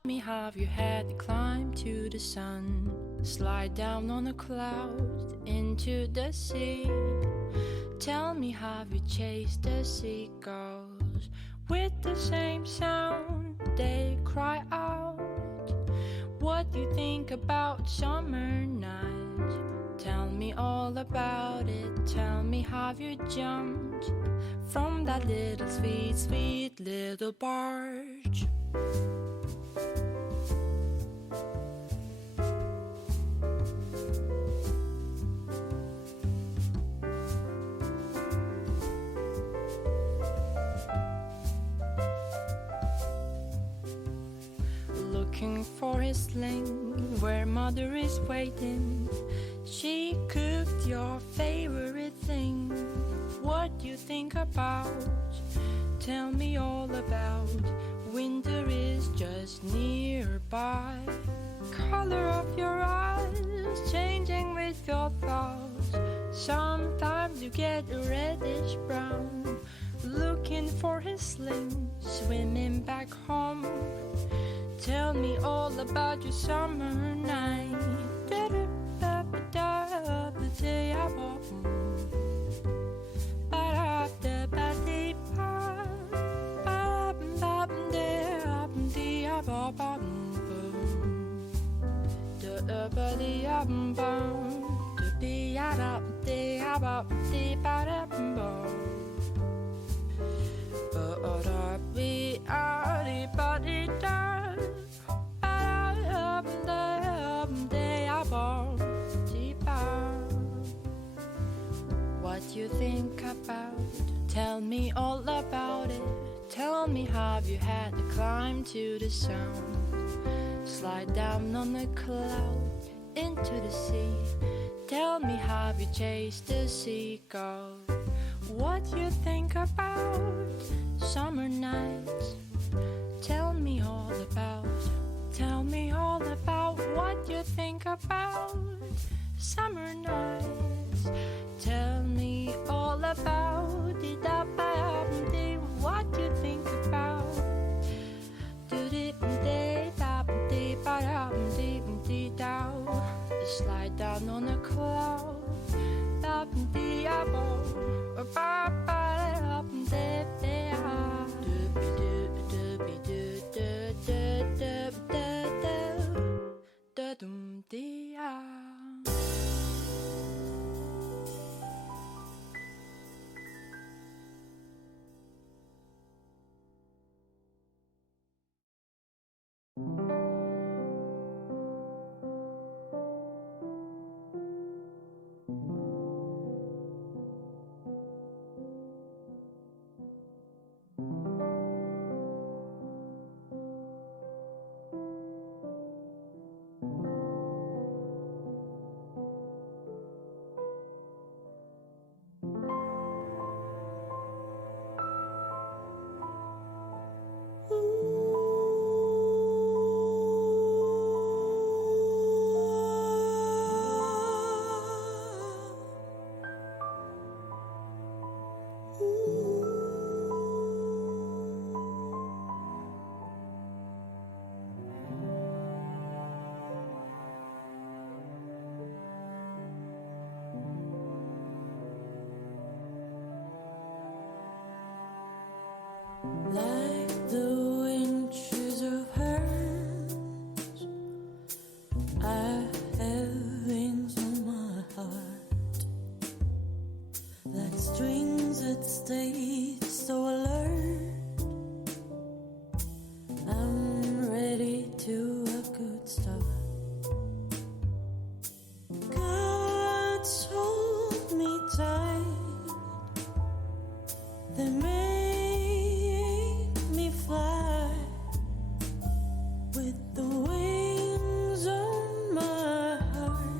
Me, have you had to climb to the sun, slide down on a cloud into the sea? Tell me, have you chased the seagulls with the same sound they cry out? What you think about summer nights? Tell me all about it. Tell me, have you jumped from that little sweet, sweet little barge? Looking for his sling where mother is waiting. She cooked your favorite thing. What you think about? Tell me all about. Winter is just nearby. Color of your eyes changing with your thoughts. Sometimes you get a reddish brown. Looking for his sling, swimming back home. Tell me all about your summer night. What you think about? Tell me all about it. Tell me, have you had to climb to the sun, slide down on a cloud into the sea? Tell me, have you chased the seagull? What you think about summer nights? Tell me all about. Tell me all about what you think about summer nights. Tell me all about it. What you think about. Slide down on a cloud. Like the inches of hers, I have wings on my heart, like strings that stay so alert. I'm ready to a good start. God's hold me tight. They make me fly with the wings on my heart.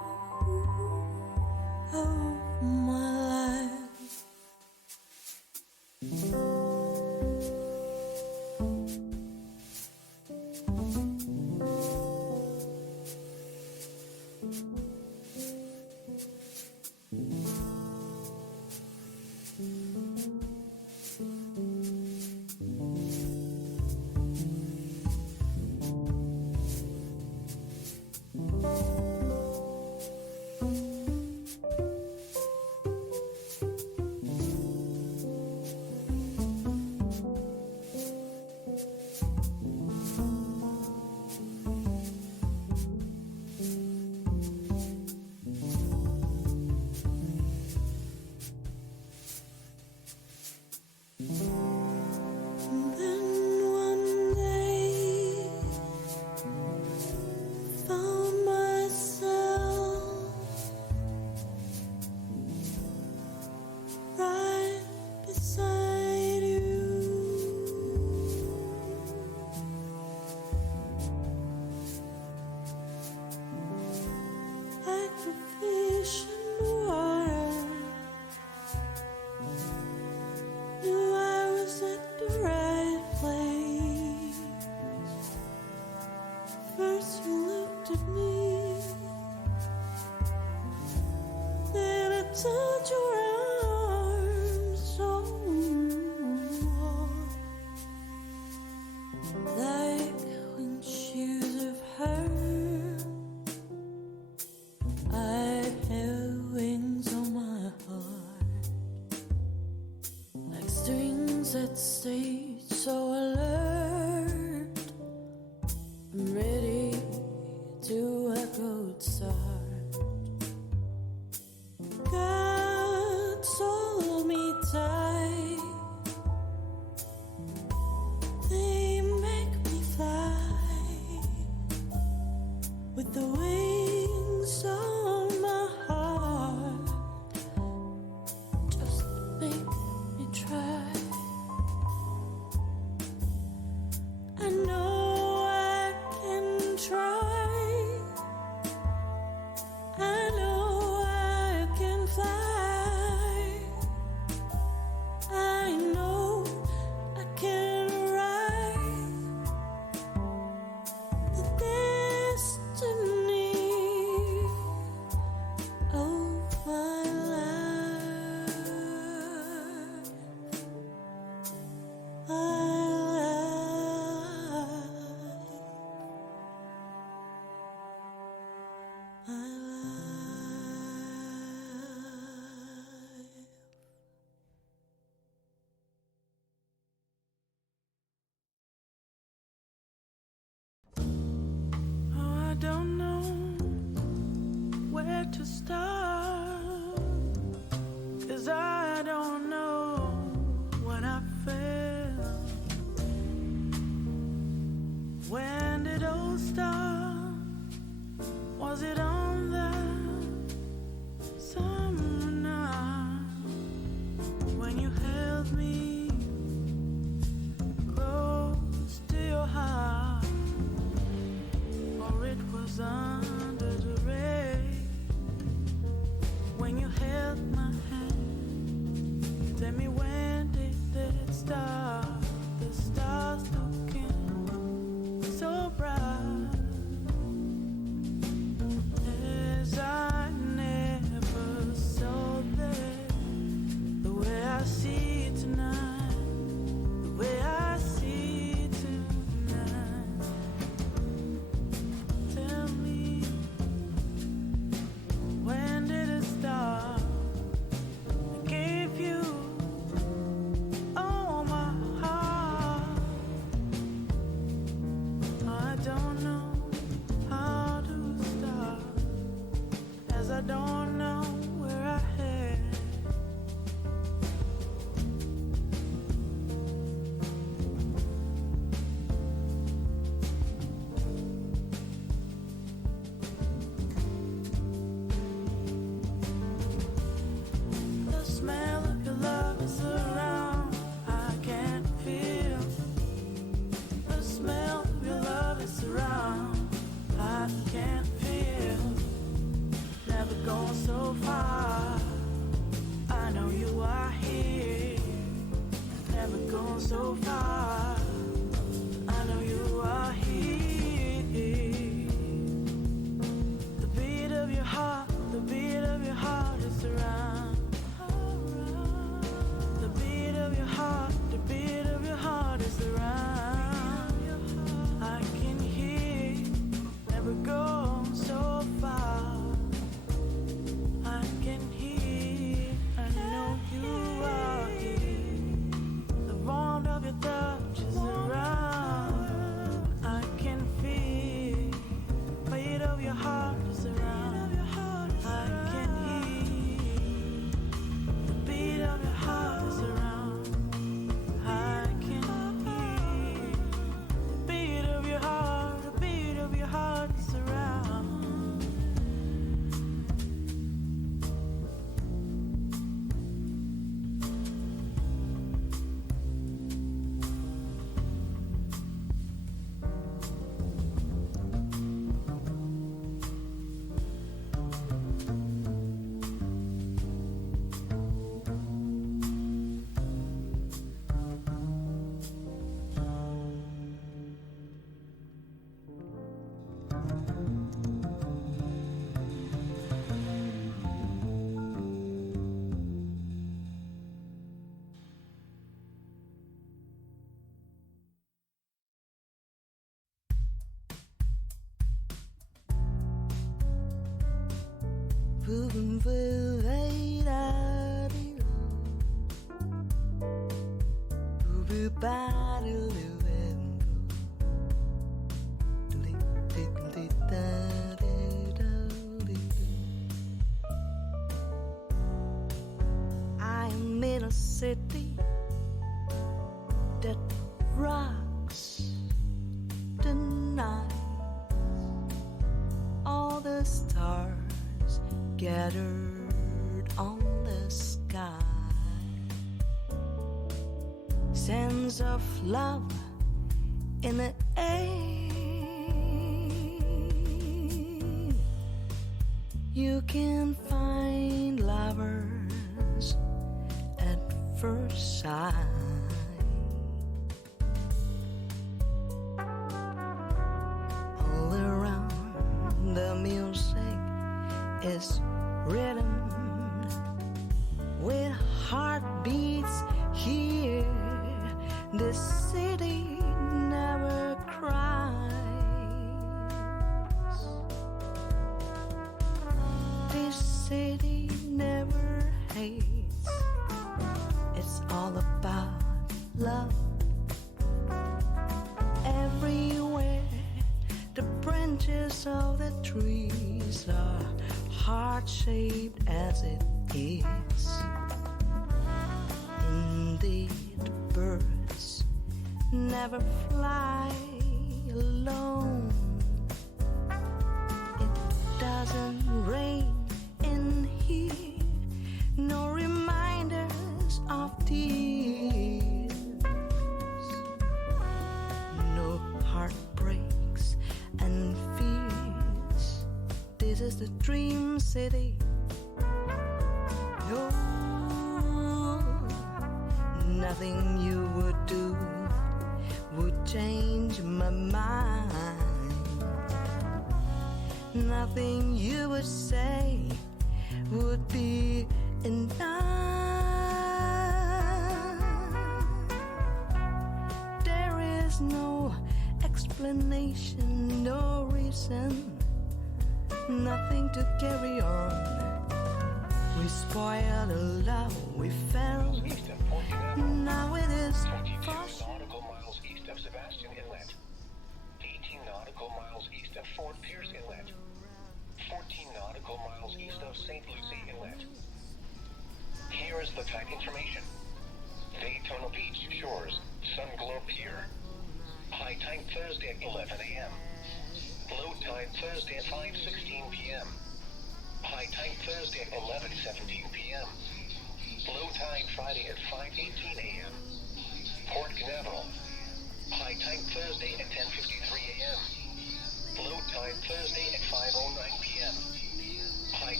of my life. That stage so alert, I'm ready to a good start. God sold me tight, they make me fly with the wings on my heart. Just make me try. I know I can try. I know I can fly. I know I can ride the destiny of my life. I don't know where to start, 'cause I don't know what I felt. When did it all start? Was it on that summer night when you held me close to your heart? Or it was under the rain when you held my hand? Tell me, when did it start? The stars looking so bright, as I never saw them the way I see tonight, the way I see tonight. Tell me, when did it start? I gave you all my heart. I don't know how to start, as I don't know where I head. The smell of your love is around, I can't feel. The smell of your love is around, I can't feel. Never gone so so far. I know you are here. Never gone so far. I know you are here. The beat of your heart, the beat of your heart is around. The beat of your heart, the beat of your heart is around. I can hear, never gone so far. I can hear, I know you are here. The warmth of your touch is around. I can feel, the weight of your heart is around. I can hear, the beat of your heart is around. I can hear, the beat of your heart, the beat of your heart is around. Boom, boom, hey, da, dee, boo, boo, ba, doo, doo, doo, doo, doo, doo, da, dee, da, dee, doo. I am in a city that rocks the night. All the stars gathered on the sky. Sense of love in the air. You can find lovers at first sight. All around the music is rhythm with heartbeats here. The city never cries. This city never hates. It's all about love. Everywhere the branches of the trees are heart-shaped as it is. Indeed, birds never fly alone. It doesn't rain in here, no reminders of tears, no heartbreaks and fears. This is the dream city. No, nothing you would do would change my mind. Nothing you would say would be enough. There is no explanation, no reason, nothing to carry on. We spoiled the love we felt. Now it is 22 nautical miles east of Sebastian Inlet, 18 nautical miles east of Fort Pierce Inlet, 14 nautical miles east of St. Lucie Inlet. Here is the type information. Daytona Beach shores, Sunglow Pier. High tide Thursday at 11 a.m. Low tide Thursday at 5:16 p.m. High tide Thursday at 11:17 p.m. Low tide Friday at 5:18 a.m. Port Canaveral. High tide Thursday at 10:53 a.m. Low tide Thursday at 5:09 p.m. High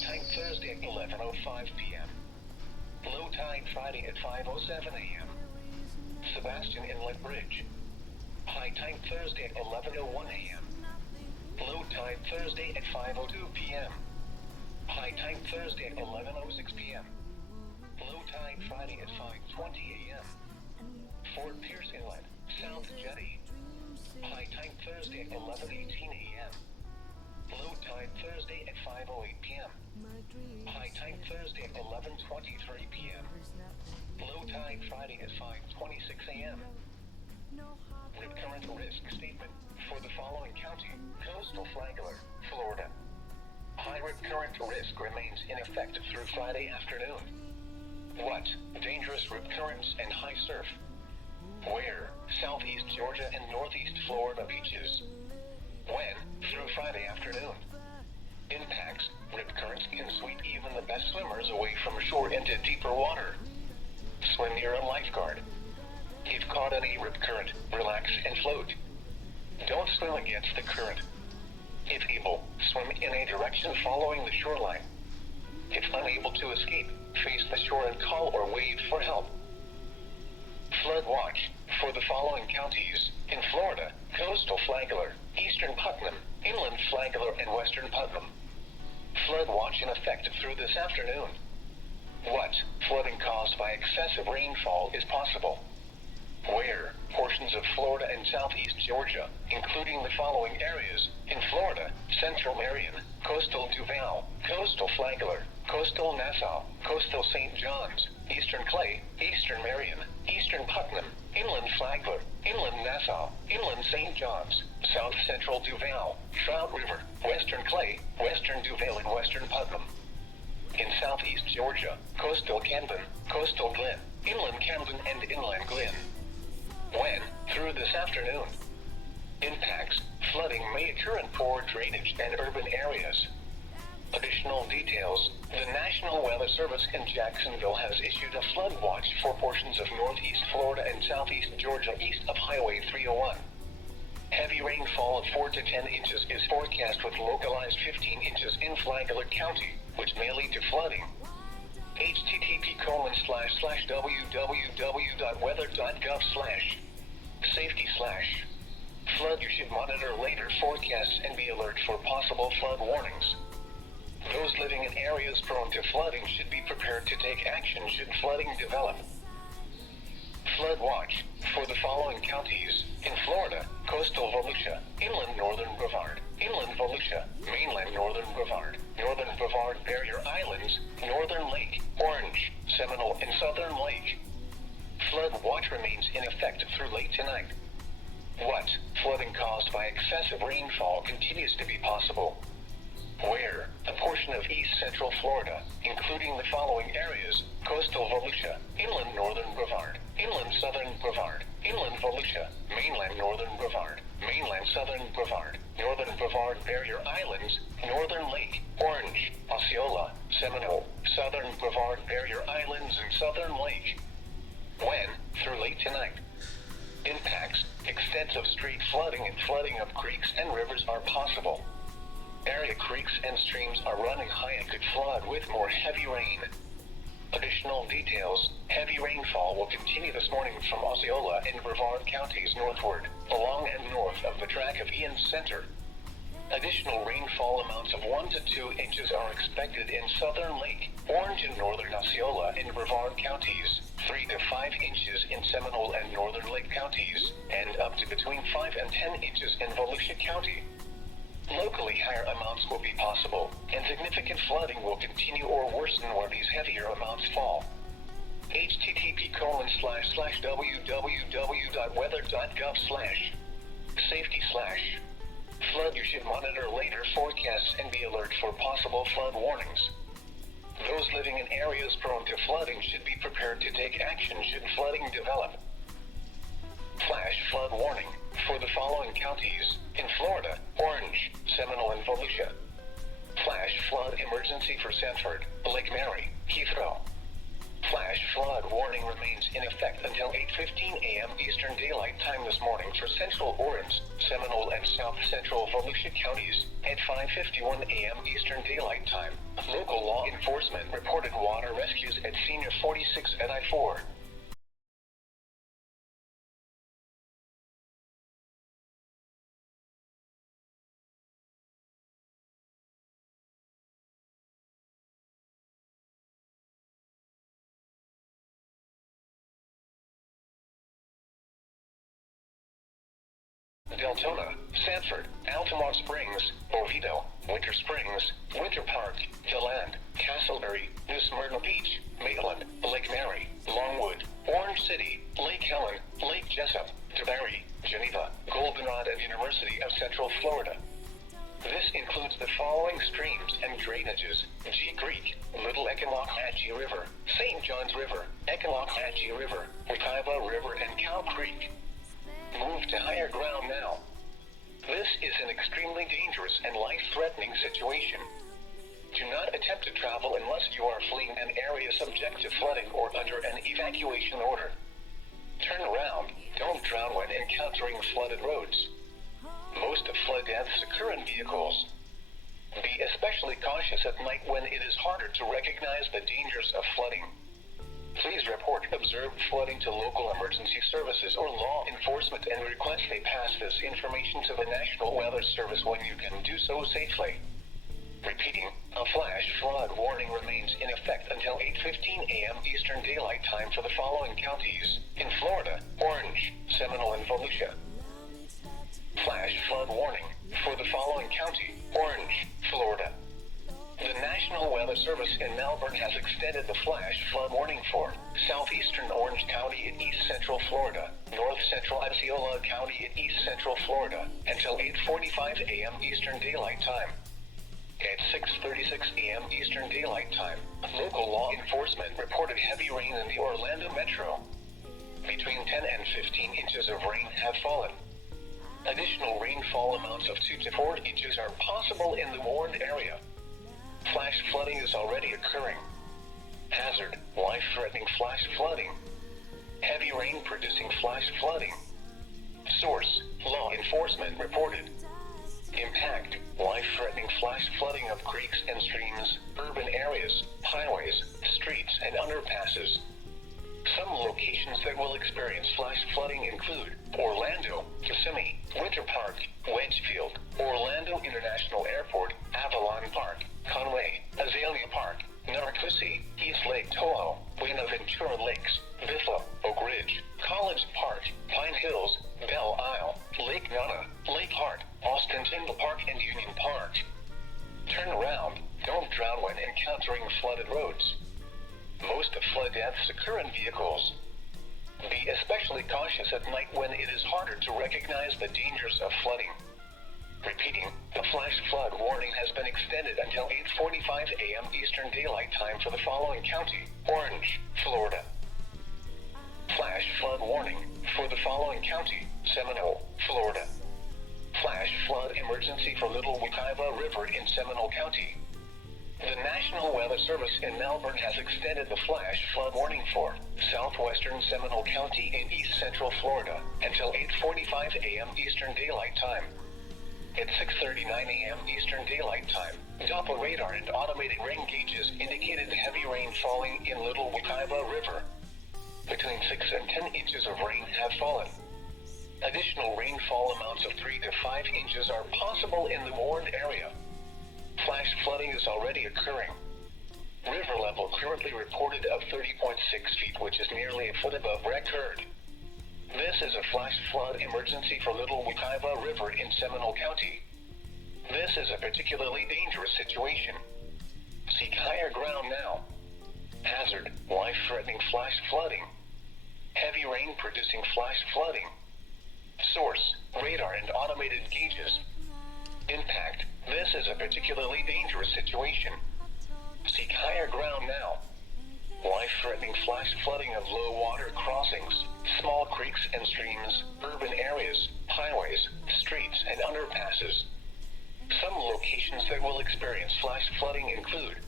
tide Thursday at 11:05 p.m. Low tide Friday at 5:07 a.m. Sebastian Inlet Bridge. High tide Thursday at 11:01 a.m. Low tide Thursday at 5:02 p.m. High tide Thursday at 11:06 p.m. Low tide Friday at 5:20 a.m. Fort Pierce Inlet, South Jetty. High tide Thursday at 11:18 a.m. Low tide Thursday at 5:08 p.m. High tide Thursday at 11:23 p.m. Low tide Friday at 5:26 a.m. Rip current risk statement for the following county: coastal Flagler, Florida. High rip current risk remains in effect through Friday afternoon. What? Dangerous rip currents and high surf. Where? Southeast Georgia and northeast Florida beaches. When? Through Friday afternoon. Impacts: rip currents can sweep even the best swimmers away from shore into deeper water. Swim near a lifeguard. If caught in a rip current, relax and float. Don't swim against the current. If able, swim in a direction following the shoreline. If unable to escape, face the shore and call or wave for help. Flood watch for the following counties: in Florida, coastal Flagler, eastern Putnam, inland Flagler, and western Putnam. Flood watch in effect through this afternoon. What? Flooding caused by excessive rainfall is possible. Where? Portions of Florida and southeast Georgia, including the following areas: in Florida, central Marion, coastal Duval, coastal Flagler, coastal Nassau, coastal St. John's, eastern Clay, eastern Marion, eastern Putnam, inland Flagler, inland Nassau, inland St. John's, south central Duval, Trout River, western Clay, western Duval, and western Putnam. In southeast Georgia, coastal Camden, coastal Glen, inland Camden, and inland Glen. When? Through this afternoon. Impacts: flooding may occur in poor drainage and urban areas. Additional details: the National Weather Service in Jacksonville has issued a flood watch for portions of northeast Florida and southeast Georgia east of Highway 301. Heavy rainfall of 4 to 10 inches is forecast, with localized 15 inches in Flagler County, which may lead to flooding. http://www.weather.gov/safety/. Flood. You should monitor later forecasts and be alert for possible flood warnings. Those living in areas prone to flooding should be prepared to take action should flooding develop. Flood watch for the following counties: in Florida, coastal Volusia, inland northern Brevard, inland Volusia, mainland northern Brevard, northern Brevard Barrier Islands, northern Lake, Orange, Seminole, and southern Lake. Flood watch remains in effect through late tonight. What? Flooding caused by excessive rainfall continues to be possible. Where? A portion of east central Florida, including the following areas: coastal Volusia, inland northern Brevard, inland southern Brevard, inland Volusia, mainland northern Brevard, mainland southern Brevard, northern Brevard Barrier Islands, northern Lake, Orange, Osceola, Seminole, southern Brevard Barrier Islands, and southern Lake. When? Through late tonight. Impacts: extensive street flooding and flooding of creeks and rivers are possible. Area creeks and streams are running high and could flood with more heavy rain. Additional details: heavy rainfall will continue this morning from Osceola and Brevard counties northward, along and north of the track of Ian's Center. Additional rainfall amounts of 1 to 2 inches are expected in southern Lake, Orange, and northern Osceola and Brevard counties, 3 to 5 inches in Seminole and northern Lake counties, and up to between 5 and 10 inches in Volusia County. Locally, higher amounts will be possible, and significant flooding will continue or worsen where these heavier amounts fall. http://www.weather.gov/safety/. Flood. You should monitor later forecasts and be alert for possible flood warnings. Those living in areas prone to flooding should be prepared to take action should flooding develop. Flash flood warning for the following counties: in Florida, Orange, Seminole, and Volusia. Flash flood emergency for Sanford, Lake Mary, Heathrow. Flash flood warning remains in effect until 8:15 a.m. Eastern Daylight Time this morning for Central Orange, Seminole, and South Central Volusia counties. At 5:51 a.m. Eastern Daylight Time, local law enforcement reported water rescues at Senior 46 at I-4. Daytona, Sanford, Altamont Springs, Oviedo, Winter Springs, Winter Park, DeLand, Castleberry, New Smyrna Beach, Maitland, Lake Mary, Longwood, Orange City, Lake Helen, Lake Jessup, DeBary, Geneva, Goldenrod, and University of Central Florida. This includes the following streams and drainages: G Creek, Little Econoxahatchee River, St. John's River, Econoxahatchee River, Wekiva River, and Cow Creek. Move to higher ground now. This is an extremely dangerous and life-threatening situation. Do not attempt to travel unless you are fleeing an area subject to flooding or under an evacuation order. Turn around. Don't drown when encountering flooded roads. Most of flood deaths occur in vehicles. Be especially cautious at night when it is harder to recognize the dangers of flooding. Please report observed flooding to local emergency services or law enforcement and request they pass this information to the National Weather Service when you can do so safely. Repeating, a flash flood warning remains in effect until 8:15 a.m. Eastern Daylight Time for the following counties: in Florida, Orange, Seminole, and Volusia. Flash flood warning for the following county: Orange, Florida. The National Weather Service in Melbourne has extended the flash flood warning for southeastern Orange County in east central Florida, north central Osceola County in east central Florida, until 8:45 a.m. Eastern Daylight Time. At 6:36 a.m. Eastern Daylight Time, local law enforcement reported heavy rain in the Orlando metro. Between 10 and 15 inches of rain have fallen. Additional rainfall amounts of 2 to 4 inches are possible in the warned area. Flash flooding is already occurring. Hazard, life-threatening flash flooding. Heavy rain producing flash flooding. Source, law enforcement reported. Impact, life-threatening flash flooding of creeks and streams, urban areas, highways, streets, and underpasses. Some locations that will experience flash flooding include Orlando, Kissimmee, Winter Park, Wedgefield, Orlando International Airport, Avalon Park, Conway, Azalea Park, Narcoosee, East Lake Tahoe, Buenaventura Lakes, Bithla, Oak Ridge, College Park, Pine Hills, Belle Isle, Lake Nona, Lake Hart, Austin Tyndall Park, and Union Park. Turn around. Don't drown when encountering flooded roads. Most of flood deaths occur in vehicles. Be especially cautious at night when it is harder to recognize the dangers of flooding. Repeating, the flash flood warning has been extended until 8:45 a.m. Eastern Daylight Time for the following county: Orange, Florida. Flash flood warning for the following county: Seminole, Florida. Flash flood emergency for Little Wekiva River in Seminole County. The National Weather Service in Melbourne has extended the flash flood warning for southwestern Seminole County in east central Florida until 8:45 a.m. Eastern Daylight Time. At 6:39 a.m. Eastern Daylight Time, Doppler radar and automated rain gauges indicated heavy rain falling in Little Wekiva River. Between 6 and 10 inches of rain have fallen. Additional rainfall amounts of 3 to 5 inches are possible in the warned area. Flash flooding is already occurring. River level currently reported of 30.6 feet, which is nearly a foot above record. This is a flash flood emergency for Little Wekiva River in Seminole County. This is a particularly dangerous situation. Seek higher ground now. Hazard, life-threatening flash flooding. Heavy rain producing flash flooding. Source, radar and automated gauges. Impact, this is a particularly dangerous situation. Seek higher ground now. Life-threatening flash flooding of low water crossings, small creeks and streams, urban areas, highways, streets, and underpasses. Some locations that will experience flash flooding include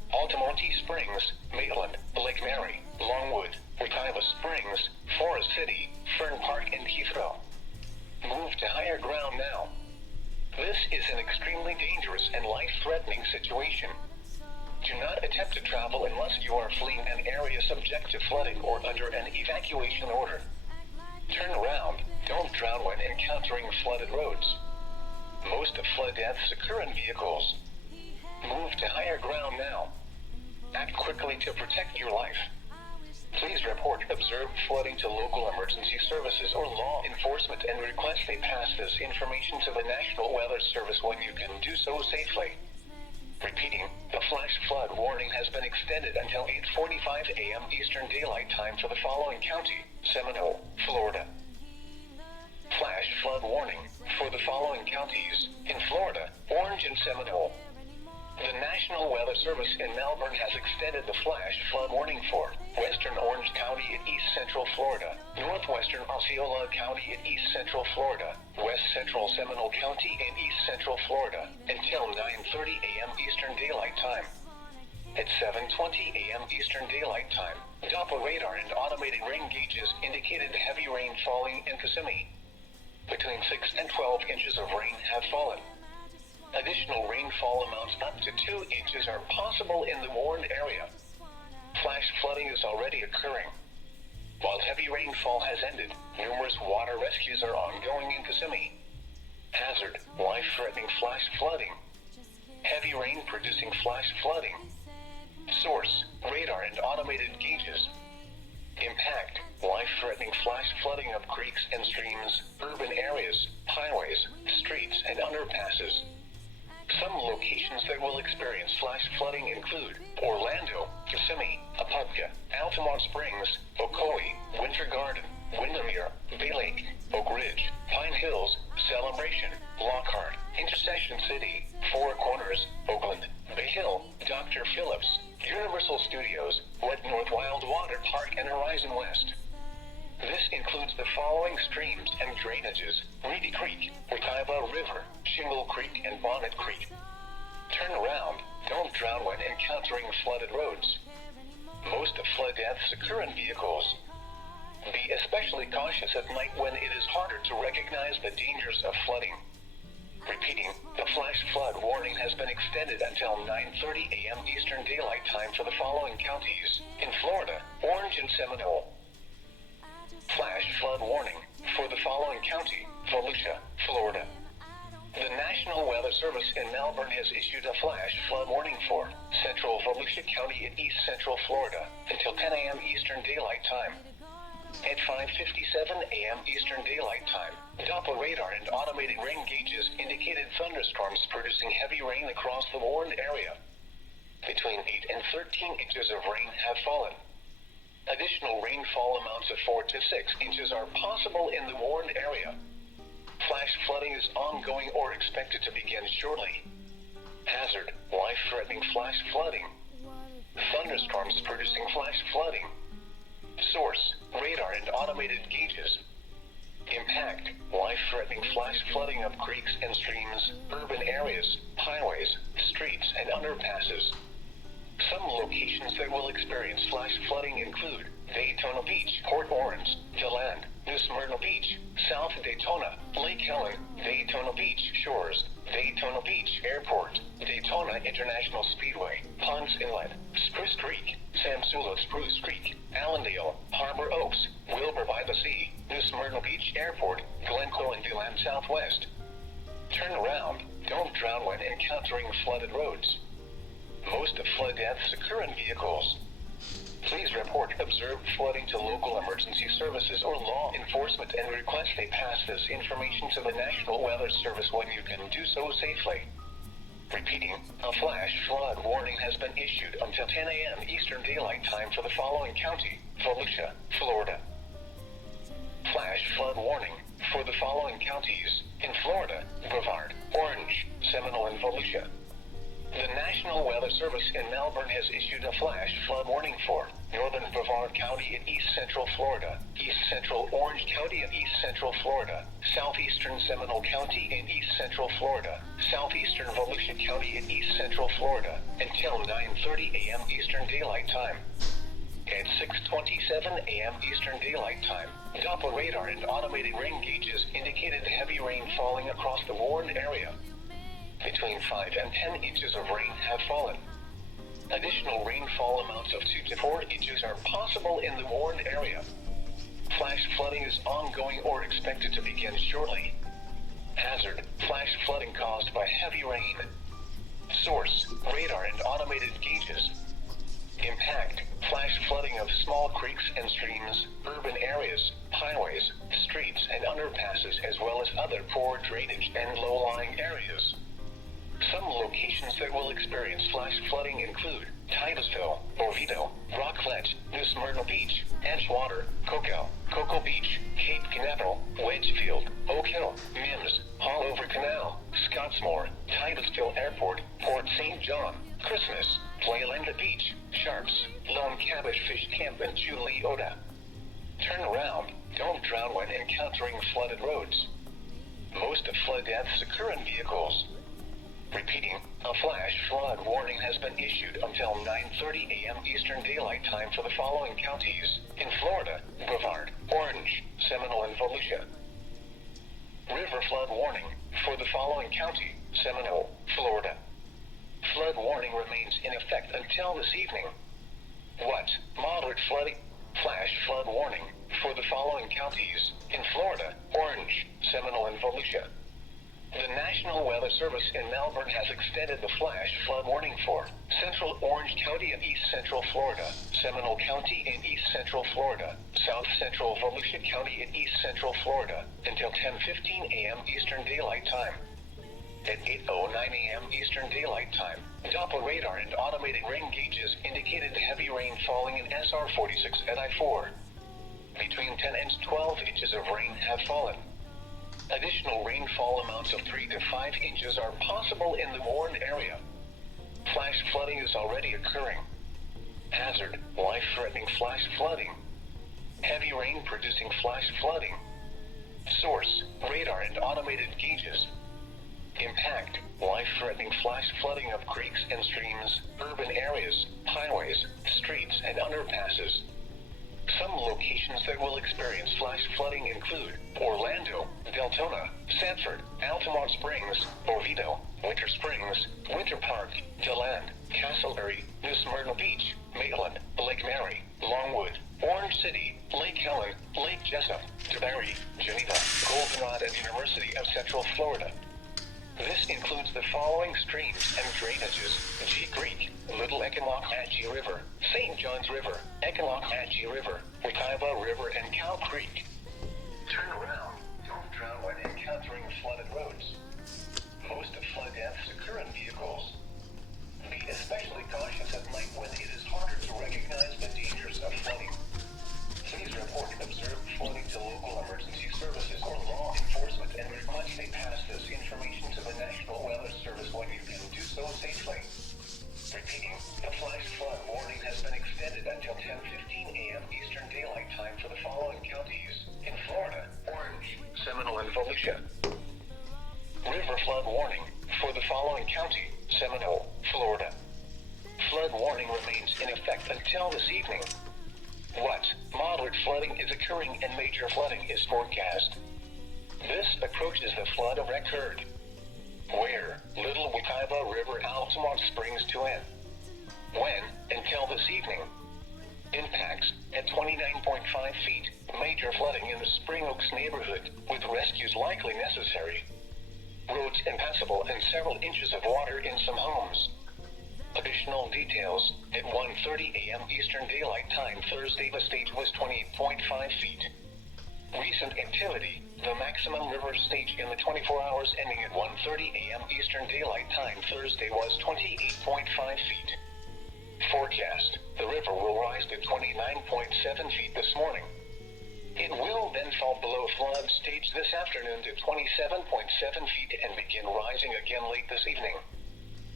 Altamonte Springs, Maitland, Lake Mary, Longwood, Wekiva Springs, Forest City, Fern Park, and Heathrow. Move to higher ground now. This is an extremely dangerous and life-threatening situation. Do not attempt to travel unless you are fleeing an area subject to flooding or under an evacuation order. Turn around. Don't drown when encountering flooded roads. Most of flood deaths occur in vehicles. Move to higher ground now. Act quickly to protect your life. Please report observed flooding to local emergency services or law enforcement and request they pass this information to the National Weather Service when you can do so safely. Repeating, the flash flood warning has been extended until 8:45 a.m. Eastern Daylight Time for the following county: Seminole, Florida. Flash flood warning for the following counties in Florida: Orange and Seminole. The National Weather Service in Melbourne has extended the flash flood warning for Western Orange County in East Central Florida, Northwestern Osceola County in East Central Florida, West Central Seminole County in East Central Florida, until 9:30 a.m. Eastern Daylight Time. At 7:20 a.m. Eastern Daylight Time, Doppler radar and automated rain gauges indicated heavy rain falling in Kissimmee. Between 6 and 12 inches of rain have fallen. Additional rainfall amounts up to 2 inches are possible in the warned area. Flash flooding is already occurring. While heavy rainfall has ended, numerous water rescues are ongoing in Kissimmee. Hazard: life-threatening flash flooding. Heavy rain producing flash flooding. Source: radar and automated gauges. Impact: life-threatening flash flooding of creeks and streams, urban areas, highways, streets, and underpasses. Some locations that will experience flash flooding include Orlando, Kissimmee, Apopka, Altamont Springs, Ocoee, Winter Garden, Windermere, Bay Lake, Oak Ridge, Pine Hills, Celebration, Lockhart, Intercession City, Four Corners, Oakland, Bay Hill, Dr. Phillips, Universal Studios, Wet North Wild Water Park, and Horizon West. This includes the following streams and drainages: Reedy Creek, Wekiva River, Shingle Creek, and Bonnet Creek. Turn around. Don't drown when encountering flooded roads. Most of flood deaths occur in vehicles. Be especially cautious at night when it is harder to recognize the dangers of flooding. Repeating, the flash flood warning has been extended until 9:30 a.m. Eastern Daylight Time for the following counties in Florida: Orange and Seminole. Flash flood warning for the following county: Volusia, Florida. The National Weather Service in Melbourne has issued a flash flood warning for Central Volusia County in East Central Florida until 10 a.m. Eastern Daylight Time. At 5:57 a.m. Eastern Daylight Time, Doppler radar and automated rain gauges indicated thunderstorms producing heavy rain across the warned area. Between 8 and 13 inches of rain have fallen. Additional rainfall amounts of 4 to 6 inches are possible in the warned area. Flash flooding is ongoing or expected to begin shortly. Hazard: life-threatening flash flooding. Thunderstorms producing flash flooding. Source: radar and automated gauges. Impact: life-threatening flash flooding of creeks and streams, urban areas, highways, streets, and underpasses. Some locations that will experience flash flooding include Daytona Beach, Port Orange, DeLand, New Smyrna Beach, South Daytona, Lake Helen, Daytona Beach Shores, Daytona Beach Airport, Daytona International Speedway, Ponds Inlet, Spruce Creek, Samsula Spruce Creek, Allendale, Harbor Oaks, Wilbur by the Sea, New Smyrna Beach Airport, Glencoe, and DeLand Southwest. Turn around. Don't drown when encountering flooded roads. Most of flood deaths occur in vehicles. Please report observed flooding to local emergency services or law enforcement and request they pass this information to the National Weather Service when you can do so safely. Repeating, a flash flood warning has been issued until 10 a.m. Eastern Daylight Time for the following county: Volusia, Florida. Flash flood warning for the following counties in Florida: Brevard, Orange, Seminole, and Volusia. The National Weather Service in Melbourne has issued a flash flood warning for northern Brevard County in east central Florida, east central Orange County in east central Florida, southeastern Seminole County in east central Florida, southeastern Volusia County in east central Florida, until 9:30 a.m. Eastern Daylight Time. At 6:27 a.m. Eastern Daylight Time, Doppler radar and automated rain gauges indicated heavy rain falling across the warned area. Between 5 and 10 inches of rain have fallen. Additional rainfall amounts of 2 to 4 inches are possible in the warned area. Flash flooding is ongoing or expected to begin shortly. Hazard: flash flooding caused by heavy rain. Source: radar and automated gauges. Impact: flash flooding of small creeks and streams, urban areas, highways, streets and underpasses, as well as other poor drainage and low-lying areas. Some locations that will experience flash flooding include Titusville, Oviedo, Rockledge, New Smyrna Beach, Edgewater, Cocoa Beach, Cape Canaveral, Wedgefield, Oak Hill, Mims, Haulover Canal, Scottsmore, Titusville Airport, Port St. John, Christmas, Playland Beach, Sharps, Lone Cabbage Fish Camp, and Juliota. Turn around. Don't drown when encountering flooded roads. Most of flood deaths occur in vehicles. Repeating, a flash flood warning has been issued until 9:30 a.m. Eastern Daylight Time for the following counties in Florida: Brevard, Orange, Seminole, and Volusia. River flood warning for the following county: Seminole, Florida. Flood warning remains in effect until this evening. What? Moderate flooding. Flash flood warning for the following counties in Florida: Orange, Seminole, and Volusia. The National Weather Service in Melbourne has extended the flash flood warning for central Orange County in east central Florida, Seminole County in east central Florida, south central Volusia County in east central Florida until 10:15 a.m. Eastern Daylight Time. At 8:09 a.m. Eastern Daylight Time, Doppler radar and automated rain gauges indicated heavy rain falling in SR 46 at I-4. Between 10 and 12 inches of rain have fallen. Additional rainfall amounts of 3 to 5 inches are possible in the warned area. Flash flooding is already occurring. Hazard: life-threatening flash flooding. Heavy rain producing flash flooding. Source: radar and automated gauges. Impact: life-threatening flash flooding of creeks and streams, urban areas, highways, streets, and underpasses. Some locations that will experience flash flooding include Orlando, Daytona, Sanford, Altamont Springs, Oviedo, Winter Springs, Winter Park, DeLand, Castleberry, New Smyrna Beach, Maitland, Lake Mary, Longwood, Orange City, Lake Helen, Lake Jessup, DeBary, Geneva, Goldenrod, and University of Central Florida. This includes the following streams and drainages: G Creek, Little Econock-Hatchie River, St. Johns River, Econock-Hatchie River, Wekiva River, and Cow Creek. Turn around. Don't drown when encountering flooded roads. Most of flood deaths occur in vehicles. Be especially cautious at night when it is harder to recognize the dangers of flooding. Please report observed flooding to local emergency services or law enforcement and request they pass this information to the National Weather Service when you can do so safely. Repeating, the flash flood warning has been extended until 10:15 a.m. Eastern Daylight Time for the following counties in Florida: Orange, Seminole, and Volusia. River flood warning for the following county: Seminole, Florida. Flood warning remains in effect until this evening. What? Moderate flooding is occurring and major flooding is forecast. This approaches the flood of record. Where? Little Wekiva River, Altamont Springs to end. When? Until this evening. Impacts: at 29.5 feet, major flooding in the Spring Oaks neighborhood, with rescues likely necessary. Roads impassable and several inches of water in some homes. Additional details: at 1:30 a.m. Eastern Daylight Time Thursday, the stage was 28.5 feet. Recent activity: the maximum river stage in the 24 hours ending at 1:30 a.m. Eastern Daylight Time Thursday was 28.5 feet. Forecast: the river will rise to 29.7 feet this morning. It will then fall below flood stage this afternoon to 27.7 feet and begin rising again late this evening.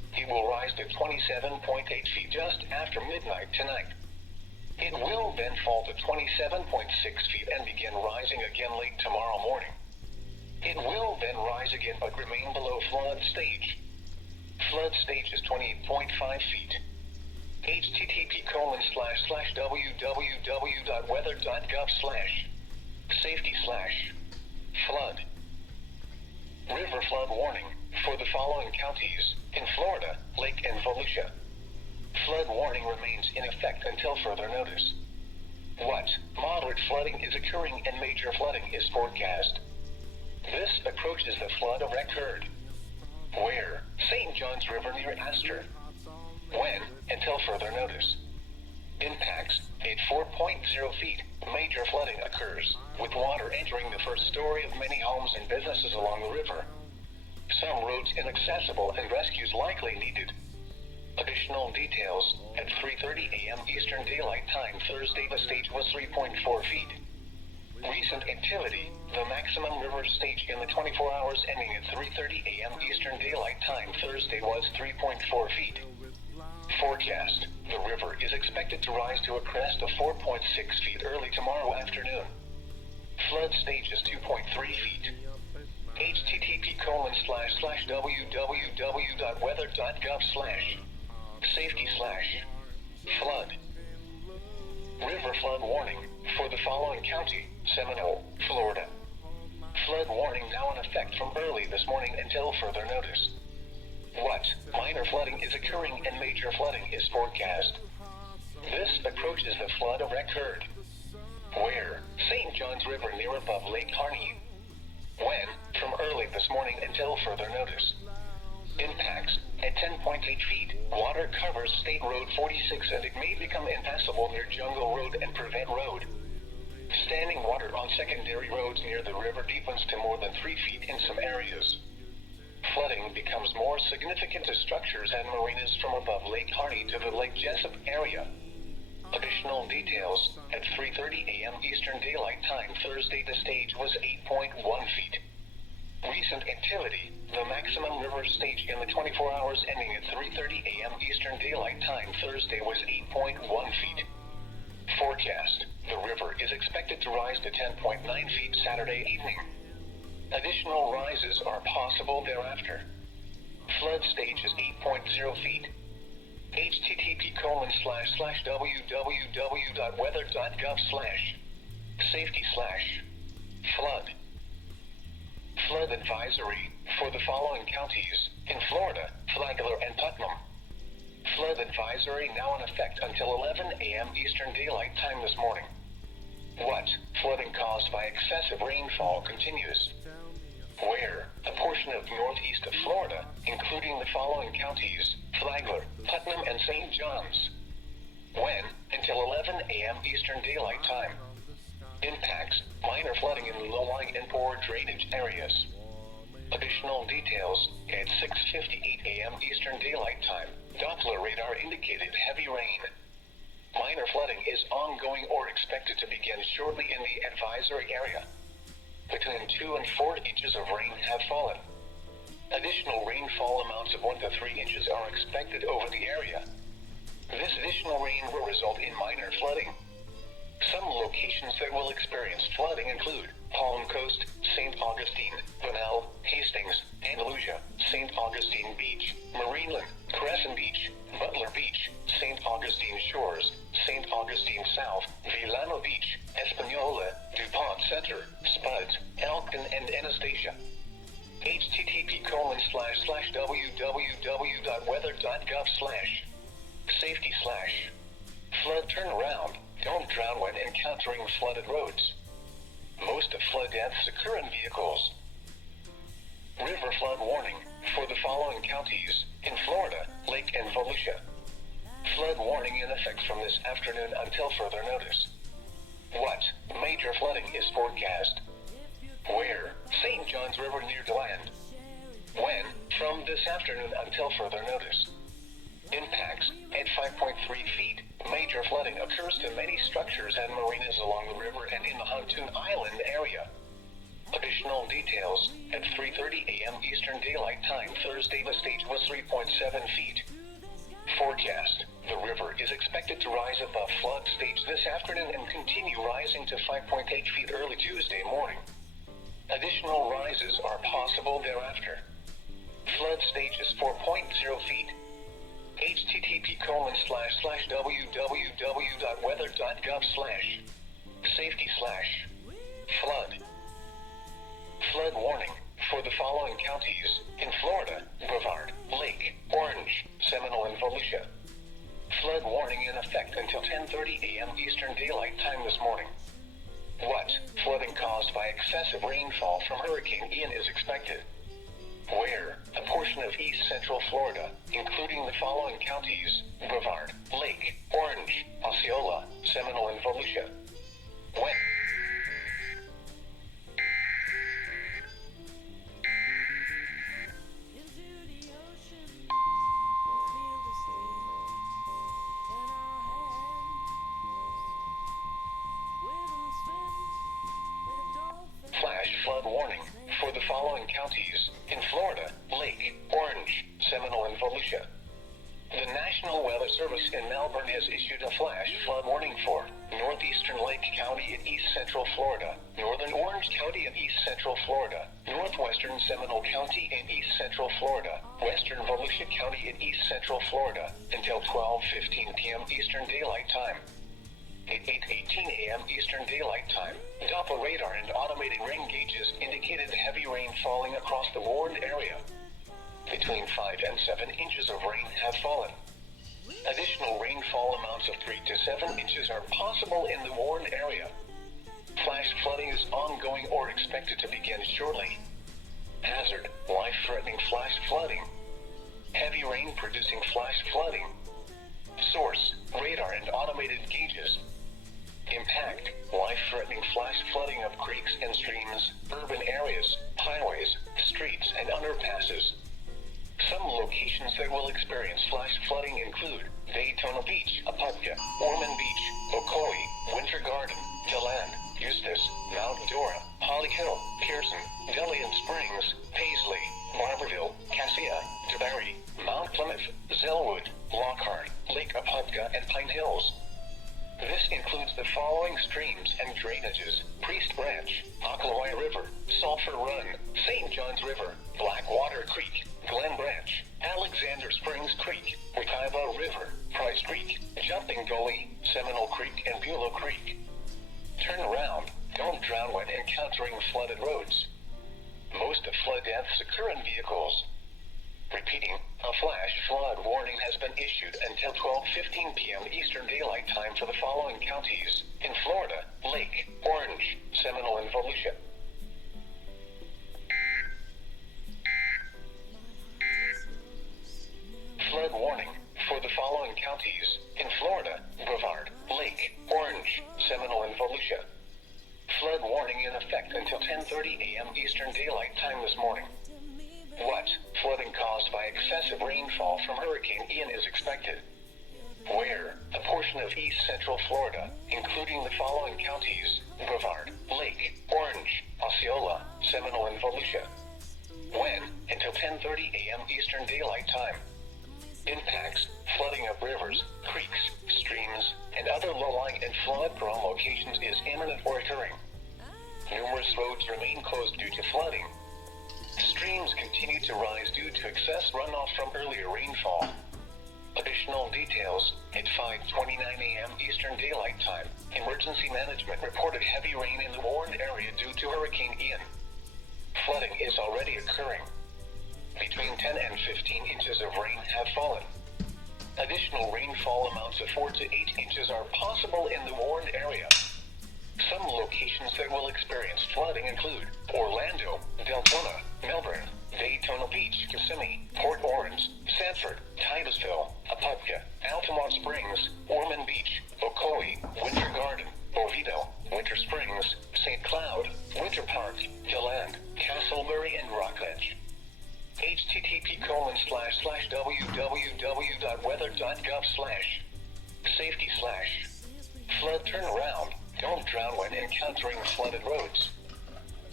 It will rise to 27.8 feet just after midnight tonight. It will then fall to 27.6 feet and begin rising again late tomorrow morning. It will then rise again but remain below flood stage. Flood stage is 28.5 feet. http://www.weather.gov/safety/flood. River flood warning for the following counties in Florida, Lake and Volusia. Flood warning remains in effect until further notice. What moderate flooding is occurring and major flooding is forecast. This approaches the flood of record. Where? St. John's River near Astor. When? Until further notice. Impacts at 4.0 feet. Major flooding occurs, with water entering the first story of many homes and businesses along the river. Some roads inaccessible and rescues likely needed. Additional details at 3:30 a.m. Eastern Daylight Time Thursday the stage was 3.4 feet. Recent activity, the maximum river stage in the 24 hours ending at 3:30 a.m. Eastern Daylight Time Thursday was 3.4 feet. Forecast, the river is expected to rise to a crest of 4.6 feet early tomorrow afternoon. Flood stage is 2.3 feet. http://www.weather.gov/safety/flood. River flood warning for the following county, Seminole, Florida. Flood warning now in effect from early this morning until further notice. What minor flooding is occurring and major flooding is forecast. This approaches the flood of record. Where? St. John's River near above Lake Harney. When? From early this morning until further notice. Impacts at 10.8 feet. Water covers State Road 46 and it may become impassable near Jungle Road and Prevent Road. Standing water on secondary roads near the river deepens to more than 3 feet in some areas. Flooding becomes more significant to structures and marinas from above Lake Harney to the Lake Jessup area. Additional details at 3:30 a.m. Eastern Daylight Time Thursday the stage was 8.1 feet. Recent activity, the maximum river stage in the 24 hours ending at 3:30 a.m. Eastern Daylight Time Thursday was 8.1 feet. Forecast, the river is expected to rise to 10.9 feet Saturday evening. Additional rises are possible thereafter. Flood stage is 8.0 feet. http://www.weather.gov/safety/flood. Flood advisory for the following counties in Florida, Flagler and Putnam. Flood advisory now in effect until 11 a.m. Eastern Daylight Time this morning. What flooding caused by excessive rainfall continues. Where? A portion of northeast of Florida, including the following counties, Flagler, Putnam, and St. John's. When? Until 11 a.m. Eastern Daylight Time. Impacts, minor flooding in low-lying and poor drainage areas. Additional details at 6:58 a.m. Eastern Daylight Time. Doppler radar indicated heavy rain. Minor flooding is ongoing or expected to begin shortly in the advisory area. Between 2 and 4 inches of rain have fallen. Additional rainfall amounts of 1 to 3 inches are expected over the area. This additional rain will result in minor flooding. Some locations that will experience flooding include Palm Coast, St. Augustine, Bunnell, Hastings, Andalusia, St. Augustine Beach, Marineland, Crescent Beach, Butler Beach, St. Augustine Shores, St. Augustine South, Villano Beach, Espanola, DuPont Center, Spuds, Elkton, and Anastasia. http://www.weather.gov/safety/flood turnaround. Don't drown when encountering flooded roads. Most of flood deaths occur in vehicles. River flood warning for the following counties in Florida, Lake and Volusia. Flood warning in effect from this afternoon until further notice. What major flooding is forecast? Where? St. John's River near DeLand. When? From this afternoon until further notice. Impacts at 5.3 feet. Major flooding occurs to many structures and marinas along the river and in the Huntoon Island area. Additional details, at 3:30 a.m. Eastern Daylight Time Thursday the stage was 3.7 feet. Forecast, the river is expected to rise above flood stage this afternoon and continue rising to 5.8 feet early Tuesday morning. Additional rises are possible thereafter. Flood stage is 4.0 feet. http://www.weather.gov/safety/flood. Flood warning for the following counties in Florida: Brevard, Lake, Orange, Seminole, and Volusia. Flood warning in effect until 10:30 a.m. Eastern Daylight Time this morning. What? Flooding caused by excessive rainfall from Hurricane Ian is expected. Where? A portion of east central Florida, including the following counties: Brevard, Lake, Orange, Osceola, Seminole, and Volusia. When? Flash flood warning for the following counties in Florida: Lake, Orange, Seminole, and Volusia. The National Weather Service in Melbourne has issued a flash flood warning for northeastern Lake County in east central Florida, northern Orange County in east central Florida, northwestern Seminole County in east central Florida, western Volusia County in east central Florida, until 12:15 p.m. Eastern Daylight Time. At 8:18 a.m. Eastern Daylight Time, Doppler radar and automated rain gauges indicated heavy rain falling across the warned area. Between 5 and 7 inches of rain have fallen. Additional rainfall amounts of 3 to 7 inches are possible in the warned area. Flash flooding is ongoing or expected to begin shortly. Hazard: life-threatening flash flooding. Heavy rain producing flash flooding. Source: radar and automated gauges. Impact: life-threatening flash flooding of creeks and streams, urban areas, highways, streets, and underpasses. Some locations that will experience flash flooding include Daytona Beach, Apopka, Ormond Beach, Ocoee, Winter Garden, DeLand, Eustis, Mount Dora, Holly Hill, Pearson, Delian Springs, Paisley, Barberville, Cassia, DeBary, Mount Plymouth, Zellwood, Lockhart, Lake Apopka, and Pine Hills. This includes the following streams and drainages: Priest Branch, Ocklaway River, Sulphur Run, St. John's River, Blackwater Creek, Glen Branch, Alexander Springs Creek, Wekiva River, Price Creek, Jumping Gully, Seminole Creek, and Bulow Creek. Turn around. Don't drown when encountering flooded roads. Most of flood deaths occur in vehicles. Repeating, a flash flood warning has been issued until 12:15 p.m. Eastern Daylight Time for the following counties in Florida: Lake, Orange, Seminole, and Volusia. Flood warning for the following counties in Florida: Brevard, Lake, Orange, Seminole, and Volusia. Flood warning in effect until 10:30 a.m. Eastern Daylight Time this morning. What? Flooding caused by excessive rainfall from Hurricane Ian is expected. Where? A portion of east central Florida, including the following counties: Brevard, Lake, Orange, Osceola, Seminole, and Volusia. When? Until 10:30 a.m. Eastern Daylight Time. Impacts: flooding of rivers, creeks, streams, and other low-lying and flood-prone locations is imminent or occurring. Numerous roads remain closed due to flooding. Streams continue to rise due to excess runoff from earlier rainfall. Additional details: at 5:29 a.m. Eastern Daylight Time, Emergency Management reported heavy rain in the warned area due to Hurricane Ian. Flooding is already occurring. Between 10 and 15 inches of rain have fallen. Additional rainfall amounts of 4 to 8 inches are possible in the warned area. Some locations that will experience flooding include Orlando, Daytona, Melbourne, Daytona Beach, Kissimmee, Port Orange, Sanford, Titusville, Apopka, Altamont Springs, Ormond Beach, Ocoee, Winter Garden, Oviedo, Winter Springs, St. Cloud, Winter Park, DeLand, Castleberry, and Rockledge. http://www.weather.gov/safety/flood turnaround. Don't drown when encountering flooded roads.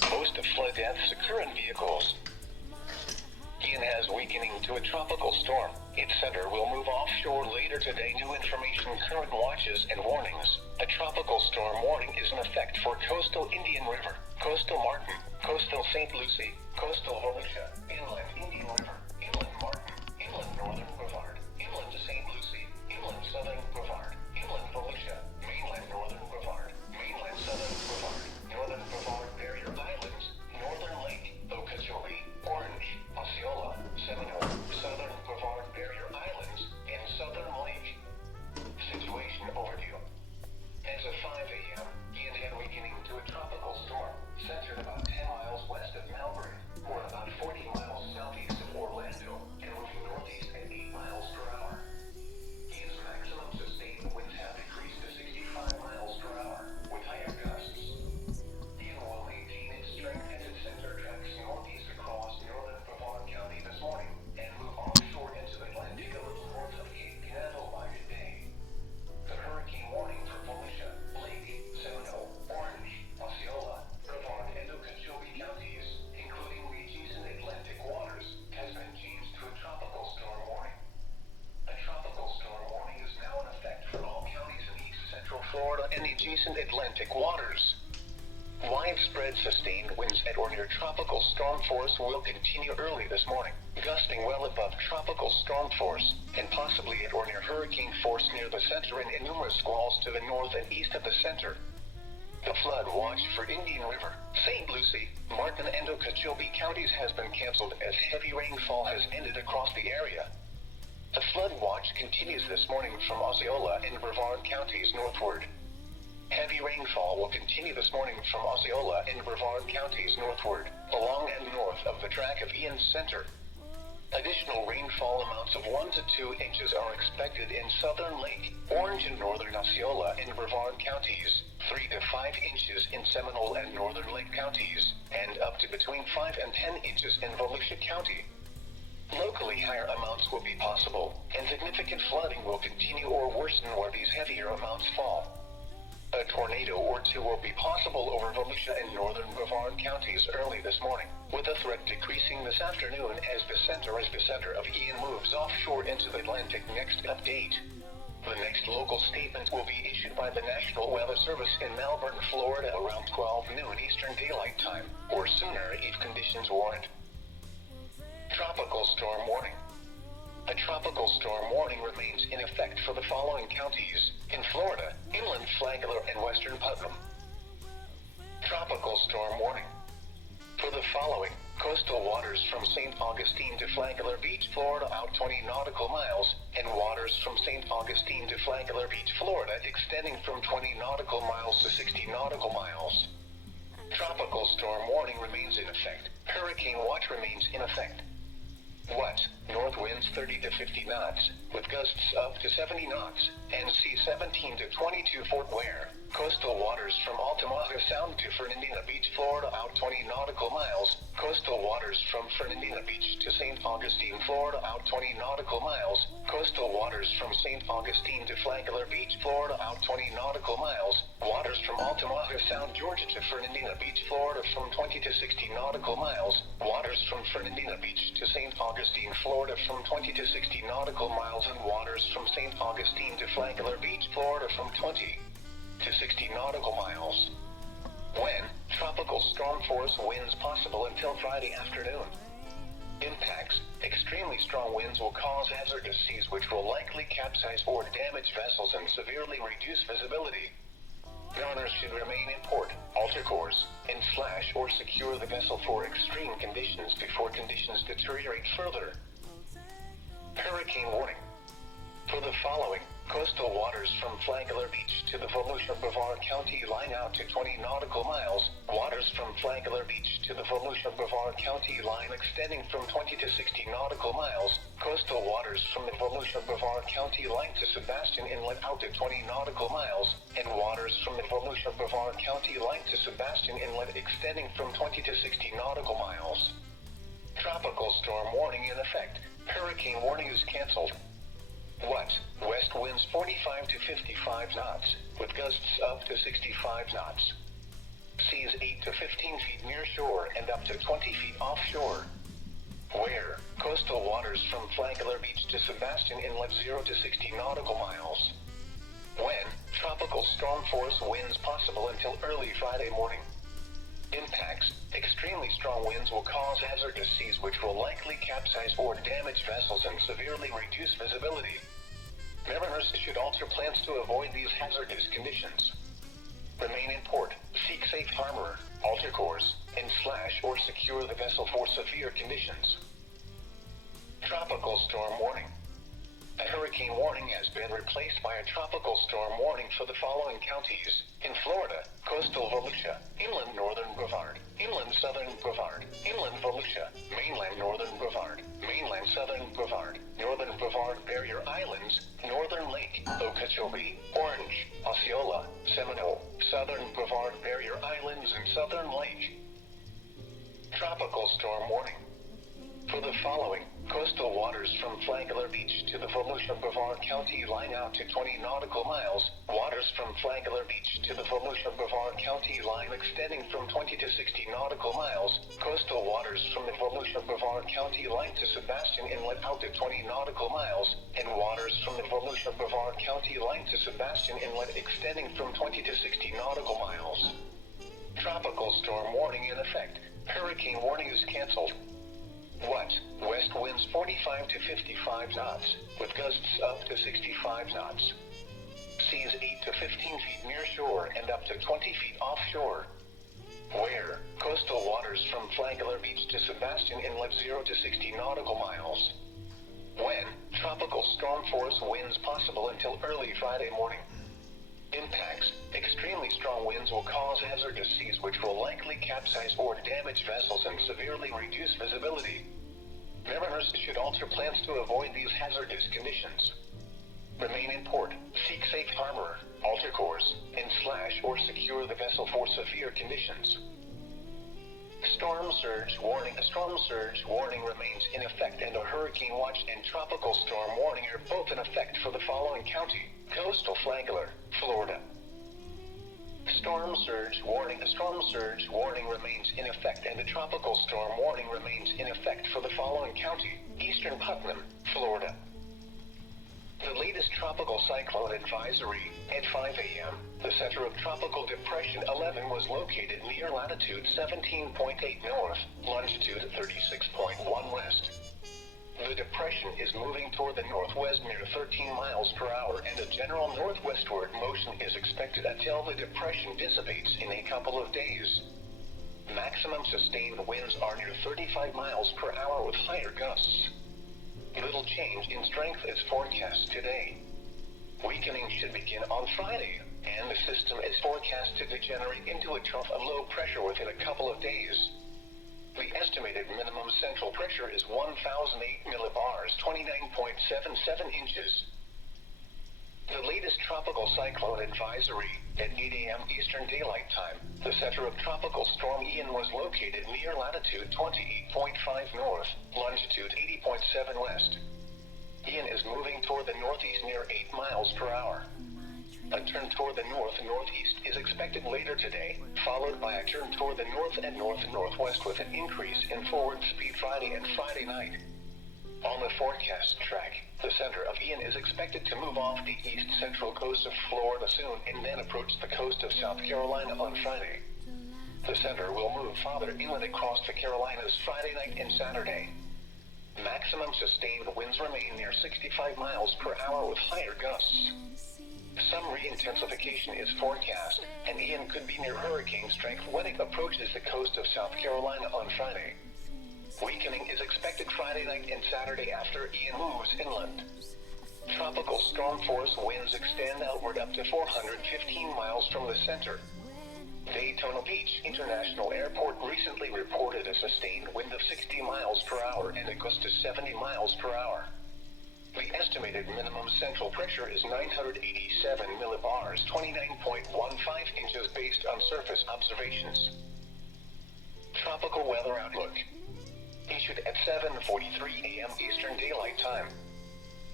Most of flood deaths occur in vehicles. Ian has weakening to a tropical storm. Its center will move offshore later today. New information, current watches and warnings. A tropical storm warning is in effect for coastal Indian River, coastal Martin, coastal St. Lucie, coastal Volusia, inland Indian River, inland Martin, inland northern Brevard, inland to St. Lucie, inland southern Brevard, inland Volusia, mainland northern Brevard, mainland southern Brevard, northern Brevard barrier islands, northern Lake, Okeechobee, Orange, Osceola, Seminole, southern Brevard barrier islands, and southern Lake. Situation overview. As of 5 a.m., Ian had weakening to a tropical storm, centered about 10 miles west of Melbourne, or about 40 miles southeast of Orlando, and moving northeast at 8 miles per hour. Ian's maximum sustained winds have decreased to 65 miles per hour, with higher gusts. Ian will maintain its strength as its center tracks northeast across northern Brevard County this morning, and move offshore into the Atlantic a little north of Cape Canaveral by midday. The hurricane warning for Volusia, Lake, Seminole, Orange, Osceola, Brevard, and Okeechobee counties, including the adjacent Atlantic waters, has been changed to a tropical storm warning. A tropical storm warning is now in effect for all counties in east central Florida and the adjacent Atlantic waters. Widespread sustained winds at or near tropical storm force will continue early this morning, gusting well above tropical storm force, and possibly at or near hurricane force near the center and numerous squalls to the north and east of the center. The flood watch for Indian River, St. Lucie, Martin, and Okeechobee counties has been canceled as heavy rainfall has ended across the area. The flood watch continues this morning from Osceola and Brevard counties northward. Heavy rainfall will continue this morning from Osceola and Brevard counties northward, along and north of the track of Ian's center. Additional rainfall amounts of 1 to 2 inches are expected in southern Lake, Orange and northern Osceola and Brevard counties, 3 to 5 inches in Seminole and northern Lake counties, and up to between 5 and 10 inches in Volusia County. Locally, higher amounts will be possible, and significant flooding will continue or worsen where these heavier amounts fall. A tornado or two will be possible over Volusia and northern Brevard counties early this morning, with the threat decreasing this afternoon as the center of Ian moves offshore into the Atlantic. Next update. The next local statement will be issued by the National Weather Service in Melbourne, Florida around 12 noon Eastern Daylight Time, or sooner if conditions warrant. Tropical storm warning. A tropical storm warning remains in effect for the following counties in Florida, inland Flagler and western Putnam. Tropical storm warning. For the following coastal waters from St. Augustine to Flagler Beach, Florida out 20 nautical miles, and waters from St. Augustine to Flagler Beach, Florida extending from 20 nautical miles to 60 nautical miles. Tropical storm warning remains in effect. Hurricane watch remains in effect. Watts, north winds 30 to 50 knots, with gusts up to 70 knots, and sea 17 to 22 Fort Ware. Coastal waters from Altamaha Sound to Fernandina Beach, Florida out 20 nautical miles. Coastal waters from Fernandina Beach to St. Augustine, Florida out 20 nautical miles. Coastal waters from St. Augustine to Flagler Beach, Florida out 20 nautical miles. Waters from Altamaha Sound, Georgia to Fernandina Beach, Florida from 20 to 60 nautical miles. Waters from Fernandina Beach to St. Augustine, Florida from 20 to 60 nautical miles, and waters from St. Augustine to Flagler Beach, Florida from 20 to 60 nautical miles. When? Tropical storm force winds possible until Friday afternoon. Impacts. Extremely strong winds will cause hazardous seas which will likely capsize or damage vessels and severely reduce visibility. Runners should remain in port, alter course, and slash or secure the vessel for extreme conditions before conditions deteriorate further. Hurricane warning. For the following coastal waters from Flagler Beach to the Volusia Brevard County line out to 20 nautical miles, waters from Flagler Beach to the Volusia Brevard County line extending from 20 to 60 nautical miles, coastal waters from the Volusia Brevard County line to Sebastian Inlet out to 20 nautical miles, and waters from the Volusia Brevard County line to Sebastian Inlet extending from 20 to 60 nautical miles. Tropical storm warning in effect. Hurricane warning is canceled. Watts, west winds 45 to 55 knots, with gusts up to 65 knots. Seas 8 to 15 feet near shore and up to 20 feet offshore. Where? Coastal waters from Flagler Beach to Sebastian Inlet 0 to 60 nautical miles. When? Tropical storm force winds possible until early Friday morning. Impacts. Extremely strong winds will cause hazardous seas which will likely capsize or damage vessels and severely reduce visibility. Mariners should alter plans to avoid these hazardous conditions. Remain in port, seek safe harbor, alter course, and slash or secure the vessel for severe conditions. Tropical storm warning. A hurricane warning has been replaced by a tropical storm warning for the following counties. In Florida, coastal Volusia, inland northern Brevard, inland southern Brevard, inland Volusia, mainland northern Brevard, mainland southern Brevard, northern Brevard Barrier Islands, northern Lake, Okeechobee, Orange, Osceola, Seminole, southern Brevard Barrier Islands and southern Lake. Tropical storm warning. For the following, coastal waters from Flagler Beach to the Volusia Brevard County line out to 20 nautical miles, waters from Flagler Beach to the Volusia Brevard County line extending from 20 to 60 nautical miles, coastal waters from the Volusia Brevard County line to Sebastian Inlet out to 20 nautical miles, and waters from the Volusia Brevard County line to Sebastian Inlet extending from 20 to 60 nautical miles. Tropical storm warning in effect. Hurricane warning is canceled. What? West winds 45 to 55 knots, with gusts up to 65 knots. Seas 8 to 15 feet near shore and up to 20 feet offshore. Where? Coastal waters from Flagler Beach to Sebastian Inlet 0 to 60 nautical miles. When? Tropical storm force winds possible until early Friday morning. Impacts. Extremely strong winds will cause hazardous seas which will likely capsize or damage vessels and severely reduce visibility. Mariners should alter plans to avoid these hazardous conditions. Remain in port, seek safe harbor, alter course, and slash or secure the vessel for severe conditions. Storm surge warning. A storm surge warning remains in effect and a hurricane watch and tropical storm warning are both in effect for the following county. Coastal Flagler, Florida. Storm surge warning. A storm surge warning remains in effect and a tropical storm warning remains in effect for the following county. Eastern Putnam, Florida. The latest tropical cyclone advisory at 5 a.m. The center of Tropical Depression 11 was located near latitude 17.8 north, longitude 36.1 west. The depression is moving toward the northwest near 13 miles per hour and a general northwestward motion is expected until the depression dissipates in a couple of days. Maximum sustained winds are near 35 miles per hour with higher gusts. Little change in strength is forecast today. Weakening should begin on Friday, and the system is forecast to degenerate into a trough of low pressure within a couple of days. The estimated minimum central pressure is 1,008 millibars, 29.77 inches. The latest tropical cyclone advisory at 8 a.m. Eastern Daylight Time. The center of Tropical Storm Ian was located near latitude 28.5 north, longitude 80.7 west. Ian is moving toward the northeast near 8 miles per hour. A turn toward the north-northeast is expected later today, followed by a turn toward the north and north-northwest with an increase in forward speed Friday and Friday night. On the forecast track, the center of Ian is expected to move off the east-central coast of Florida soon and then approach the coast of South Carolina on Friday. The center will move farther inland across the Carolinas Friday night and Saturday. Maximum sustained winds remain near 65 miles per hour with higher gusts. Some re-intensification is forecast, and Ian could be near hurricane strength when it approaches the coast of South Carolina on Friday. Weakening is expected Friday night and Saturday after Ian moves inland. Tropical storm force winds extend outward up to 415 miles from the center. Daytona Beach International Airport recently reported a sustained wind of 60 miles per hour and a gust to 70 miles per hour. The estimated minimum central pressure is 987 millibars, 29.15 inches based on surface observations. Tropical weather outlook. Issued at 7:43 a.m. Eastern Daylight Time.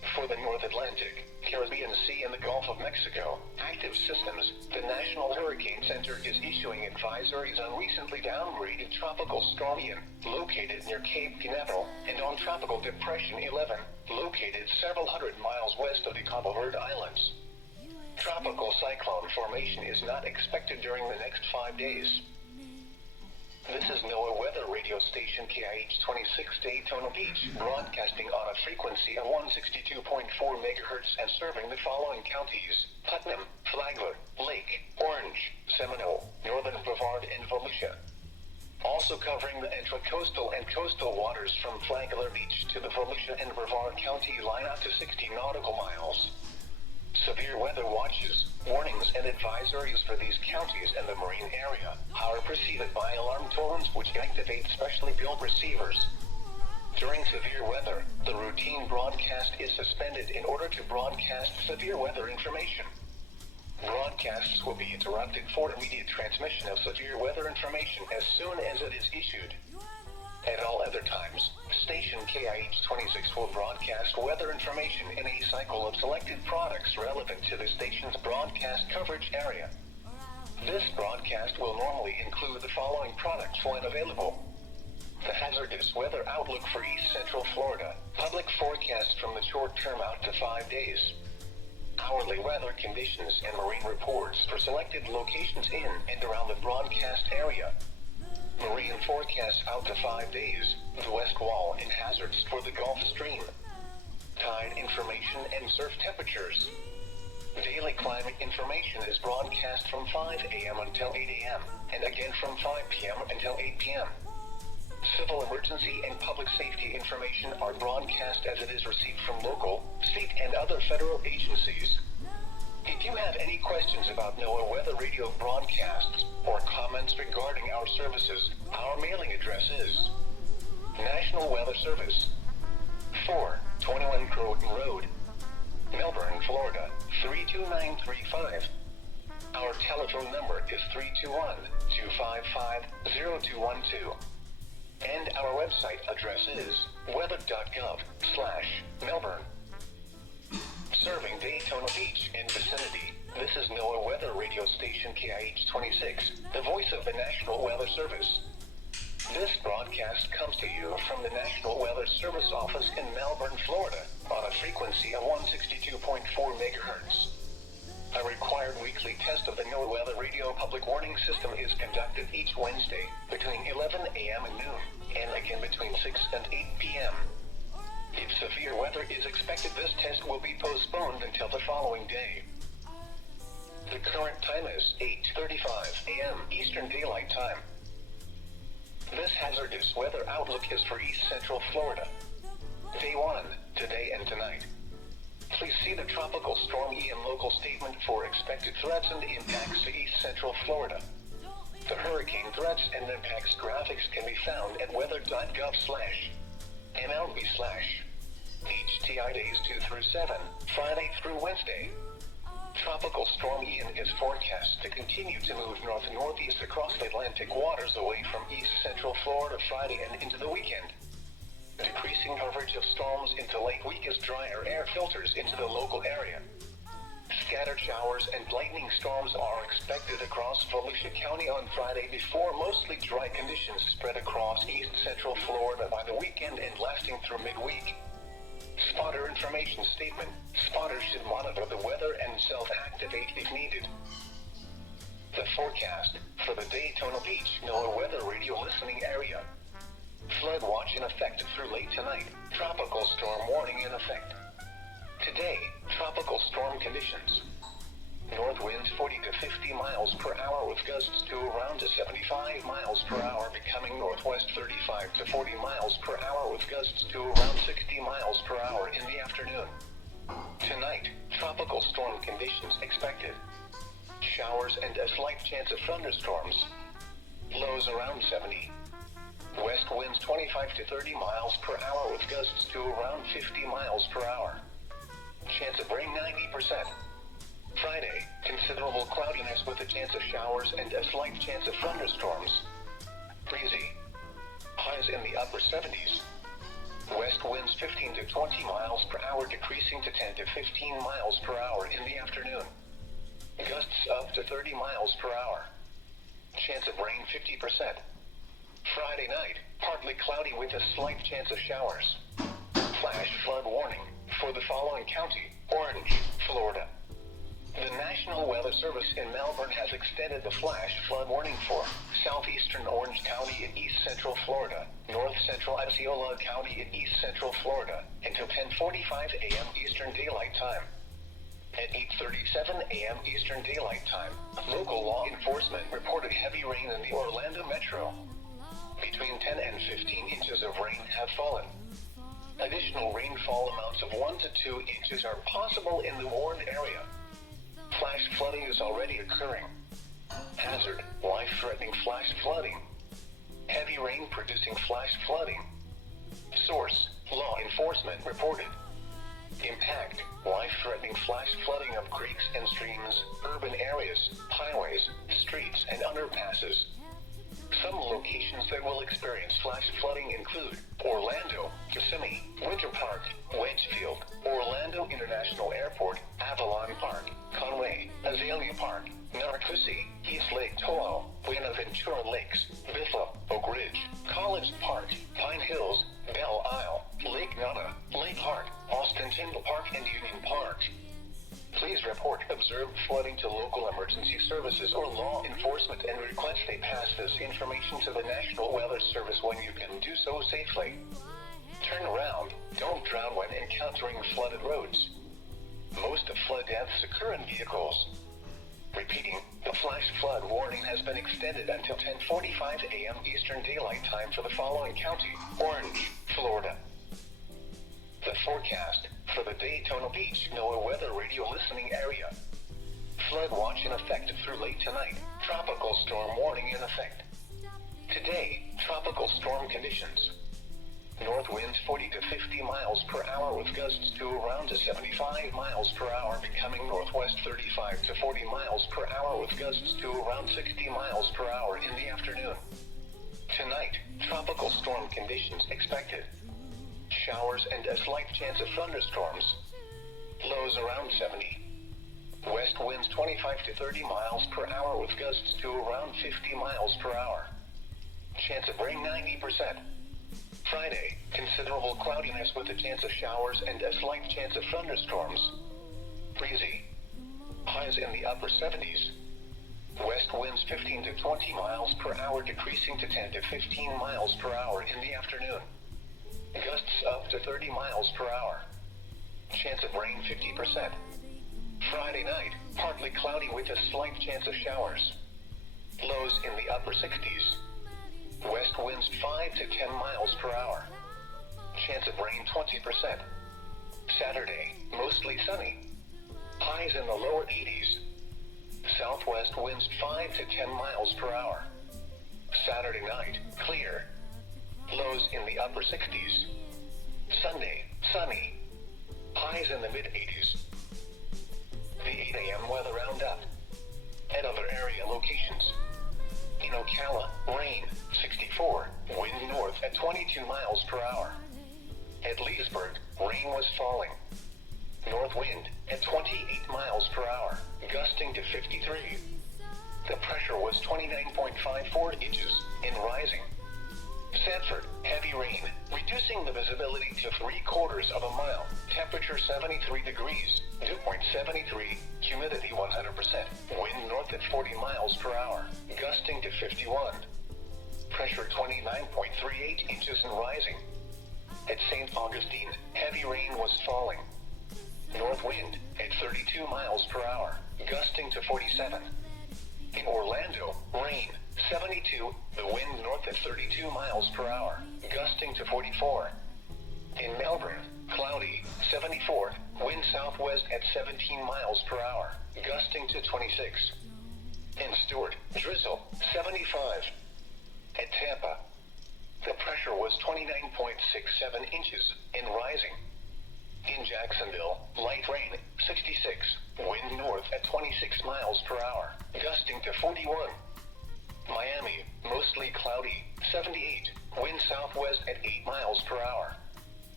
For the North Atlantic, Caribbean Sea, and the Gulf of Mexico, active systems, the National Hurricane Center is issuing advisories on recently downgraded Tropical Storm Ian, located near Cape Canaveral, and on Tropical Depression 11, located several hundred miles west of the Cabo Verde Islands. Tropical cyclone formation is not expected during the next 5 days. This is NOAA weather radio station KIH-26 Daytona Beach, broadcasting on a frequency of 162.4 megahertz and serving the following counties: Putnam, Flagler, Lake, Orange, Seminole, Northern Brevard, and Volusia. Also covering the intracoastal and coastal waters from Flagler Beach to the Volusia and Brevard County line up to 60 nautical miles. Severe weather watches, warnings, and advisories for these counties and the marine area are preceded by alarm tones which activate specially built receivers. During severe weather, the routine broadcast is suspended in order to broadcast severe weather information. Broadcasts will be interrupted for immediate transmission of severe weather information as soon as it is issued. At all other times, station KIH-26 will broadcast weather information in a cycle of selected products relevant to the station's broadcast coverage area. This broadcast will normally include the following products when available: the hazardous weather outlook for East Central Florida, public forecast from the short term out to 5 days, hourly weather conditions and marine reports for selected locations in and around the broadcast area, marine forecast out to 5 days, the west wall and hazards for the Gulf Stream, tide information and surf temperatures. Daily climate information is broadcast from 5 a.m. until 8 a.m. and again from 5 p.m. until 8 p.m. Civil emergency and public safety information are broadcast as it is received from local, state, and other federal agencies. If you have any questions about NOAA weather radio broadcasts or comments regarding our services, our mailing address is National Weather Service, 421 Croton Road, Melbourne, Florida, 32935. Our telephone number is 321-255-0212. And our website address is weather.gov/Melbourne. Serving Daytona Beach and vicinity, this is NOAA weather radio station KIH-26, the voice of the National Weather Service. This broadcast comes to you from the National Weather Service office in Melbourne, Florida, on a frequency of 162.4 megahertz. A required weekly test of the NOAA weather radio public warning system is conducted each Wednesday between 11 a.m. and noon, and again between 6 and 8 p.m. If severe weather is expected, this test will be postponed until the following day. The current time is 8:35 a.m. Eastern Daylight Time. This hazardous weather outlook is for East Central Florida. Day 1, today and tonight. Please see the Tropical Storm Ian local statement for expected threats and impacts to East Central Florida. The hurricane threats and impacts graphics can be found at weather.gov/MLB/HTI days 2 through 7, Friday through Wednesday. Tropical Storm Ian is forecast to continue to move north-northeast across the Atlantic waters away from East Central Florida Friday and into the weekend. Decreasing coverage of storms into late week as drier air filters into the local area. Scattered showers and lightning storms are expected across Volusia County on Friday before mostly dry conditions spread across East Central Florida by the weekend and lasting through midweek. Spotter information statement. Spotters should monitor the weather and self-activate if needed. The forecast for the Daytona Beach NOAA weather radio listening area. Flood watch in effect through late tonight. Tropical storm warning in effect. Today, tropical storm conditions. North winds 40 to 50 miles per hour with gusts to around to 75 miles per hour, becoming northwest 35 to 40 miles per hour with gusts to around 60 miles per hour in the afternoon. Tonight, tropical storm conditions expected. Showers and a slight chance of thunderstorms. Lows around 70. West winds 25 to 30 miles per hour with gusts to around 50 miles per hour. Chance of rain 90%. Friday, considerable cloudiness with a chance of showers and a slight chance of thunderstorms. Breezy. Highs in the upper 70s. West winds 15 to 20 miles per hour, decreasing to 10 to 15 miles per hour in the afternoon. Gusts up to 30 miles per hour. Chance of rain 50%. Friday night, partly cloudy with a slight chance of showers. Flash flood warning for the following county: Orange, Florida. The National Weather Service in Melbourne has extended the flash flood warning for southeastern Orange County in east central Florida, north central Osceola County in east central Florida, until 10:45 a.m. Eastern Daylight Time. At 8:37 a.m. Eastern Daylight Time, local law enforcement reported heavy rain in the Orlando metro. Between 10 and 15 inches of rain have fallen. Additional rainfall amounts of 1 to 2 inches are possible in the warned area. Flash flooding is already occurring. Hazard: life-threatening flash flooding. Heavy rain producing flash flooding. Source: law enforcement reported. Impact: life-threatening flash flooding of creeks and streams, urban areas, highways, streets, and underpasses. Some locations that will experience flash flooding include Orlando, Kissimmee, Winter Park, Wedgefield, Orlando International Airport, Avalon Park, Conway, Azalea Park, Narcoossee, East Lake Tahoe, Buenaventura Lakes, Bithla, Oak Ridge, College Park, Pine Hills, Belle Isle, Lake Nona, Lake Hart, Austin Tyndall Park, and Union Park. Please report observed flooding to local emergency services or law enforcement and request they pass this information to the National Weather Service when you can do so safely. Turn around, don't drown when encountering flooded roads. Most of flood deaths occur in vehicles. Repeating, the flash flood warning has been extended until 10:45 a.m. Eastern Daylight Time for the following county: Orange, Florida. The forecast for the Daytona Beach NOAA Weather Radio listening area. Flood watch in effect through late tonight. Tropical storm warning in effect. Today, tropical storm conditions. North winds 40 to 50 miles per hour with gusts to around to 75 miles per hour, becoming northwest 35 to 40 miles per hour with gusts to around 60 miles per hour in the afternoon. Tonight, tropical storm conditions expected. Showers and a slight chance of thunderstorms. Lows around 70. West winds 25 to 30 miles per hour with gusts to around 50 miles per hour. Chance of rain 90%. Friday, considerable cloudiness with a chance of showers and a slight chance of thunderstorms. Breezy. Highs in the upper 70s. West winds 15 to 20 miles per hour, decreasing to 10 to 15 miles per hour in the afternoon. Gusts up to 30 miles per hour. Chance of rain 50%. Friday night, partly cloudy with a slight chance of showers. Lows in the upper 60s. West winds 5 to 10 miles per hour. Chance of rain 20%. Saturday, mostly sunny. Highs in the lower 80s. Southwest winds 5 to 10 miles per hour. Saturday night, clear. Lows in the upper 60s. Sunday, sunny. Highs in the mid-80s. The 8 a.m. weather roundup. At other area locations. In Ocala, rain, 64, wind north at 22 miles per hour. At Leesburg, rain was falling. North wind at 28 miles per hour, gusting to 53. The pressure was 29.54 inches and rising. Sanford, heavy rain, reducing the visibility to 3/4 of a mile. Temperature 73 degrees, dew point 73, humidity 100%. Wind north at 40 miles per hour, gusting to 51. Pressure 29.38 inches and rising. At St. Augustine, heavy rain was falling. North wind at 32 miles per hour, gusting to 47. In Orlando, rain, 72, the wind north at 32 miles per hour, gusting to 44. In Melbourne, cloudy, 74, wind southwest at 17 miles per hour, gusting to 26. In Stewart, drizzle, 75. At Tampa, the pressure was 29.67 inches and rising. In Jacksonville, light rain, 66, wind north at 26 miles per hour, gusting to 41. Miami, mostly cloudy, 78, wind southwest at 8 miles per hour.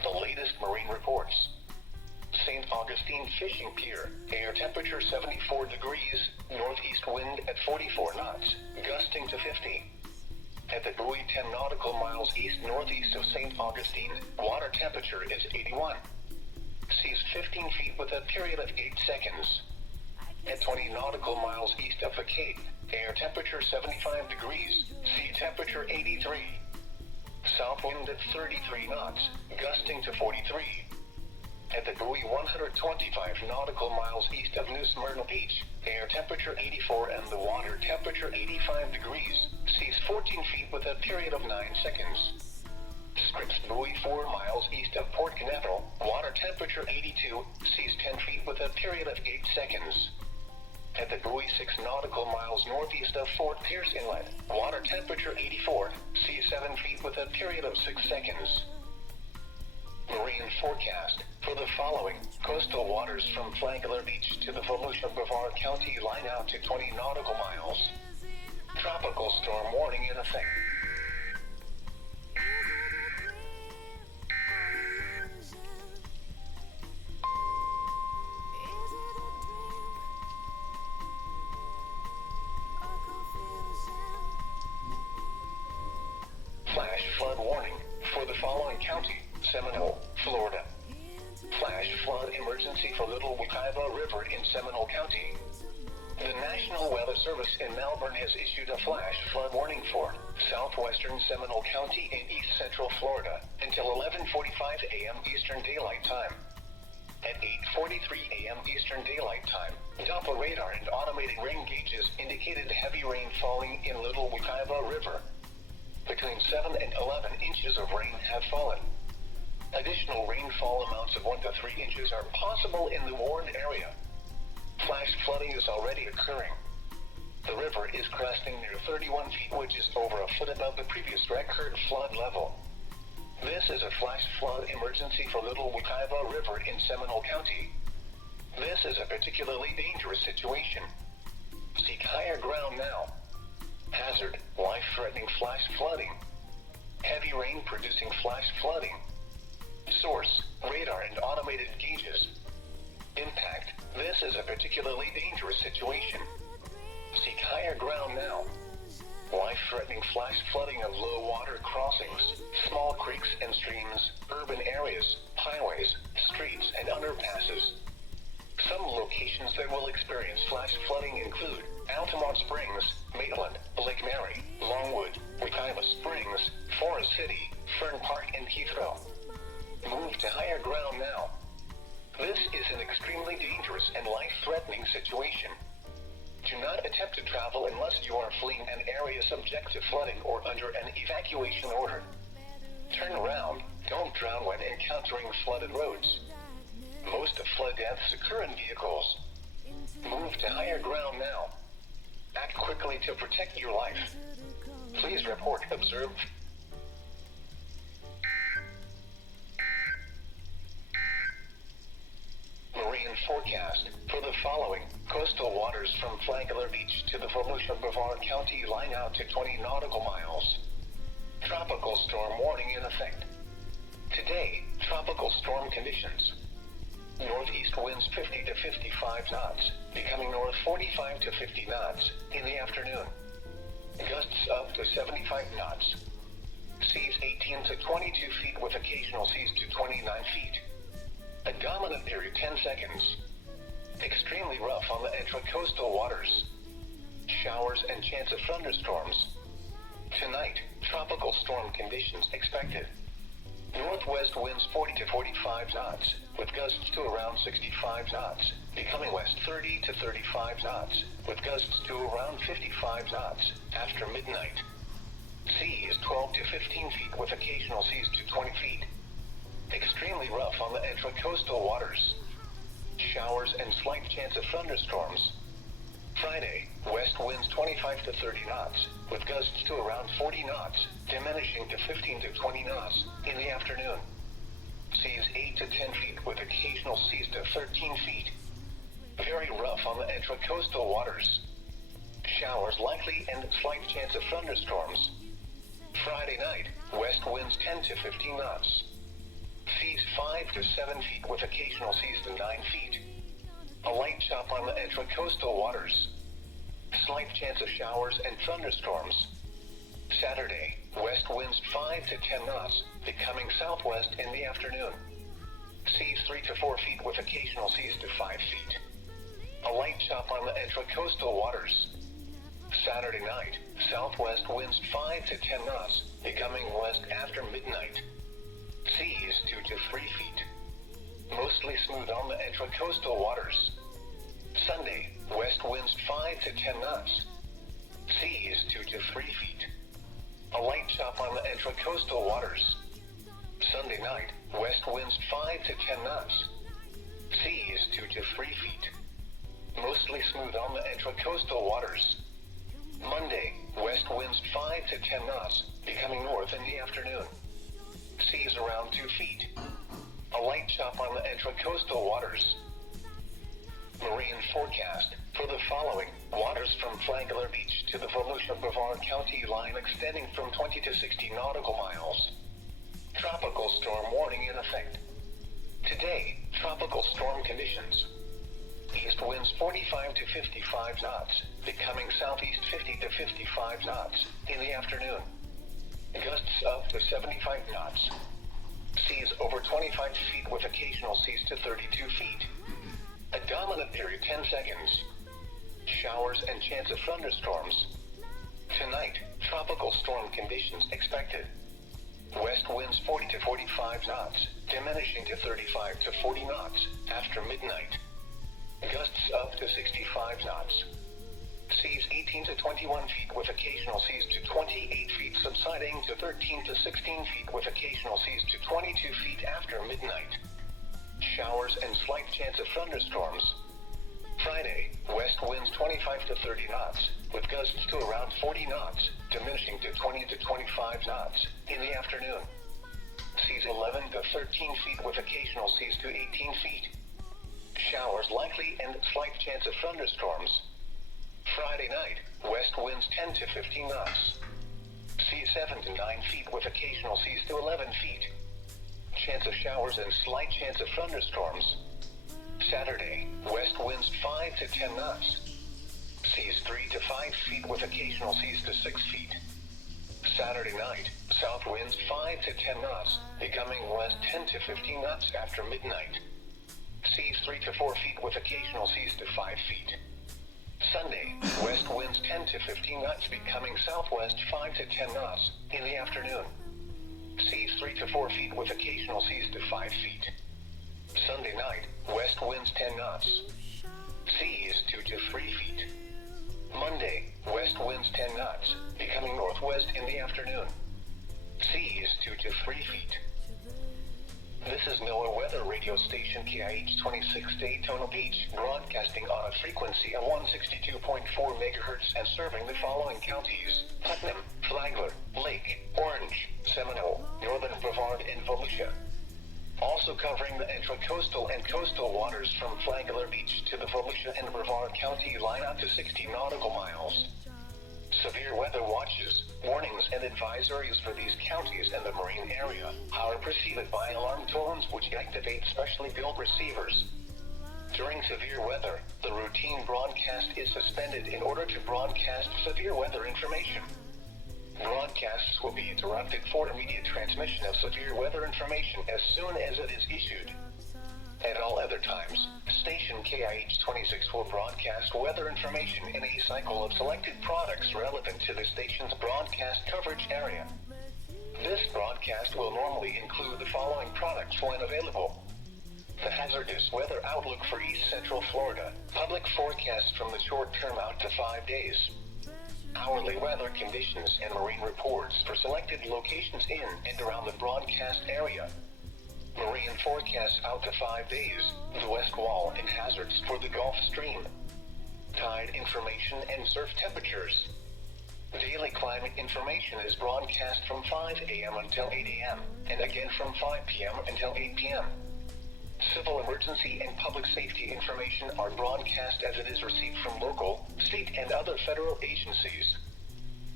The latest marine reports. St. Augustine Fishing Pier, air temperature 74 degrees, northeast wind at 44 knots, gusting to 50. At the buoy 10 nautical miles east-northeast of St. Augustine, water temperature is 81. Seas 15 feet with a period of 8 seconds. At 20 nautical miles east of the Cape, air temperature 75 degrees, sea temperature 83. South wind at 33 knots, gusting to 43. At the buoy 125 nautical miles east of New Smyrna Beach, air temperature 84 and the water temperature 85 degrees, seas 14 feet with a period of 9 seconds. Scripps buoy 4 miles east of Port Canaveral, water temperature 82, seas 10 feet with a period of 8 seconds. At the buoy 6 nautical miles northeast of Fort Pierce Inlet, water temperature 84, seas 7 feet with a period of 6 seconds. Marine forecast for the following: coastal waters from Flagler Beach to the Volusia Brevard County line out to 20 nautical miles. Tropical storm warning in effect. Flash flood warning for the following county: Seminole, Florida. Flash flood emergency for Little Wekiva River in Seminole County. The National Weather Service in Melbourne has issued a flash flood warning for southwestern Seminole County in east central Florida until 11:45 a.m. Eastern Daylight Time. At 8:43 a.m. Eastern Daylight Time, Doppler radar and automated rain gauges indicated heavy rain falling in Little Wekiva River. Between 7 and 11 inches of rain have fallen. Additional rainfall amounts of 1 to 3 inches are possible in the warned area. Flash flooding is already occurring. The river is cresting near 31 feet, which is over a foot above the previous record flood level. This is a flash flood emergency for Little Wekiva River in Seminole County. This is a particularly dangerous situation. Seek higher ground now. Hazard: life-threatening flash flooding. Heavy rain producing flash flooding. Source: radar and automated gauges. Impact: this is a particularly dangerous situation. Seek higher ground now. Life-threatening flash flooding of low water crossings, small creeks and streams, urban areas, highways, streets, and underpasses. Some locations that will experience flash flooding include Altamont Springs, Maitland, Lake Mary, Longwood, Wekiva Springs, Forest City, Fern Park, and Heathrow. Move to higher ground now. This is an extremely dangerous and life-threatening situation. Do not attempt to travel unless you are fleeing an area subject to flooding or under an evacuation order. Turn around. Don't drown when encountering flooded roads. Most of flood deaths occur in vehicles. Move to higher ground now. Act quickly to protect your life. Please report observed. Marine forecast for the following: coastal waters from Flagler Beach to the Volusia Brevard County line out to 20 nautical miles. Tropical storm warning in effect. Today, tropical storm conditions. Northeast winds 50 to 55 knots, becoming north 45 to 50 knots in the afternoon. Gusts up to 75 knots. Seas 18 to 22 feet with occasional seas to 29 feet. A dominant period 10 seconds. Extremely rough on the intracoastal waters. Showers and chance of thunderstorms. Tonight, tropical storm conditions expected. Northwest winds 40 to 45 knots, with gusts to around 65 knots, becoming west 30 to 35 knots, with gusts to around 55 knots after midnight. Sea is 12 to 15 feet with occasional seas to 20 feet. Extremely rough on the intracoastal waters. Showers and slight chance of thunderstorms. Friday, west winds 25 to 30 knots, with gusts to around 40 knots, diminishing to 15 to 20 knots in the afternoon. Seas 8 to 10 feet with occasional seas to 13 feet. Very rough on the intracoastal waters. Showers likely and slight chance of thunderstorms. Friday night, west winds 10 to 15 knots. Seas 5 to 7 feet with occasional seas to 9 feet. A light chop on the intracoastal waters. Slight chance of showers and thunderstorms. Saturday, west winds 5 to 10 knots, becoming southwest in the afternoon. Seas 3 to 4 feet with occasional seas to 5 feet. A light chop on the intracoastal waters. Saturday night, southwest winds 5 to 10 knots, becoming west after midnight. Seas 2 to 3 feet. Mostly smooth on the intracoastal waters. Sunday, west winds 5 to 10 knots. Seas 2 to 3 feet. A light chop on the intracoastal waters. Sunday night, west winds 5 to 10 knots. Seas 2 to 3 feet. Mostly smooth on the intracoastal waters. Monday, west winds 5 to 10 knots, becoming north in the afternoon. Seas around 2 feet. A light chop on the intracoastal waters. Marine forecast for the following: waters from Flagler Beach to the Volusia-Brevard County line extending from 20 to 60 nautical miles. Tropical storm warning in effect. Today, tropical storm conditions. East winds 45 to 55 knots, becoming southeast 50 to 55 knots in the afternoon. Gusts up to 75 knots. Seas over 25 feet with occasional seas to 32 feet. A dominant period 10 seconds. Showers and chance of thunderstorms. Tonight, tropical storm conditions expected. West winds 40 to 45 knots, diminishing to 35 to 40 knots after midnight. Gusts up to 65 knots. Seas 18 to 21 feet with occasional seas to 28 feet, subsiding to 13 to 16 feet with occasional seas to 22 feet after midnight. Showers and slight chance of thunderstorms. Friday, west winds 25 to 30 knots, with gusts to around 40 knots, diminishing to 20 to 25 knots in the afternoon. Seas 11 to 13 feet with occasional seas to 18 feet. Showers likely and slight chance of thunderstorms. Friday night, west winds 10 to 15 knots. Seas 7 to 9 feet with occasional seas to 11 feet. Chance of showers and slight chance of thunderstorms. Saturday, west winds 5 to 10 knots. Seas 3 to 5 feet with occasional seas to 6 feet. Saturday night, south winds 5 to 10 knots, becoming west 10 to 15 knots after midnight. Seas 3 to 4 feet with occasional seas to 5 feet. Sunday, west winds 10 to 15 knots, becoming southwest 5 to 10 knots in the afternoon. Seas 3 to 4 feet with occasional seas to 5 feet. Sunday night, west winds 10 knots. Seas 2 to 3 feet. Monday, west winds 10 knots, becoming northwest in the afternoon. Seas 2 to 3 feet. This is NOAA weather radio station KIH 26 Daytona Beach, broadcasting on a frequency of 162.4 megahertz and serving the following counties: Putnam, Flagler, Lake, Orange, Seminole, Northern Brevard, and Volusia. Also covering the intracoastal and coastal waters from Flagler Beach to the Volusia and Brevard County line up to 60 nautical miles. Severe weather watches, warnings, and advisories for these counties and the marine area are preceded by alarm tones which activate specially built receivers. During severe weather, the routine broadcast is suspended in order to broadcast severe weather information. Broadcasts will be interrupted for immediate transmission of severe weather information as soon as it is issued. At all other times, station KIH 26 will broadcast weather information in a cycle of selected products relevant to the station's broadcast coverage area. This broadcast will normally include the following products when available: the hazardous weather outlook for East Central Florida, public forecast from the short term out to 5 days, hourly weather conditions and marine reports for selected locations in and around the broadcast area, marine forecasts out to 5 days, the west wall and hazards for the Gulf Stream, tide information and surf temperatures. Daily climate information is broadcast from 5 a.m. until 8 a.m. and again from 5 p.m. until 8 p.m. Civil emergency and public safety information are broadcast as it is received from local, state, and other federal agencies.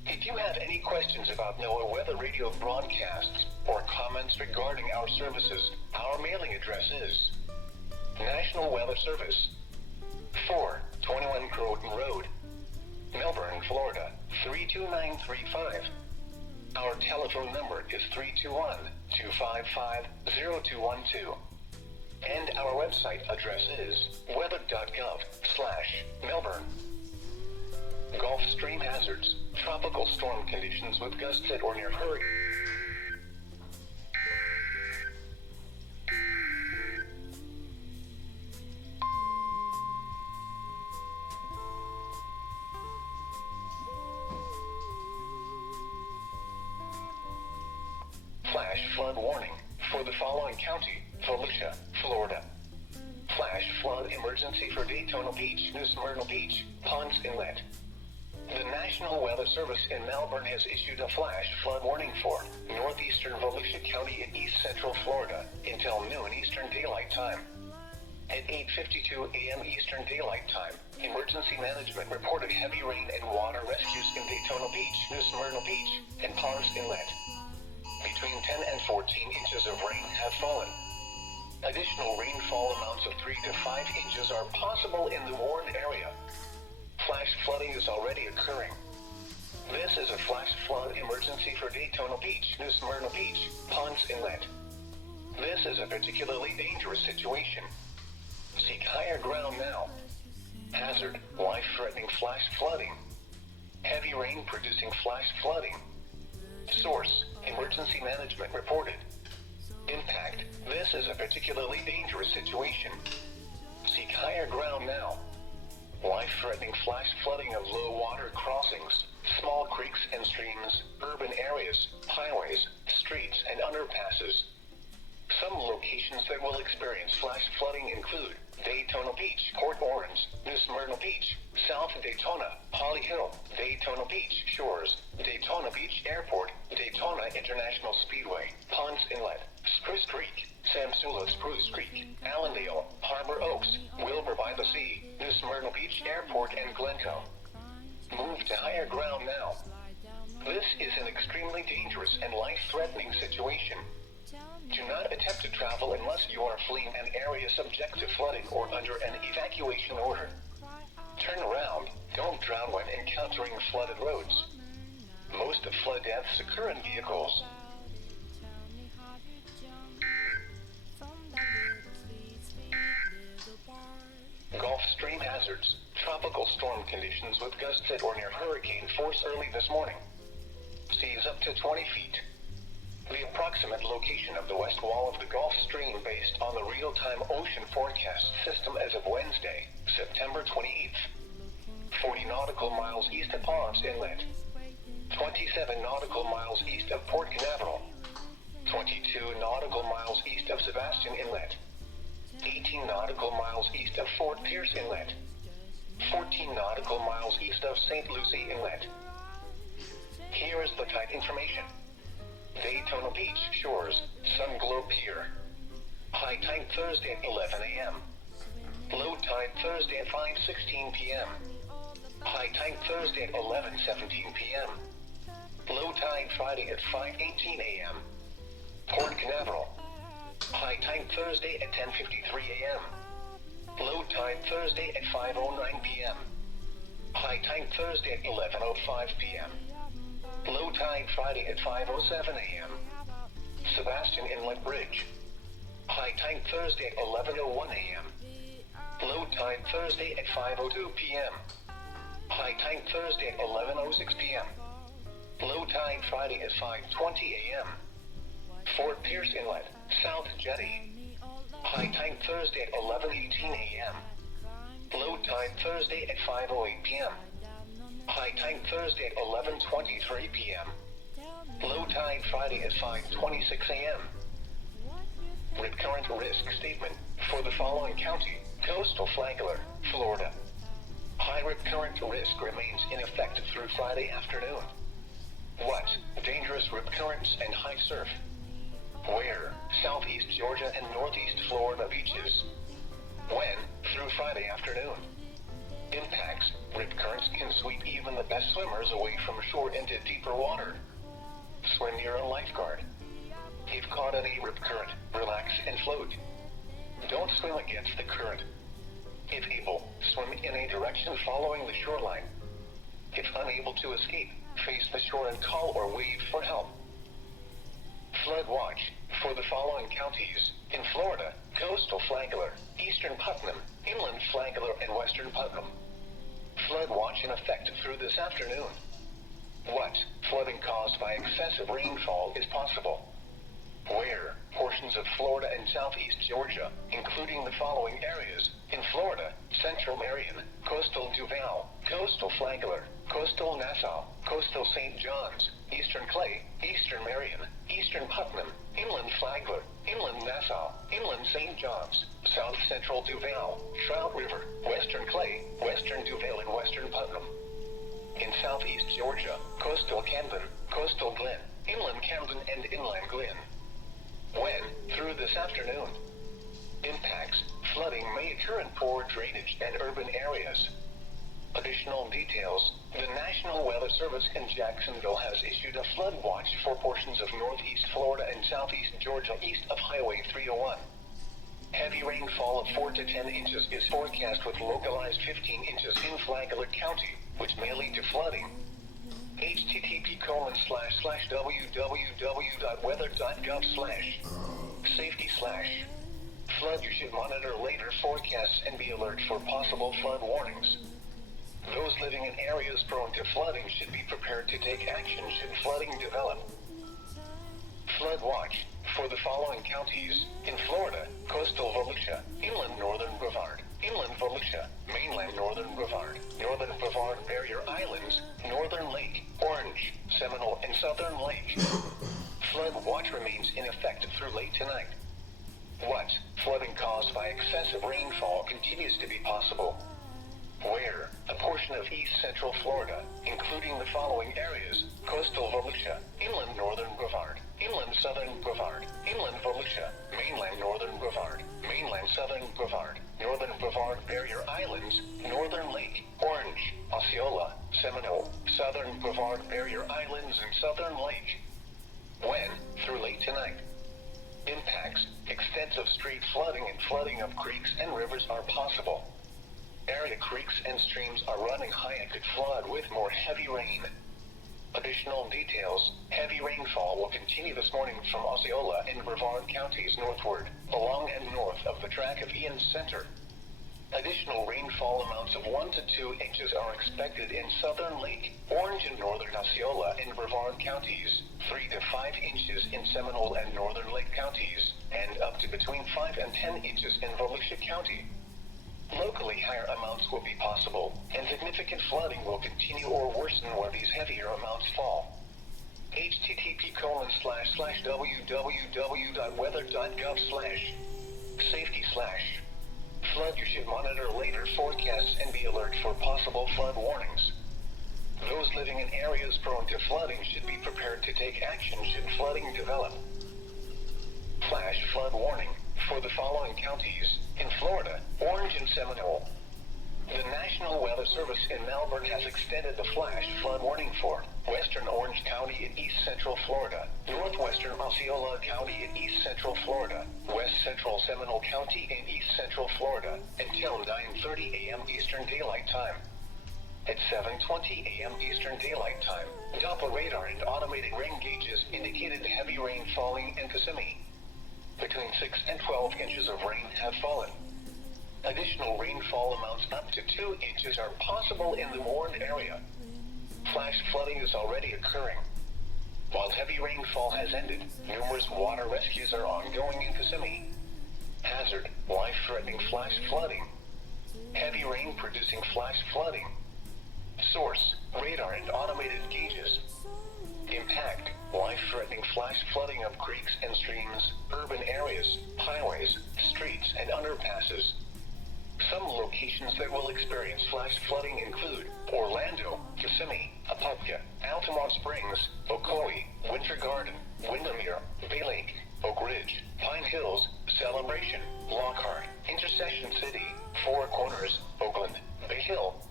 If you have any questions about NOAA Weather Radio broadcasts or comments regarding our services, our mailing address is National Weather Service, 421 Croton Road, Melbourne, Florida, 32935. Our telephone number is 321-255-0212. And our website address is weather.gov/Melbourne. Gulf Stream hazards, tropical storm conditions with gusts at or near hurricane. Flash flood warning for the following county: Volusia, Florida. Flash flood emergency for Daytona Beach, New Smyrna Beach, Ponce Inlet. The National Weather Service in Melbourne has issued a flash flood warning for northeastern Volusia County in east central Florida until noon Eastern Daylight Time. At 8:52 a.m. Eastern Daylight Time, Emergency Management reported heavy rain and water rescues in Daytona Beach, New Smyrna Beach, and Ponce Inlet. Between 10 and 14 inches of rain have fallen. Additional rainfall amounts of 3 to 5 inches are possible in the warned area. Flash flooding is already occurring. This is a flash flood emergency for Daytona Beach, New Smyrna Beach, Ponce Inlet. This is a particularly dangerous situation. Seek higher ground now. Hazard: life-threatening flash flooding. Heavy rain producing flash flooding. Source: Emergency Management reported. Impact: this is a particularly dangerous situation. Seek higher ground now. Life-threatening flash flooding of low water crossings, small creeks and streams, urban areas, highways, streets, and underpasses. Some locations that will experience flash flooding include Daytona Beach, Port Orange, New Smyrna Beach, South Daytona, Holly Hill, Daytona Beach Shores, Daytona Beach Airport, Daytona International Speedway, Ponce Inlet, Spruce Creek, Samsula Spruce Creek, Allendale, Harbor Oaks, Wilbur by the Sea, New Smyrna Beach Airport, and Glencoe. Move to higher ground now. This is an extremely dangerous and life-threatening situation. Do not attempt to travel unless you are fleeing an area subject to flooding or under an evacuation order. Turn around. Don't drown when encountering flooded roads. Most of flood deaths occur in vehicles. Gulf Stream hazards, tropical storm conditions with gusts at or near hurricane force early this morning. Seas up to 20 feet. The approximate location of the west wall of the Gulf Stream based on the real-time ocean forecast system as of Wednesday, September 28th. 40 nautical miles east of Ponce Inlet. 27 nautical miles east of Port Canaveral. 22 nautical miles east of Sebastian Inlet. 18 nautical miles east of Fort Pierce Inlet. 14 nautical miles east of St. Lucie Inlet. Here is the tide information. Daytona Beach Shores, Sunglow Pier. High tide Thursday at 11 a.m. Low tide Thursday at 5:16 p.m. High tide Thursday at 11:17 p.m. Low tide Friday at 5:18 a.m. Port Canaveral. High tide Thursday at 10:53 a.m. Low tide Thursday at 5:09 p.m. High tide Thursday at 11:05 p.m. Low tide Friday at 5:07 a.m. Sebastian Inlet Bridge. High tide Thursday at 11:01 a.m. Low tide Thursday at 5:02 p.m. High tide Thursday at 11:06 p.m. Low tide Friday at 5:20 a.m. Fort Pierce Inlet, South Jetty. High tide Thursday at 11:18 a.m. Low tide Thursday at 5:08 p.m. High tide Thursday at 11:23 p.m. Low tide Friday at 5:26 a.m. Rip current risk statement for the following county: Coastal Flagler, Florida. High rip current risk remains in effect through Friday afternoon. What? Dangerous rip currents and high surf. Where? Southeast Georgia and northeast Florida beaches. When? Through Friday afternoon. Impacts, rip currents can sweep even the best swimmers away from shore into deeper water. Swim near a lifeguard. If caught in a rip current, relax and float. Don't swim against the current. If able, swim in a direction following the shoreline. If unable to escape, face the shore and call or wave for help. Flood watch for the following counties in Florida: coastal Flagler, eastern Putnam, inland Flagler, and western Putnam. Flood watch in effect through this afternoon. What flooding caused by excessive rainfall is possible? Where? Portions of Florida and southeast Georgia, including the following areas: in Florida, central Marion, coastal Duval, coastal Flagler, coastal Nassau, coastal St. John's, eastern Clay, eastern Marion, eastern Putnam, inland Flagler, inland Nassau, inland St. John's, south central Duval, Trout River, western Clay, western Duval, and western Putnam. In southeast Georgia, coastal Camden, coastal Glen, inland Camden, and inland Glen. When? Through this afternoon. Impacts, flooding may occur in poor drainage and urban areas. Additional details, the National Weather Service in Jacksonville has issued a flood watch for portions of northeast Florida and southeast Georgia east of Highway 301. Heavy rainfall of 4 to 10 inches is forecast with localized 15 inches in Flagler County, which may lead to flooding. http://www.weather.gov/safety/. Flood. You should monitor later forecasts and be alert for possible flood warnings. Those living in areas prone to flooding should be prepared to take action should flooding develop. Flood watch for the following counties in Florida: coastal Volusia, inland northern Brevard, inland Volusia, mainland northern Brevard, northern Brevard Barrier Islands, northern Lake, Orange, Seminole, and southern Lake. Flood watch remains in effect through late tonight. What flooding caused by excessive rainfall continues to be possible? Where? A portion of east central Florida, including the following areas: coastal Volusia, inland northern Brevard, inland southern Brevard, inland Volusia, mainland northern Brevard, mainland southern Brevard, northern Brevard Barrier Islands, northern Lake, Orange, Osceola, Seminole, southern Brevard Barrier Islands, and southern Lake. When? Through late tonight. Impacts, extensive street flooding and flooding of creeks and rivers are possible. Area creeks and streams are running high and could flood with more heavy rain. Additional details, heavy rainfall will continue this morning from Osceola and Brevard counties northward, along and north of the track of Ian's Center. Additional rainfall amounts of 1 to 2 inches are expected in southern Lake, Orange, and northern Osceola and Brevard counties, 3 to 5 inches in Seminole and northern Lake counties, and up to between 5 and 10 inches in Volusia County. Locally, higher amounts will be possible, and significant flooding will continue or worsen where these heavier amounts fall. http://www.weather.gov/safety/. Flood. You should monitor later forecasts and be alert for possible flood warnings. Those living in areas prone to flooding should be prepared to take action should flooding develop. Flash flood warning for the following counties in Florida: Orange and Seminole. The National Weather Service in Melbourne has extended the flash flood warning for western Orange County in east central Florida, northwestern Osceola County in east central Florida, west central Seminole County in east central Florida, until 9:30 a.m. Eastern Daylight Time. At 7:20 a.m. Eastern Daylight Time, Doppler radar and automated rain gauges indicated heavy rain falling in Kissimmee. Between 6 and 12 inches of rain have fallen. Additional rainfall amounts up to 2 inches are possible in the warned area. Flash flooding is already occurring. While heavy rainfall has ended, numerous water rescues are ongoing in Kissimmee. Hazard: life-threatening flash flooding. Heavy rain producing flash flooding. Source: radar and automated gauges. Impact: life-threatening flash flooding of creeks and streams, urban areas, highways, streets, and underpasses. Some locations that will experience flash flooding include Orlando, Kissimmee, Apopka, Altamont Springs, Ocoee, Winter Garden, Windermere, Bay Lake, Oak Ridge, Pine Hills, Celebration, Lockhart, Intersection City, Four Corners, Oakland, Bay Hill,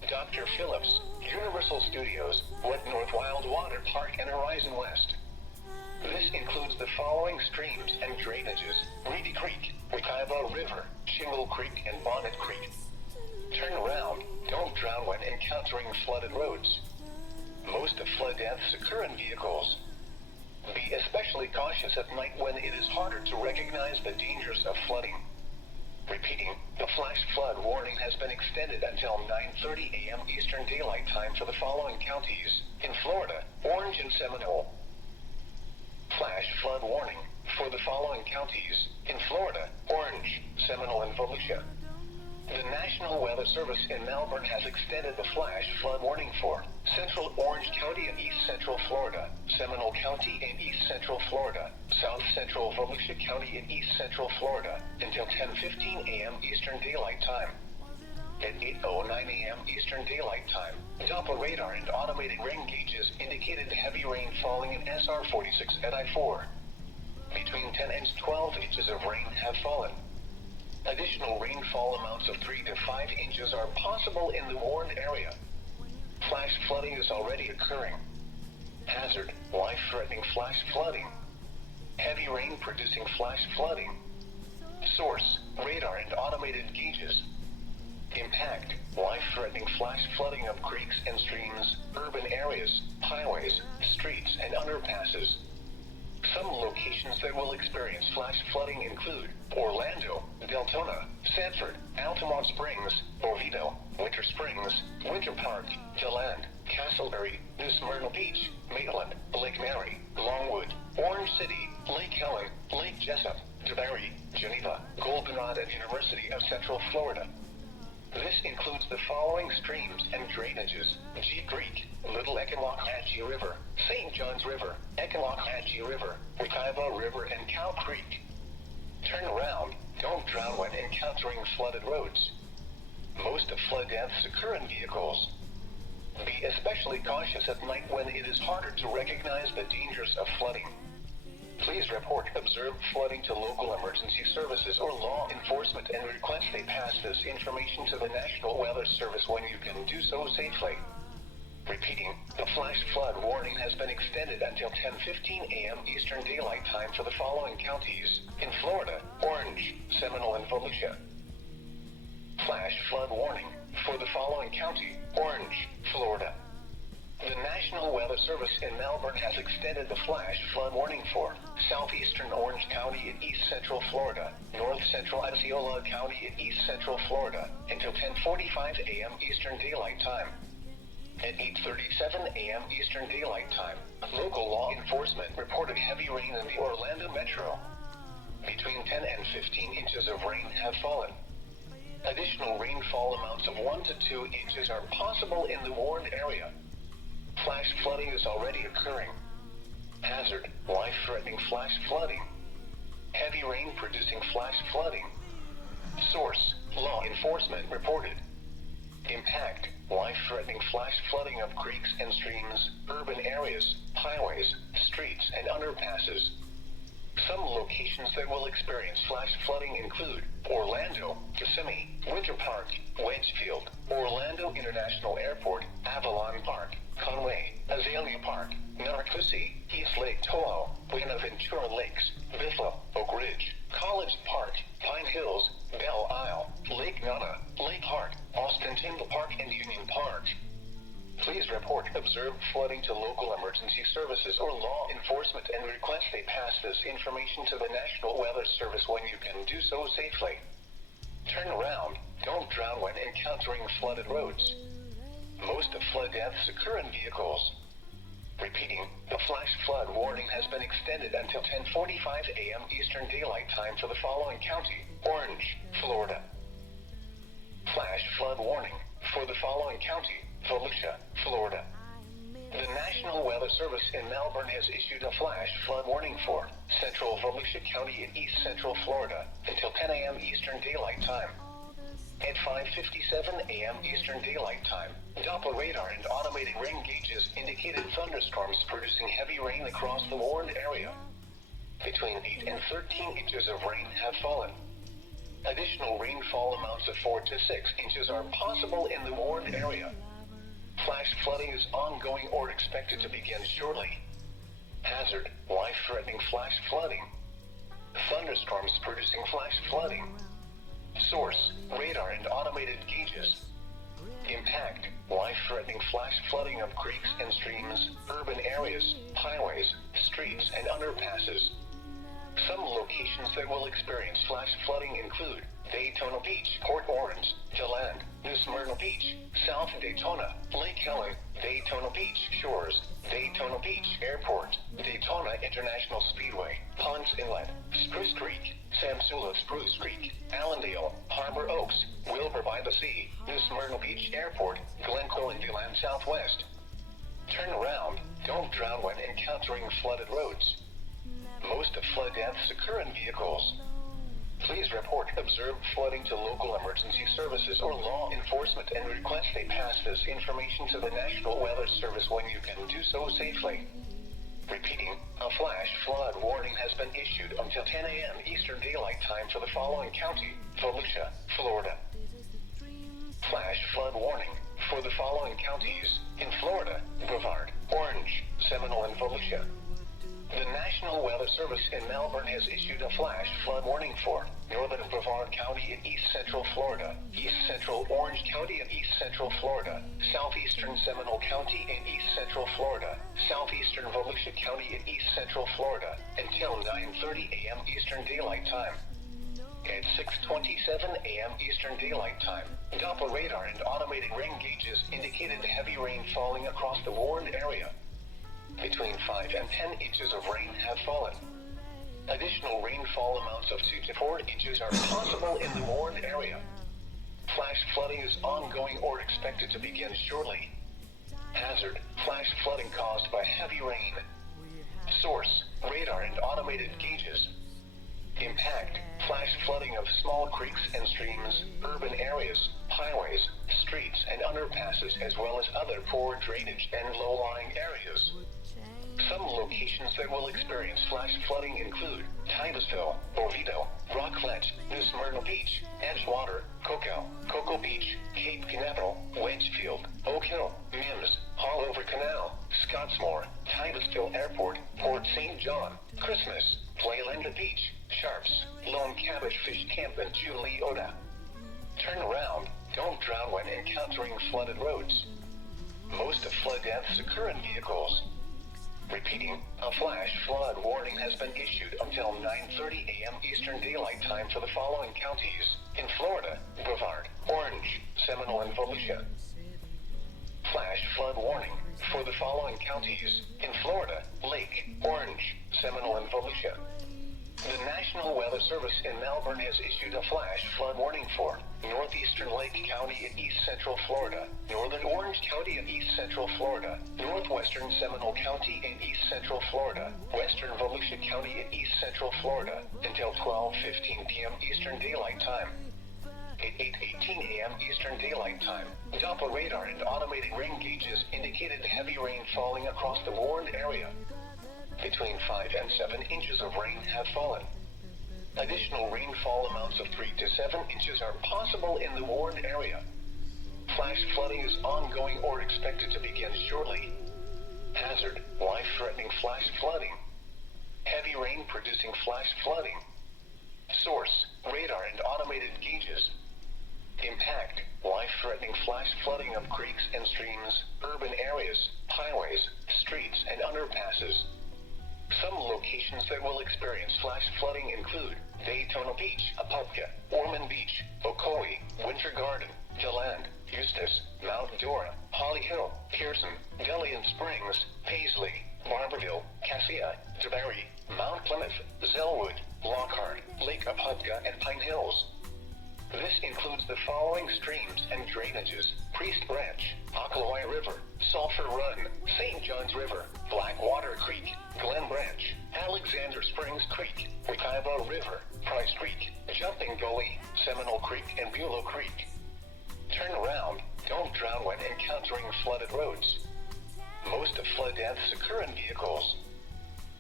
Dr. Phillips, Universal Studios, Wet North Wild Water Park, and Horizon West. This includes the following streams and drainages: Reedy Creek, Wekiva River, Shingle Creek, and Bonnet Creek. Turn around, don't drown when encountering flooded roads. Most of flood deaths occur in vehicles. Be especially cautious at night when it is harder to recognize the dangers of flooding. Repeating, the flash flood warning has been extended until 9:30 a.m. Eastern Daylight Time for the following counties: in Florida, Orange and Seminole. Flash flood warning for the following counties: in Florida, Orange, Seminole, and Volusia. The National Weather Service in Melbourne has extended the flash flood warning for Central Orange County and East Central Florida, Seminole County and East Central Florida, South Central Volusia County and East Central Florida until 10:15 a.m. Eastern Daylight Time. At 8:09 a.m. Eastern Daylight Time, Doppler radar and automated rain gauges indicated heavy rain falling in SR 46 at I-4. Between 10 and 12 inches of rain have fallen. Additional rainfall amounts of 3 to 5 inches are possible in the warned area. Flash flooding is already occurring. Hazard: life-threatening flash flooding. Heavy rain producing flash flooding. Source: radar and automated gauges. Impact: life-threatening flash flooding of creeks and streams, urban areas, highways, streets, and underpasses. Some locations that will experience flash flooding include Orlando, Daytona, Sanford, Altamont Springs, Oviedo, Winter Springs, Winter Park, DeLand, Castleberry, New Smyrna Beach, Maitland, Lake Mary, Longwood, Orange City, Lake Helen, Lake Jessup, DeBary, Geneva, Goldenrod, and University of Central Florida. This includes the following streams and drainages: G Creek, Little Ekanlockhatchee River, St. John's River, Ekanlockhatchee River, Wekiva River, and Cow Creek. Turn around, don't drown when encountering flooded roads. Most of flood deaths occur in vehicles. Be especially cautious at night when it is harder to recognize the dangers of flooding. Please report observed flooding to local emergency services or law enforcement and request they pass this information to the National Weather Service when you can do so safely. Repeating, the flash flood warning has been extended until 10:15 a.m. Eastern Daylight Time for the following counties: in Florida, Orange, Seminole, and Volusia. Flash flood warning for the following county: Orange, Florida. The National Weather Service in Melbourne has extended the flash flood warning for southeastern Orange County in East Central Florida, north central Osceola County in East Central Florida until 10:45 a.m. Eastern Daylight Time. At 8:37 a.m. Eastern Daylight Time, local law enforcement reported heavy rain in the Orlando metro. Between 10 and 15 inches of rain have fallen. Additional rainfall amounts of 1 to 2 inches are possible in the warned area. Flash flooding is already occurring. Hazard: life-threatening flash flooding. Heavy rain producing flash flooding. Source: law enforcement reported. Impact: life-threatening flash flooding of creeks and streams, urban areas, highways, streets, and underpasses. Some locations that will experience flash flooding include Orlando, Kissimmee, Winter Park, Wedgefield, Orlando International Airport, Avalon Park, Conway, Azalea Park, Narcoosee, East Lake Tahoe, Buenaventura Lakes, Bithla, Oak Ridge, College Park, Pine Hills, Belle Isle, Lake Nona, Lake Hart, Austin Tingle Park, and Union Park. Please report observed flooding to local emergency services or law enforcement and request they pass this information to the National Weather Service when you can do so safely. Turn around, don't drown when encountering flooded roads. Most of flood deaths occur in vehicles. Repeating, the flash flood warning has been extended until 10:45 a.m. Eastern Daylight Time for the following county: Orange, Florida. Flash flood warning for the following county: Volusia, Florida. The National Weather Service in Melbourne has issued a flash flood warning for Central Volusia County in East Central Florida until 10 a.m. Eastern Daylight Time. At 5:57 a.m. Eastern Daylight Time, Doppler radar and automated rain gauges indicated thunderstorms producing heavy rain across the warned area. Between 8 and 13 inches of rain have fallen. Additional rainfall amounts of 4 to 6 inches are possible in the warned area. Flash flooding is ongoing or expected to begin shortly. Hazard, life-threatening flash flooding. Thunderstorms producing flash flooding. Source, radar and automated gauges. Impact, life-threatening flash flooding of creeks and streams, urban areas, highways, streets, and underpasses. Some locations that will experience flash flooding include Daytona Beach, Port Orange, DeLand, New Smyrna Beach, South Daytona, Lake Helen, Daytona Beach Shores, Daytona Beach Airport, Daytona International Speedway, Ponce Inlet, Spruce Creek, Samsula Spruce Creek, Allendale, Harbor Oaks, Wilbur by the Sea, New Smyrna Beach Airport, Glencoe and DeLand Southwest. Turn around, don't drown when encountering flooded roads. Most of flood deaths occur in vehicles. Please report observed flooding to local emergency services or law enforcement and request they pass this information to the National Weather Service when you can do so safely. Repeating, a flash flood warning has been issued until 10 a.m. Eastern Daylight Time for the following county: Volusia, Florida. Flash flood warning for the following counties in Florida: Brevard, Orange, Seminole, and Volusia. The National Weather Service in Melbourne has issued a flash flood warning for northern Brevard County in east central Florida, east central Orange County in east central Florida, southeastern Seminole County in east central Florida, southeastern Volusia County in east central Florida, until 9:30 a.m. Eastern Daylight Time. At 6:27 a.m. Eastern Daylight Time, Doppler radar and automated rain gauges indicated heavy rain falling across the warned area. Between 5 and 10 inches of rain have fallen. Additional rainfall amounts of 2 to 4 inches are possible in the warned area. Flash flooding is ongoing or expected to begin shortly. Hazard, flash flooding caused by heavy rain. Source, radar and automated gauges. Impact, flash flooding of small creeks and streams, urban areas, highways, streets, and underpasses, as well as other poor drainage and low-lying areas. Some locations that will experience flash flooding include Titusville, Oviedo, Rockledge, New Smyrna Beach, Edgewater, Cocoa Beach, Cape Canaveral, Wedgefield, Oak Hill, Mims, Haulover Canal, Scottsmore, Titusville Airport, Port St. John, Christmas, Playland Beach, Sharps, Lone Cabbage Fish Camp, and Juliota. Turn around, don't drown when encountering flooded roads. Most of flood deaths occur in vehicles. Repeating, a flash flood warning has been issued until 9:30 a.m. Eastern Daylight Time for the following counties in Florida: Brevard, Orange, Seminole, and Volusia. Flash flood warning for the following counties in Florida: Lake, Orange, Seminole, and Volusia. The National Weather Service in Melbourne has issued a flash flood warning for northeastern Lake County in east central Florida, northern Orange County in east central Florida, northwestern Seminole County in east central Florida, western Volusia County in east central Florida, until 12:15 p.m. Eastern Daylight Time. At 8:18 a.m. Eastern Daylight Time, Doppler radar and automated rain gauges indicated heavy rain falling across the warned area. Between 5 and 7 inches of rain have fallen. Additional rainfall amounts of 3 to 7 inches are possible in the warned area. Flash flooding is ongoing or expected to begin shortly. Hazard, life-threatening flash flooding. Heavy rain producing flash flooding. Source, radar and automated gauges. Impact, life-threatening flash flooding of creeks and streams, urban areas, highways, streets, and underpasses. Some locations that will experience flash flooding include Daytona Beach, Apopka, Ormond Beach, Ocoee, Winter Garden, DeLand, Eustis, Mount Dora, Holly Hill, Pearson, Delian Springs, Paisley, Barberville, Cassia, DeBary, Mount Plymouth, Zellwood, Lockhart, Lake Apopka, and Pine Hills. This includes the following streams and drainages: Priest Branch, Okaloosa River, Sulphur Run, St. John's River, Blackwater Creek, Glen Branch, Alexander Springs Creek, Wekiva River, Price Creek, Jumping Gully, Seminole Creek, and Bulow Creek. Turn around, don't drown when encountering flooded roads. Most of flood deaths occur in vehicles.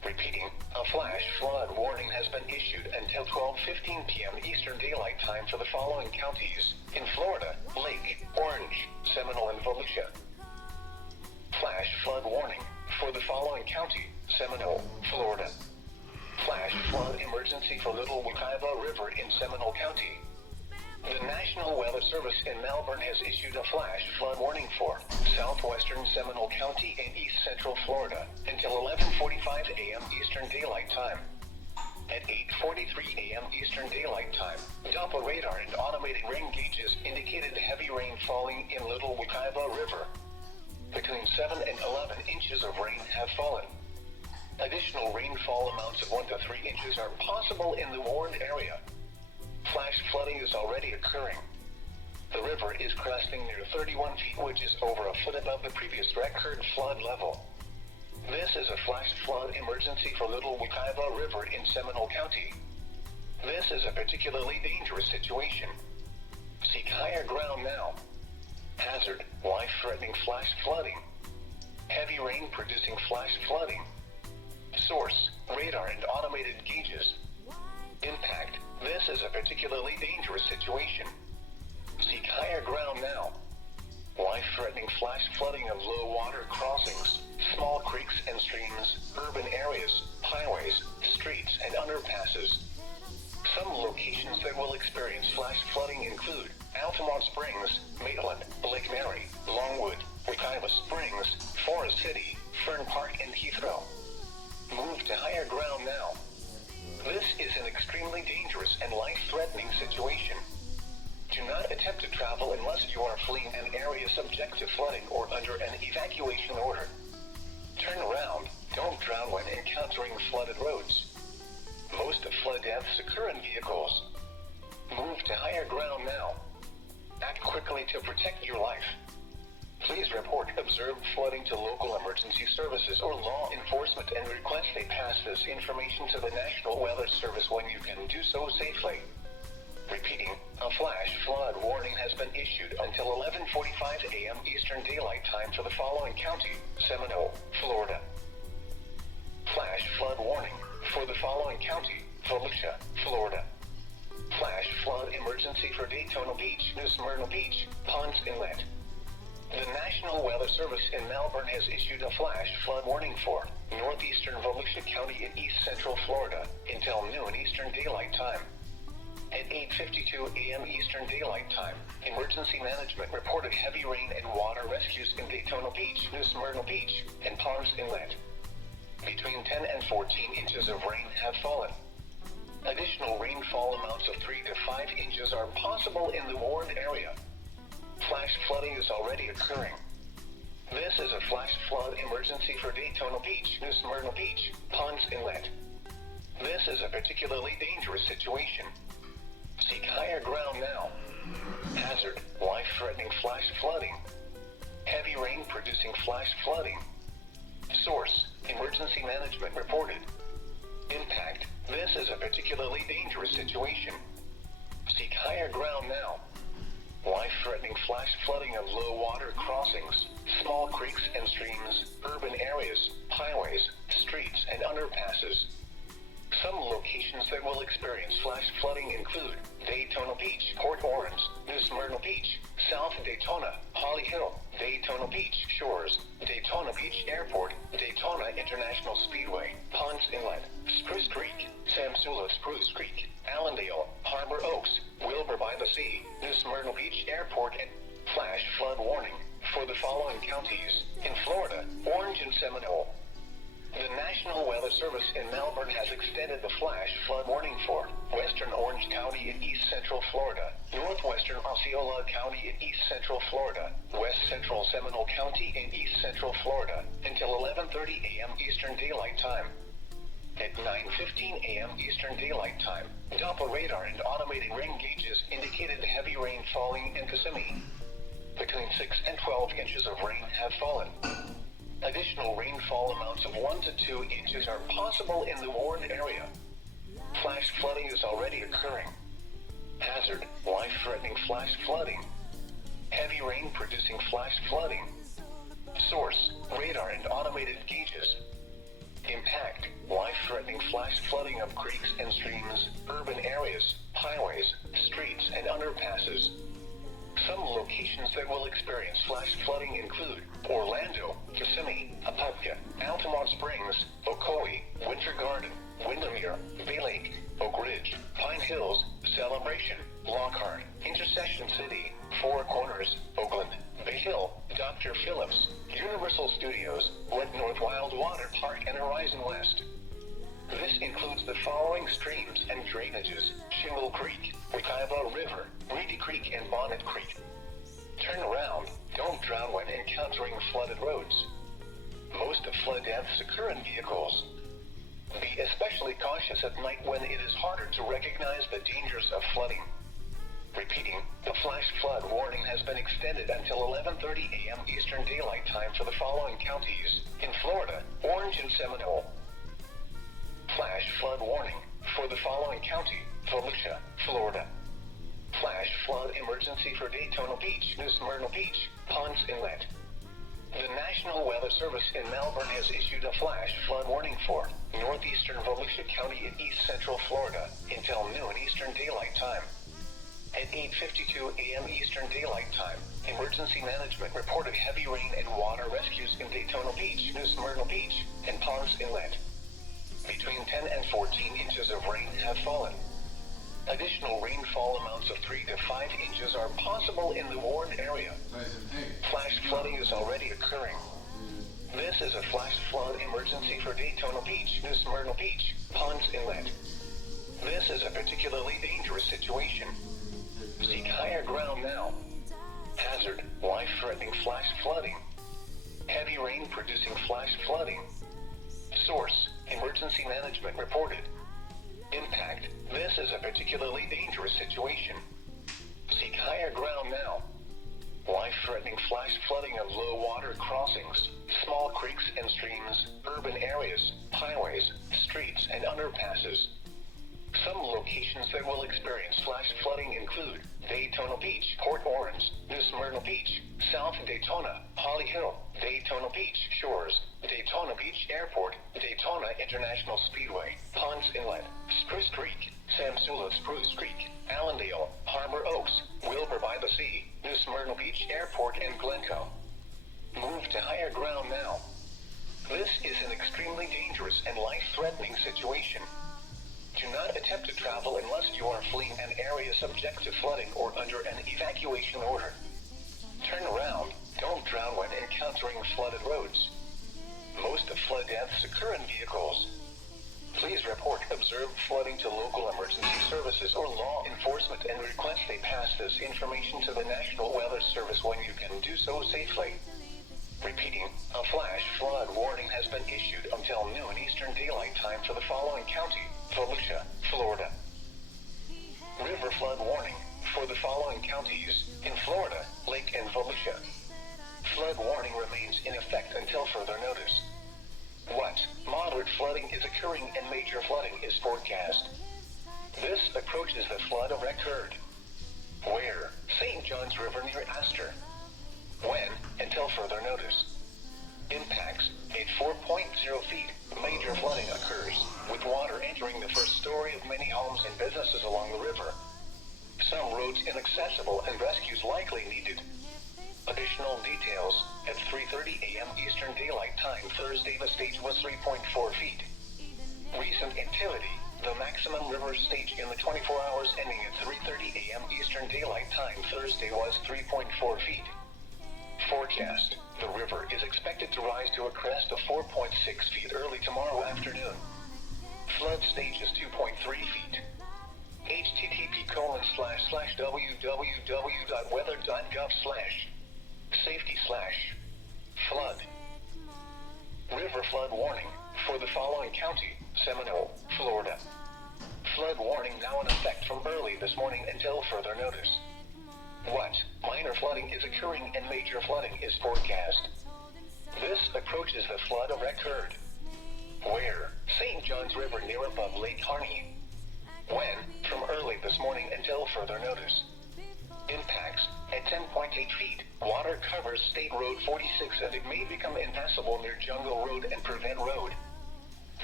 Repeating, a flash flood warning has been issued until 12:15 p.m. Eastern Daylight Time for the following counties in Florida: Lake, Orange, Seminole, and Volusia. Flash flood warning for the following county: Seminole, Florida. Flash flood emergency for Little Wekiva River in Seminole County. The National Weather Service in Melbourne has issued a flash flood warning for southwestern Seminole County and east central Florida until 11:45 a.m. Eastern Daylight Time. At 8:43 a.m. Eastern Daylight Time, Doppler radar and automated rain gauges indicated heavy rain falling in Little Wekiva River. Between 7 and 11 inches of rain have fallen. Additional rainfall amounts of 1 to 3 inches are possible in the warned area. Flash flooding is already occurring. The river is cresting near 31 feet, which is over a foot above the previous record flood level. This is a flash flood emergency for Little Wekiva River in Seminole County. This is a particularly dangerous situation. Seek higher ground now. Hazard, life-threatening flash flooding. Heavy rain producing flash flooding. Source, radar and automated gauges. Impact, this is a particularly dangerous situation. Seek higher ground now. Life-threatening flash flooding of low water crossings, small creeks and streams, urban areas, highways, streets, and underpasses. Some locations that will experience flash flooding include Altamont Springs, Maitland, Lake Mary, Longwood, Wekiva Springs, Forest City, Fern Park, and Heathrow. Move to higher ground now. This is an extremely dangerous and life-threatening situation. Do not attempt to travel unless you are fleeing an area subject to flooding or under an evacuation order. Turn around, don't drown when encountering flooded roads. Most of flood deaths occur in vehicles. Move to higher ground now. Act quickly to protect your life. Please report observed flooding to local emergency services or law enforcement and request they pass this information to the National Weather Service when you can do so safely. Repeating, a flash flood warning has been issued until 11:45 a.m. Eastern Daylight Time for the following county: Seminole, Florida. Flash flood warning for the following county: Volusia, Florida. Flash flood emergency for Daytona Beach, New Smyrna Beach, Ponce Inlet. The National Weather Service in Melbourne has issued a flash flood warning for northeastern Volusia County in east central Florida until noon Eastern Daylight Time. At 8:52 a.m. Eastern Daylight Time, Emergency Management reported heavy rain and water rescues in Daytona Beach, New Smyrna Beach, and Ponce Inlet. Between 10 and 14 inches of rain have fallen. Additional rainfall amounts of 3 to 5 inches are possible in the warned area. Flash flooding is already occurring. This is a flash flood emergency for Daytona Beach, New Smyrna Beach, Ponce Inlet. This is a particularly dangerous situation. Seek higher ground now. Hazard, life-threatening flash flooding. Heavy rain producing flash flooding. Source, emergency management reported. Impact, this is a particularly dangerous situation. Seek higher ground now. Life-threatening flash flooding of low water crossings, small creeks and streams, urban areas, highways, streets, and underpasses. Some locations that will experience flash flooding include Daytona Beach, Port Orange, New Smyrna Beach, South Daytona, Holly Hill, Daytona Beach Shores, Daytona Beach Airport, Daytona International Speedway, Ponce Inlet, Spruce Creek, Samsula Spruce Creek, Allendale, Harbor Oaks, Wilbur by the Sea, New Smyrna Beach Airport, and flash flood warning for the following counties in Florida: Orange and Seminole. The National Weather Service in Melbourne has extended the flash flood warning for western Orange County in east central Florida, northwestern Osceola County in east central Florida, west central Seminole County in east central Florida until 11:30 a.m. Eastern Daylight Time. At 9:15 a.m. Eastern Daylight Time, Doppler radar and automated rain gauges indicated heavy rain falling in Kissimmee. Between 6 and 12 inches of rain have fallen. Additional rainfall amounts of 1 to 2 inches are possible in the warned area. Flash flooding is already occurring. Hazard, life-threatening flash flooding. Heavy rain producing flash flooding. Source, radar and automated gauges. Impact, life-threatening flash flooding of creeks and streams, urban areas, highways, streets, and underpasses. Some locations that will experience flash flooding include Orlando, Kissimmee, Apopka, Altamont Springs, Ocoee, Winter Garden, Windermere, Bay Lake, Oak Ridge, Pine Hills, Celebration, Lockhart, Intersection City, Four Corners, Oakland, Bay Hill, Dr. Phillips, Universal Studios, Wet North Wild Water Park, and Horizon West. This includes the following streams and drainages: Shingle Creek, Wekiva River, Reedy Creek, and Bonnet Creek. Turn around, don't drown when encountering flooded roads. Most of flood deaths occur in vehicles. Be especially cautious at night when it is harder to recognize the dangers of flooding. Repeating, the flash flood warning has been extended until 11:30 a.m. Eastern Daylight Time for the following counties: in Florida, Orange and Seminole. Flash flood warning for the following county: Volusia, Florida. Flash flood emergency for Daytona Beach, New Smyrna Beach, Ponce Inlet. The National Weather Service in Melbourne has issued a flash flood warning for northeastern Volusia County in east central Florida until noon Eastern Daylight Time. At 8:52 a.m. Eastern Daylight Time, Emergency Management reported heavy rain and water rescues in Daytona Beach, New Smyrna Beach, and Ponce Inlet. Between 10 and 14 inches of rain have fallen. Additional rainfall amounts of 3 to 5 inches are possible in the warned area. Flash flooding is already occurring. This is a flash flood emergency for Daytona Beach, New Smyrna Beach, Ponce Inlet. This is a particularly dangerous situation. Seek higher ground now. Hazard, life-threatening flash flooding. Heavy rain producing flash flooding. Source, Emergency Management reported. Impact, this is a particularly dangerous situation. Seek higher ground now. Life-threatening flash flooding of low water crossings, small creeks and streams, urban areas, highways, streets, and underpasses. Some locations that will experience flash flooding include Daytona Beach, Port Orange, New Smyrna Beach, South Daytona, Holly Hill, Daytona Beach Shores, Daytona Beach Airport, Daytona International Speedway, Ponce Inlet, Spruce Creek, Samsula Spruce Creek, Allendale, Harbor Oaks, Wilbur by the Sea, New Smyrna Beach Airport, and Glencoe. Move to higher ground now. This is an extremely dangerous and life-threatening situation. Do not attempt to travel unless you are fleeing an area subject to flooding or under an evacuation order. Turn around, don't drown when encountering flooded roads. Most of flood deaths occur in vehicles. Please report observed flooding to local emergency services or law enforcement and request they pass this information to the National Weather Service when you can do so safely. Repeating, a flash flood warning has been issued until noon Eastern Daylight Time for the following county: Volusia, Florida. River flood warning for the following counties: in Florida, Lake and Volusia. Flood warning remains in effect until further notice. What moderate flooding is occurring and major flooding is forecast. This approaches the flood of record. Where? St. Johns River near Astor. When? Until further notice. Impacts: at 4.0 feet, major flooding occurs, with water entering the first story of many homes and businesses along the river. Some roads inaccessible and rescues likely needed. Additional details: at 3:30 a.m. Eastern Daylight Time Thursday, the stage was 3.4 feet. Recent activity: the maximum river stage in the 24 hours ending at 3:30 a.m. Eastern Daylight Time Thursday was 3.4 feet. Forecast: the river is expected to rise to a crest of 4.6 feet early tomorrow afternoon. Flood stage is 2.3 feet. http://www.weather.gov/safety/flood. River flood warning for the following county: Seminole, Florida. Flood warning now in effect from early this morning until further notice. What minor flooding is occurring and major flooding is forecast. This approaches the flood of record. Where? St. Johns River near above Lake Harney. When? From early this morning until further notice. Impacts: at 10.8 feet, water covers State Road 46 and it may become impassable near Jungle Road and Prevent Road.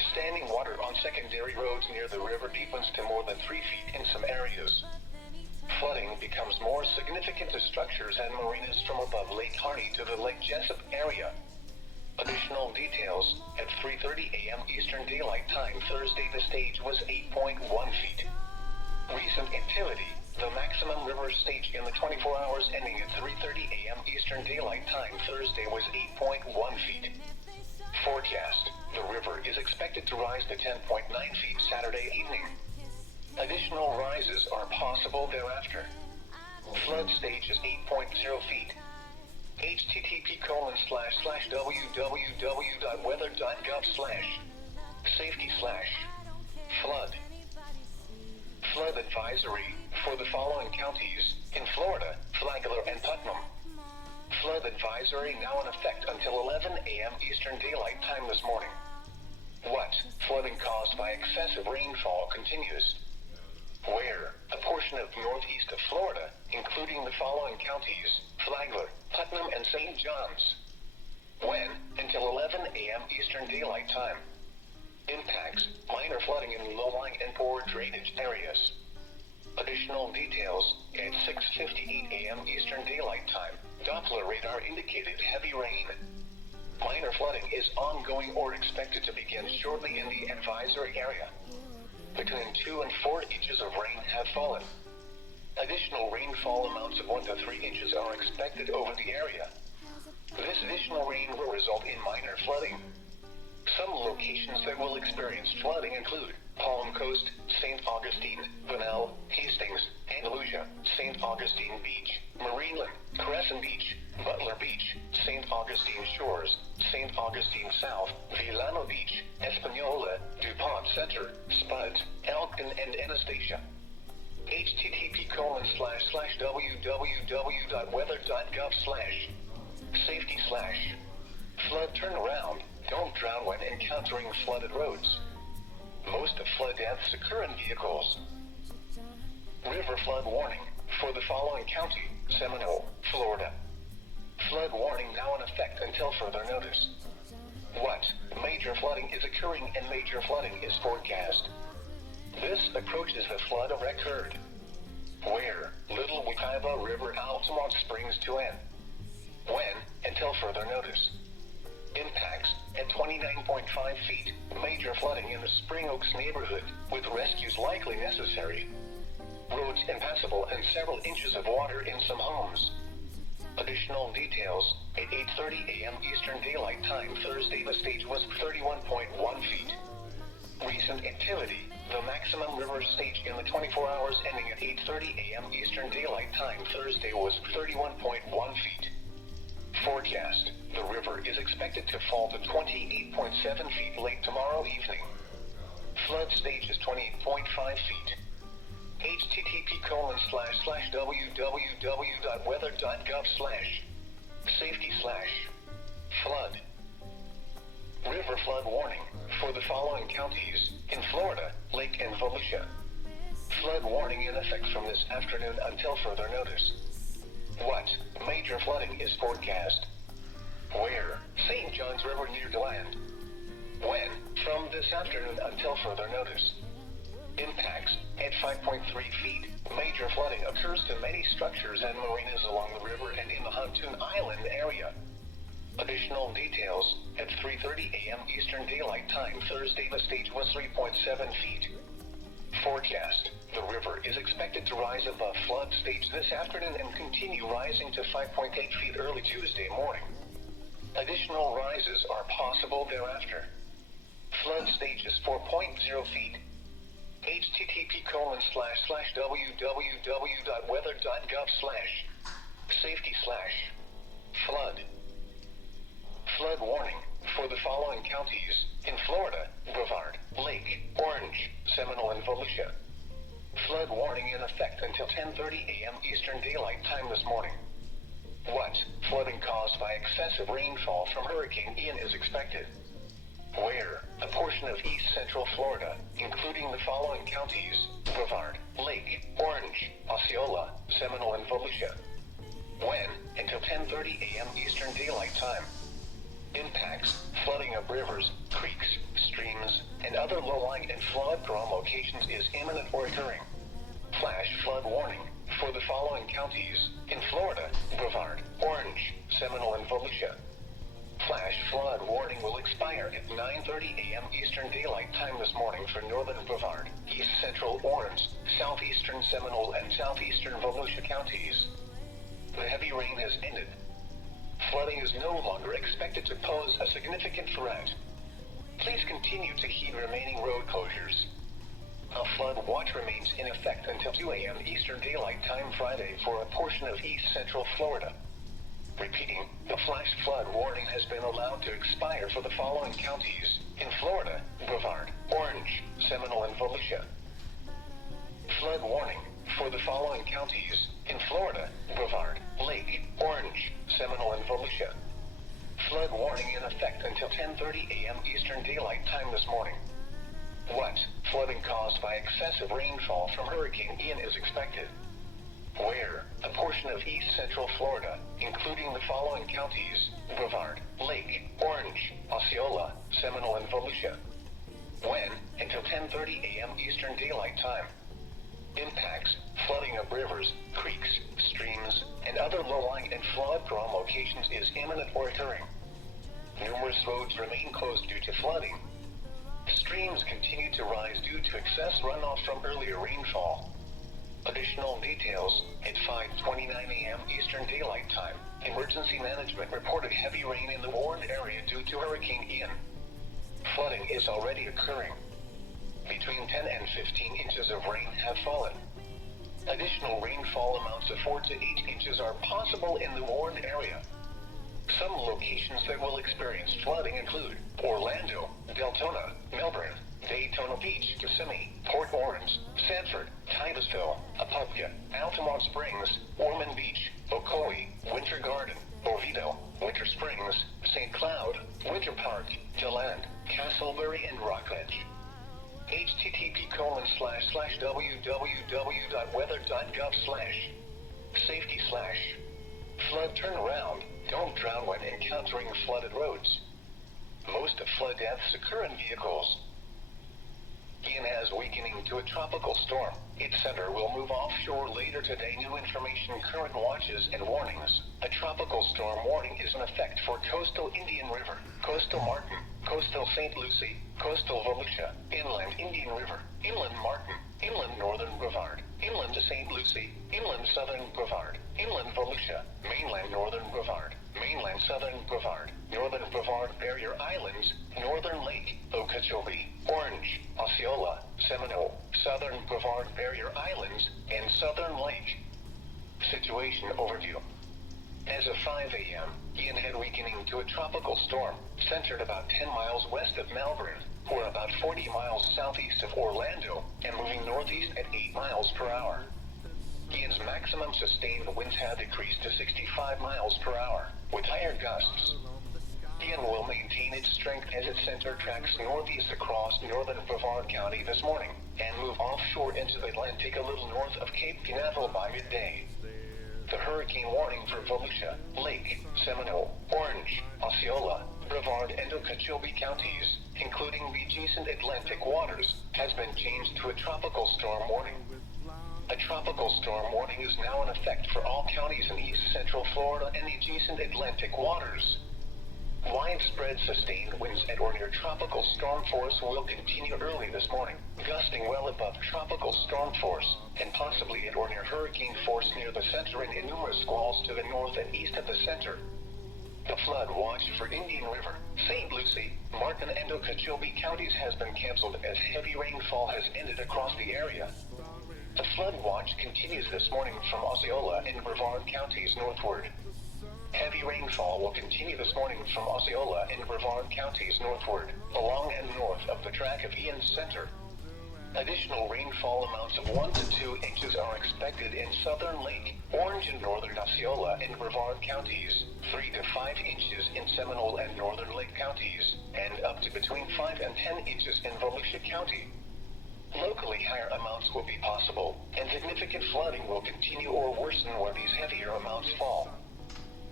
Standing water on secondary roads near the river deepens to more than 3 feet in some areas. Flooding becomes more significant to structures and marinas from above Lake Harney to the Lake Jessup area. Additional details, at 3:30 a.m. Eastern Daylight Time Thursday the stage was 8.1 feet. Recent activity, the maximum river stage in the 24 hours ending at 3:30 a.m. Eastern Daylight Time Thursday was 8.1 feet. Forecast, the river is expected to rise to 10.9 feet Saturday evening. Additional rises are possible thereafter. Flood stage is 8.0 feet. http://www.weather.gov/safety/flood. Flood advisory for the following counties in Florida, Flagler and Putnam. Flood advisory now in effect until 11 a.m. Eastern Daylight Time this morning. What? Flooding caused by excessive rainfall continues. Where? A portion of northeast of Florida, including the following counties, Flagler, Putnam, and St. John's. When? Until 11 a.m. Eastern Daylight Time. Impacts, minor flooding in low-lying and poor drainage areas. Additional details, at 6:58 a.m. Eastern Daylight Time, Doppler radar indicated heavy rain. Minor flooding is ongoing or expected to begin shortly in the advisory area. Between 2 and 4 inches of rain have fallen. Additional rainfall amounts of 1 to 3 inches are expected over the area. This additional rain will result in minor flooding. Some locations that will experience flooding include Palm Coast, St. Augustine, Bunnell, Hastings, Andalusia, St. Augustine Beach, Marineland, Crescent Beach, Butler Beach, St. Augustine Shores, St. Augustine South, Villano Beach, Espanola, DuPont Center, Spuds, Elkton, and Anastasia. http://www.weather.gov/safety/flood turnaround. Don't drown when encountering flooded roads. Most of flood deaths occur in vehicles. River flood warning for the following county, Seminole, Florida. Flood warning now in effect until further notice. What? Major flooding is occurring and major flooding is forecast. This approaches the flood of record. Where? Little Wekiva River, Altamont Springs to end. When? Until further notice. Impacts, at 29.5 feet, major flooding in the Spring Oaks neighborhood, with rescues likely necessary. Roads impassable and several inches of water in some homes. Additional details, at 8:30 a.m. Eastern Daylight Time Thursday the stage was 31.1 feet. Recent activity, the maximum river stage in the 24 hours ending at 8:30 a.m. Eastern Daylight Time Thursday was 31.1 feet. Forecast, the river is expected to fall to 28.7 feet late tomorrow evening. Flood stage is 28.5 feet. http://www.weather.gov/safety/flood. River flood warning for the following counties in Florida, Lake and Volusia. Flood warning in effect from this afternoon until further notice. What? Major flooding is forecast. Where? St. John's River near DeLand. When? From this afternoon until further notice. Impacts, at 5.3 feet, major flooding occurs to many structures and marinas along the river and in the Huntoon Island area. Additional details, at 3:30 a.m. Eastern Daylight Time Thursday the stage was 3.7 feet. Forecast, the river is expected to rise above flood stage this afternoon and continue rising to 5.8 feet early Tuesday morning. Additional rises are possible thereafter. Flood stage is 4.0 feet. http://www.weather.gov/safety/flood. Flood warning for the following counties in Florida, Brevard, Lake, Orange, Seminole, and Volusia. Flood warning in effect until 10:30 a.m. Eastern Daylight Time this morning. What? Flooding caused by excessive rainfall from Hurricane Ian is expected. Where? A portion of east central Florida, including the following counties, Brevard, Lake, Orange, Osceola, Seminole, and Volusia. When? Until 10:30 a.m. Eastern Daylight Time. Impacts, flooding of rivers, creeks, streams, streams, and other low-lying and flood-prone locations is imminent or occurring. Flash flood warning for the following counties in Florida: Brevard, Orange, Seminole, and Volusia. Flash flood warning will expire at 9:30 a.m. Eastern Daylight Time this morning for northern Brevard, east central Orange, southeastern Seminole, and southeastern Volusia counties. The heavy rain has ended. Flooding is no longer expected to pose a significant threat. Please continue to heed remaining road closures. A flood watch remains in effect until 2 a.m. Eastern Daylight Time Friday for a portion of east central Florida. Repeating, the flash flood warning has been allowed to expire for the following counties in Florida: Brevard, Orange, Seminole, and Volusia. Flood warning for the following counties in Florida: Brevard, Lake, Orange, Seminole, and Volusia. Flood warning in effect until 10:30 a.m. Eastern Daylight Time this morning. What flooding caused by excessive rainfall from Hurricane Ian is expected? Where? A portion of east central Florida, including the following counties: Brevard, Lake, Orange, Osceola, Seminole, and Volusia. When? Until 10:30 a.m. Eastern Daylight Time. Impacts: flooding of rivers, creeks, streams, and other low-lying and flood-prone locations is imminent or occurring. Numerous roads remain closed due to flooding. Streams continue to rise due to excess runoff from earlier rainfall. Additional details: at 5:29 a.m. Eastern Daylight Time, Emergency Management reported heavy rain in the warned area due to Hurricane Ian. Flooding is already occurring. Between 10 and 15 inches of rain have fallen. Additional rainfall amounts of 4 to 8 inches are possible in the warned area. Some locations that will experience flooding include Orlando, Daytona, Melbourne, Daytona Beach, Kissimmee, Port Orange, Sanford, Titusville, Apopka, Altamont Springs, Ormond Beach, Ocoee, Winter Garden, Oviedo, Winter Springs, St. Cloud, Winter Park, DeLand, Castleberry, and Rockledge. http://www.weather.gov/safety/ flood turnaround. Don't drown when encountering flooded roads. Most of flood deaths occur in vehicles. Ian has weakening to a tropical storm. Its center will move offshore later today. New information, current watches, and warnings. A tropical storm warning is in effect for coastal Indian River, coastal Martin, coastal St. Lucie, coastal Volusia, inland Indian River, inland Martin, inland northern Brevard, inland St. Lucie, inland southern Brevard, inland Volusia, mainland northern Brevard, mainland southern Brevard, northern Brevard barrier islands, northern Lake, Okeechobee, Orange, Osceola, Seminole, southern Brevard barrier islands, and southern Lake. Situation overview. As of 5 a.m., Ian had weakening to a tropical storm, centered about 10 miles west of Melbourne, or about 40 miles southeast of Orlando, and moving northeast at 8 miles per hour. Ian's maximum sustained winds had decreased to 65 miles per hour, with higher gusts. Ian will maintain its strength as its center tracks northeast across northern Brevard County this morning, and move offshore into the Atlantic a little north of Cape Canaveral by midday. The hurricane warning for Volusia, Lake, Seminole, Orange, Osceola, Brevard, and Okeechobee counties, including the adjacent Atlantic waters, has been changed to a tropical storm warning. A tropical storm warning is now in effect for all counties in east central Florida and the adjacent Atlantic waters. Widespread sustained winds at or near tropical storm force will continue early this morning, gusting well above tropical storm force, and possibly at or near hurricane force near the center and in numerous squalls to the north and east of the center. The flood watch for Indian River, St. Lucie, Martin, and Okeechobee counties has been canceled as heavy rainfall has ended across the area. The flood watch continues this morning from Osceola and Brevard counties northward. Heavy rainfall will continue this morning from Osceola and Brevard counties northward, along and north of the track of Ian's center. Additional rainfall amounts of 1 to 2 inches are expected in southern Lake, Orange, and northern Osceola and Brevard counties, 3 to 5 inches in Seminole and northern Lake counties, and up to between 5 and 10 inches in Volusia County. Locally, higher amounts will be possible, and significant flooding will continue or worsen where these heavier amounts fall.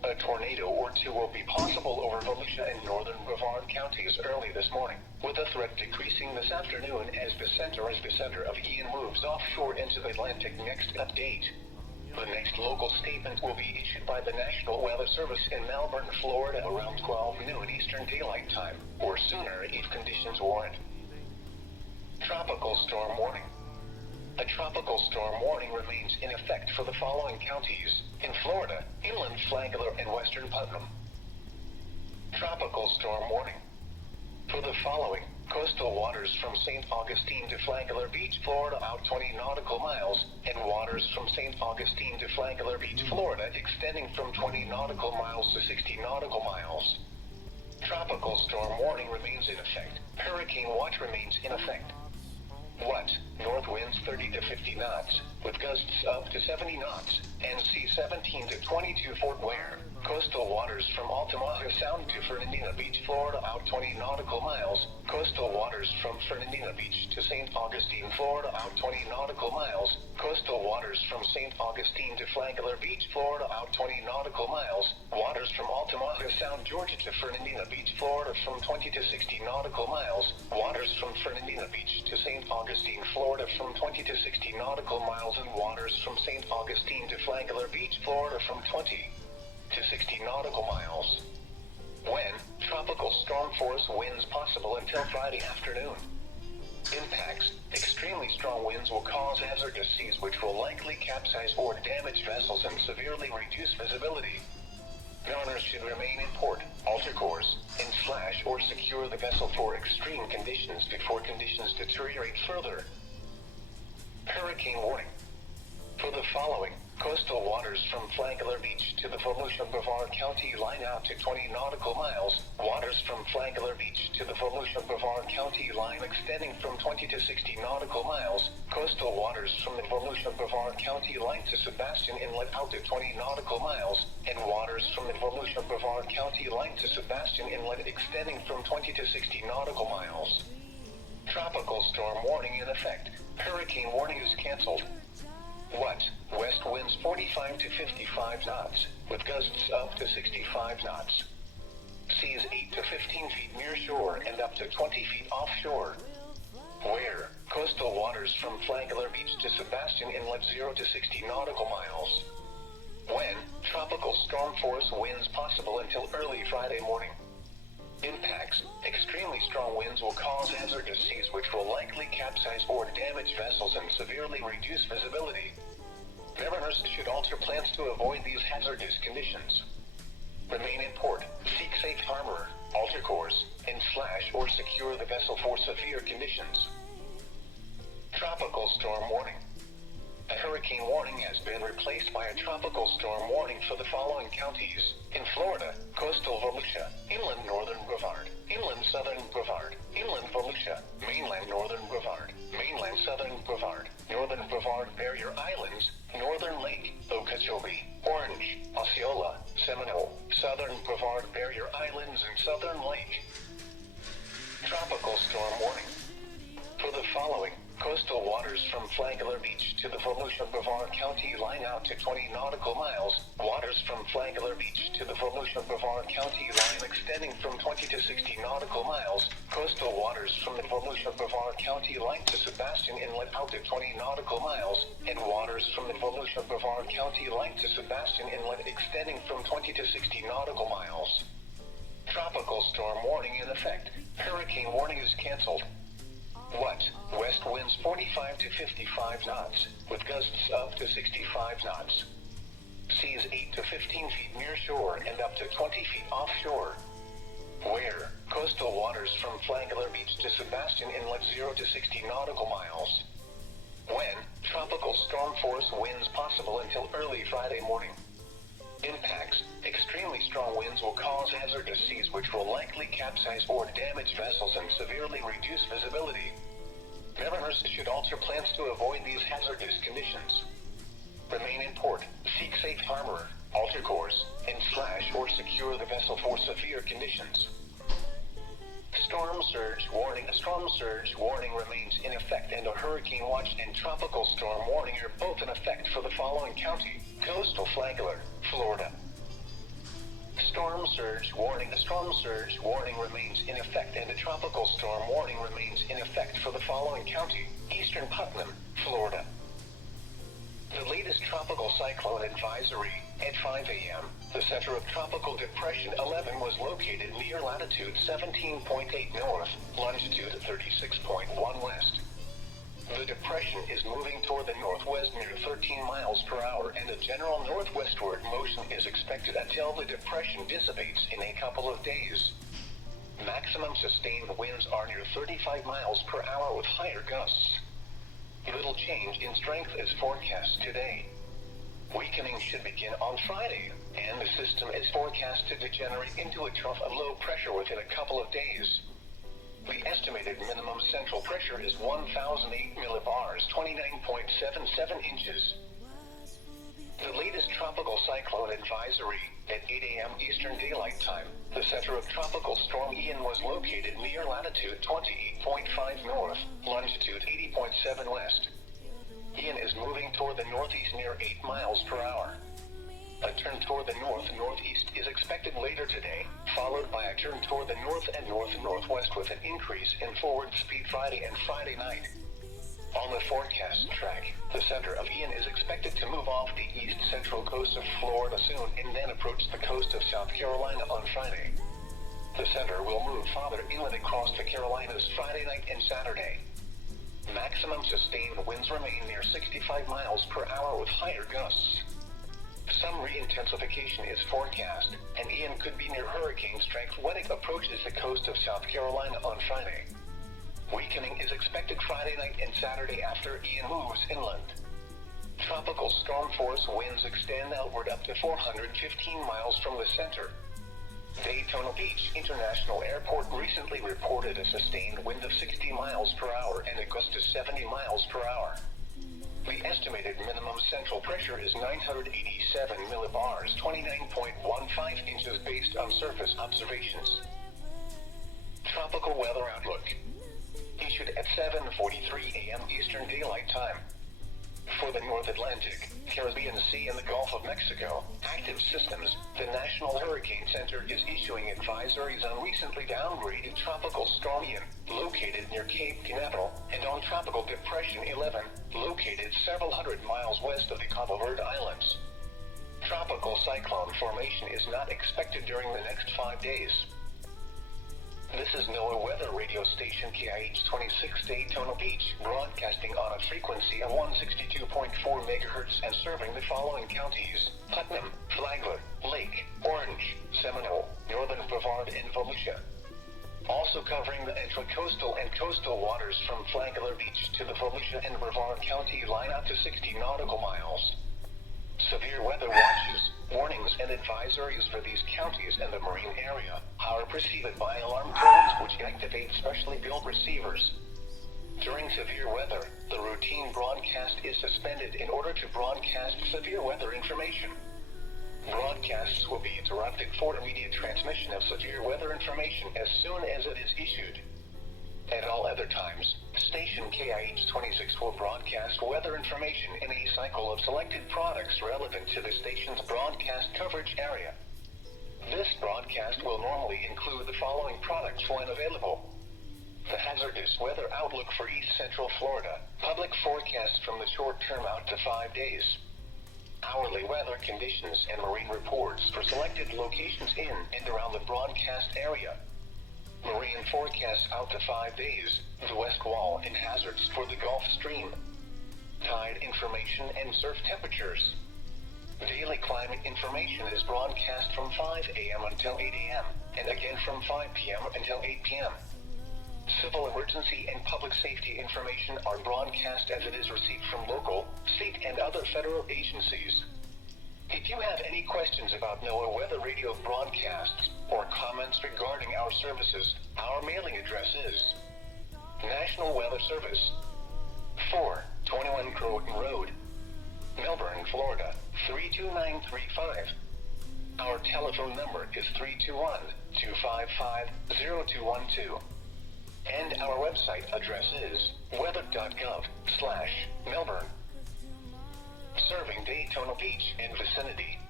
A tornado or two will be possible over Volusia and northern Brevard counties early this morning, with the threat decreasing this afternoon as the center of Ian moves offshore into the Atlantic. Next update. The next local statement will be issued by the National Weather Service in Melbourne, Florida around 12 noon Eastern Daylight Time, or sooner if conditions warrant. Tropical storm warning. A tropical storm warning remains in effect for the following counties in Florida, inland Flagler and western Putnam. Tropical storm warning. For the following coastal waters from St. Augustine to Flagler Beach, Florida out 20 nautical miles, and waters from St. Augustine to Flagler Beach, Florida extending from 20 nautical miles to 60 nautical miles. Tropical storm warning remains in effect. Hurricane watch remains in effect. What? North winds 30 to 50 knots, with gusts up to 70 knots, and sea 17 to 22 Fort Ware. Coastal waters from Altamaha Sound to Fernandina Beach, Florida out 20 nautical miles. Coastal waters from Fernandina Beach to St. Augustine, Florida out 20 nautical miles. Coastal waters from St. Augustine to Flagler Beach, Florida out 20 nautical miles. Waters from Altamaha Sound, Georgia to Fernandina Beach, Florida from 20 to 60 nautical miles. Waters from Fernandina Beach to St. Augustine, Florida from 20 to 60 nautical miles, and waters from St. Augustine to Flagler Beach, Florida from 20 to 60 nautical miles. When? Tropical storm force winds possible until Friday afternoon. Impacts. Extremely strong winds will cause hazardous seas which will likely capsize or damage vessels and severely reduce visibility. Mariners should remain in port, alter course, and slash or secure the vessel for extreme conditions before conditions deteriorate further. Hurricane warning. For the following coastal waters from Flagler Beach to the Volusia Brevard County line out to 20 nautical miles, waters from Flagler Beach to the Volusia Brevard County line extending from 20 to 60 nautical miles, coastal waters from the Volusia Brevard County line to Sebastian Inlet out to 20 nautical miles, and waters from the Volusia Brevard County line to Sebastian Inlet extending from 20 to 60 nautical miles. Tropical storm warning in effect. Hurricane warning is canceled. What? West winds 45 to 55 knots, with gusts up to 65 knots. Seas 8 to 15 feet near shore and up to 20 feet offshore. Where? Coastal waters from Flagler Beach to Sebastian Inlet 0 to 60 nautical miles. When? Tropical storm force winds possible until early Friday morning. Impacts. Extremely strong winds will cause hazardous seas which will likely capsize or damage vessels and severely reduce visibility. Mariners should alter plans to avoid these hazardous conditions. Remain in port, seek safe harbor, alter course, and slash or secure the vessel for severe conditions. Tropical storm warning. A hurricane warning has been replaced by a tropical storm warning for the following counties. In Florida, coastal Volusia, inland northern Brevard, inland southern Brevard, inland Volusia, mainland northern Brevard, mainland southern Brevard, northern Brevard Barrier Islands, northern Lake, Okeechobee, Orange, Osceola, Seminole, southern Brevard Barrier Islands, and southern Lake. Tropical storm warning. For the following coastal waters from Flagler Beach to the Volusia Brevard County line out to 20 nautical miles, waters from Flagler Beach to the Volusia Brevard County line extending from 20 to 60 nautical miles, coastal waters from the Volusia Brevard County line to Sebastian Inlet out to 20 nautical miles, and waters from the Volusia Brevard County line to Sebastian Inlet extending from 20 to 60 nautical miles. Tropical storm warning in effect. Hurricane warning is canceled. What? West winds 45 to 55 knots, with gusts up to 65 knots. Seas 8 to 15 feet near shore and up to 20 feet offshore. Where? Coastal waters from Flagler Beach to Sebastian Inlet 0 to 60 nautical miles. When? Tropical storm force winds possible until early Friday morning. Impacts. Extremely strong winds will cause hazardous seas which will likely capsize or damage vessels and severely reduce visibility. Mariners should alter plans to avoid these hazardous conditions. Remain in port, seek safe harbor, alter course, and slash or secure the vessel for severe conditions. Storm surge warning. A storm surge warning remains in effect, and a hurricane watch and tropical storm warning are both in effect for the following county: coastal Flagler, Florida. storm surge warning. The storm surge warning remains in effect, and a tropical storm warning remains in effect for the following county: Eastern Putnam, Florida. The latest tropical cyclone advisory at 5 a.m. The center of Tropical Depression 11 was located near latitude 17.8 north, longitude 36.1 west. The depression is moving toward the northwest near 13 miles per hour, and a general northwestward motion is expected until the depression dissipates in a couple of days. Maximum sustained winds are near 35 miles per hour with higher gusts. Little change in strength is forecast today. Weakening should begin on Friday, and the system is forecast to degenerate into a trough of low pressure within a couple of days. The estimated minimum central pressure is 1,008 millibars, 29.77 inches. The latest tropical cyclone advisory at 8 a.m. Eastern Daylight Time. The center of Tropical Storm Ian was located near latitude 28.5 north, longitude 80.7 west. Ian is moving toward the northeast near 8 miles per hour. A turn toward the north-northeast is expected later today, followed by a turn toward the north and north-northwest with an increase in forward speed Friday and Friday night. On the forecast track, the center of Ian is expected to move off the east-central coast of Florida soon and then approach the coast of South Carolina on Friday. The center will move farther inland across the Carolinas Friday night and Saturday. Maximum sustained winds remain near 65 miles per hour with higher gusts. Some re-intensification is forecast, and Ian could be near hurricane strength when it approaches the coast of South Carolina on Friday. Weakening is expected Friday night and Saturday after Ian moves inland. Tropical storm force winds extend outward up to 415 miles from the center. Daytona Beach International Airport recently reported a sustained wind of 60 miles per hour and a gust of 70 miles per hour. The estimated minimum central pressure is 987 millibars, 29.15 inches based on surface observations. Tropical weather outlook. Issued at 7:43 a.m. Eastern Daylight Time. For the North Atlantic, Caribbean Sea, and the Gulf of Mexico, active systems, the National Hurricane Center is issuing advisories on recently downgraded Tropical Storm Ian, located near Cape Canaveral, and on Tropical Depression 11, located several hundred miles west of the Cabo Verde Islands. Tropical cyclone formation is not expected during the next 5 days. This is NOAA weather radio station KIH-26 Daytona Beach, broadcasting on a frequency of 162.4 megahertz and serving the following counties: Putnam, Flagler, Lake, Orange, Seminole, Northern Brevard, and Volusia. Also covering the intracoastal and coastal waters from Flagler Beach to the Volusia and Brevard County line up to 60 nautical miles. Severe weather watches, warnings, and advisories for these counties and the marine area are preceded by alarm tones which activate specially built receivers. During severe weather, the routine broadcast is suspended in order to broadcast severe weather information. Broadcasts will be interrupted for immediate transmission of severe weather information as soon as it is issued. At all other times, station KIH-26 will broadcast weather information in a cycle of selected products relevant to the station's broadcast coverage area. This broadcast will normally include the following products when available: the hazardous weather outlook for East Central Florida, public forecast from the short term out to 5 days, hourly weather conditions and marine reports for selected locations in and around the broadcast area, marine forecasts out to 5 days, the west wall and hazards for the Gulf Stream, tide information and surf temperatures. Daily climate information is broadcast from 5 a.m. until 8 a.m. and again from 5 p.m. until 8 p.m. Civil emergency and public safety information are broadcast as it is received from local, state, and other federal agencies. If you have any questions about NOAA weather radio broadcasts or comments regarding our services, our mailing address is National Weather Service, 421 Croton Road, Melbourne, Florida, 32935. Our telephone number is 321-255-0212. And our website address is weather.gov/Melbourne. Serving Daytona Beach and vicinity,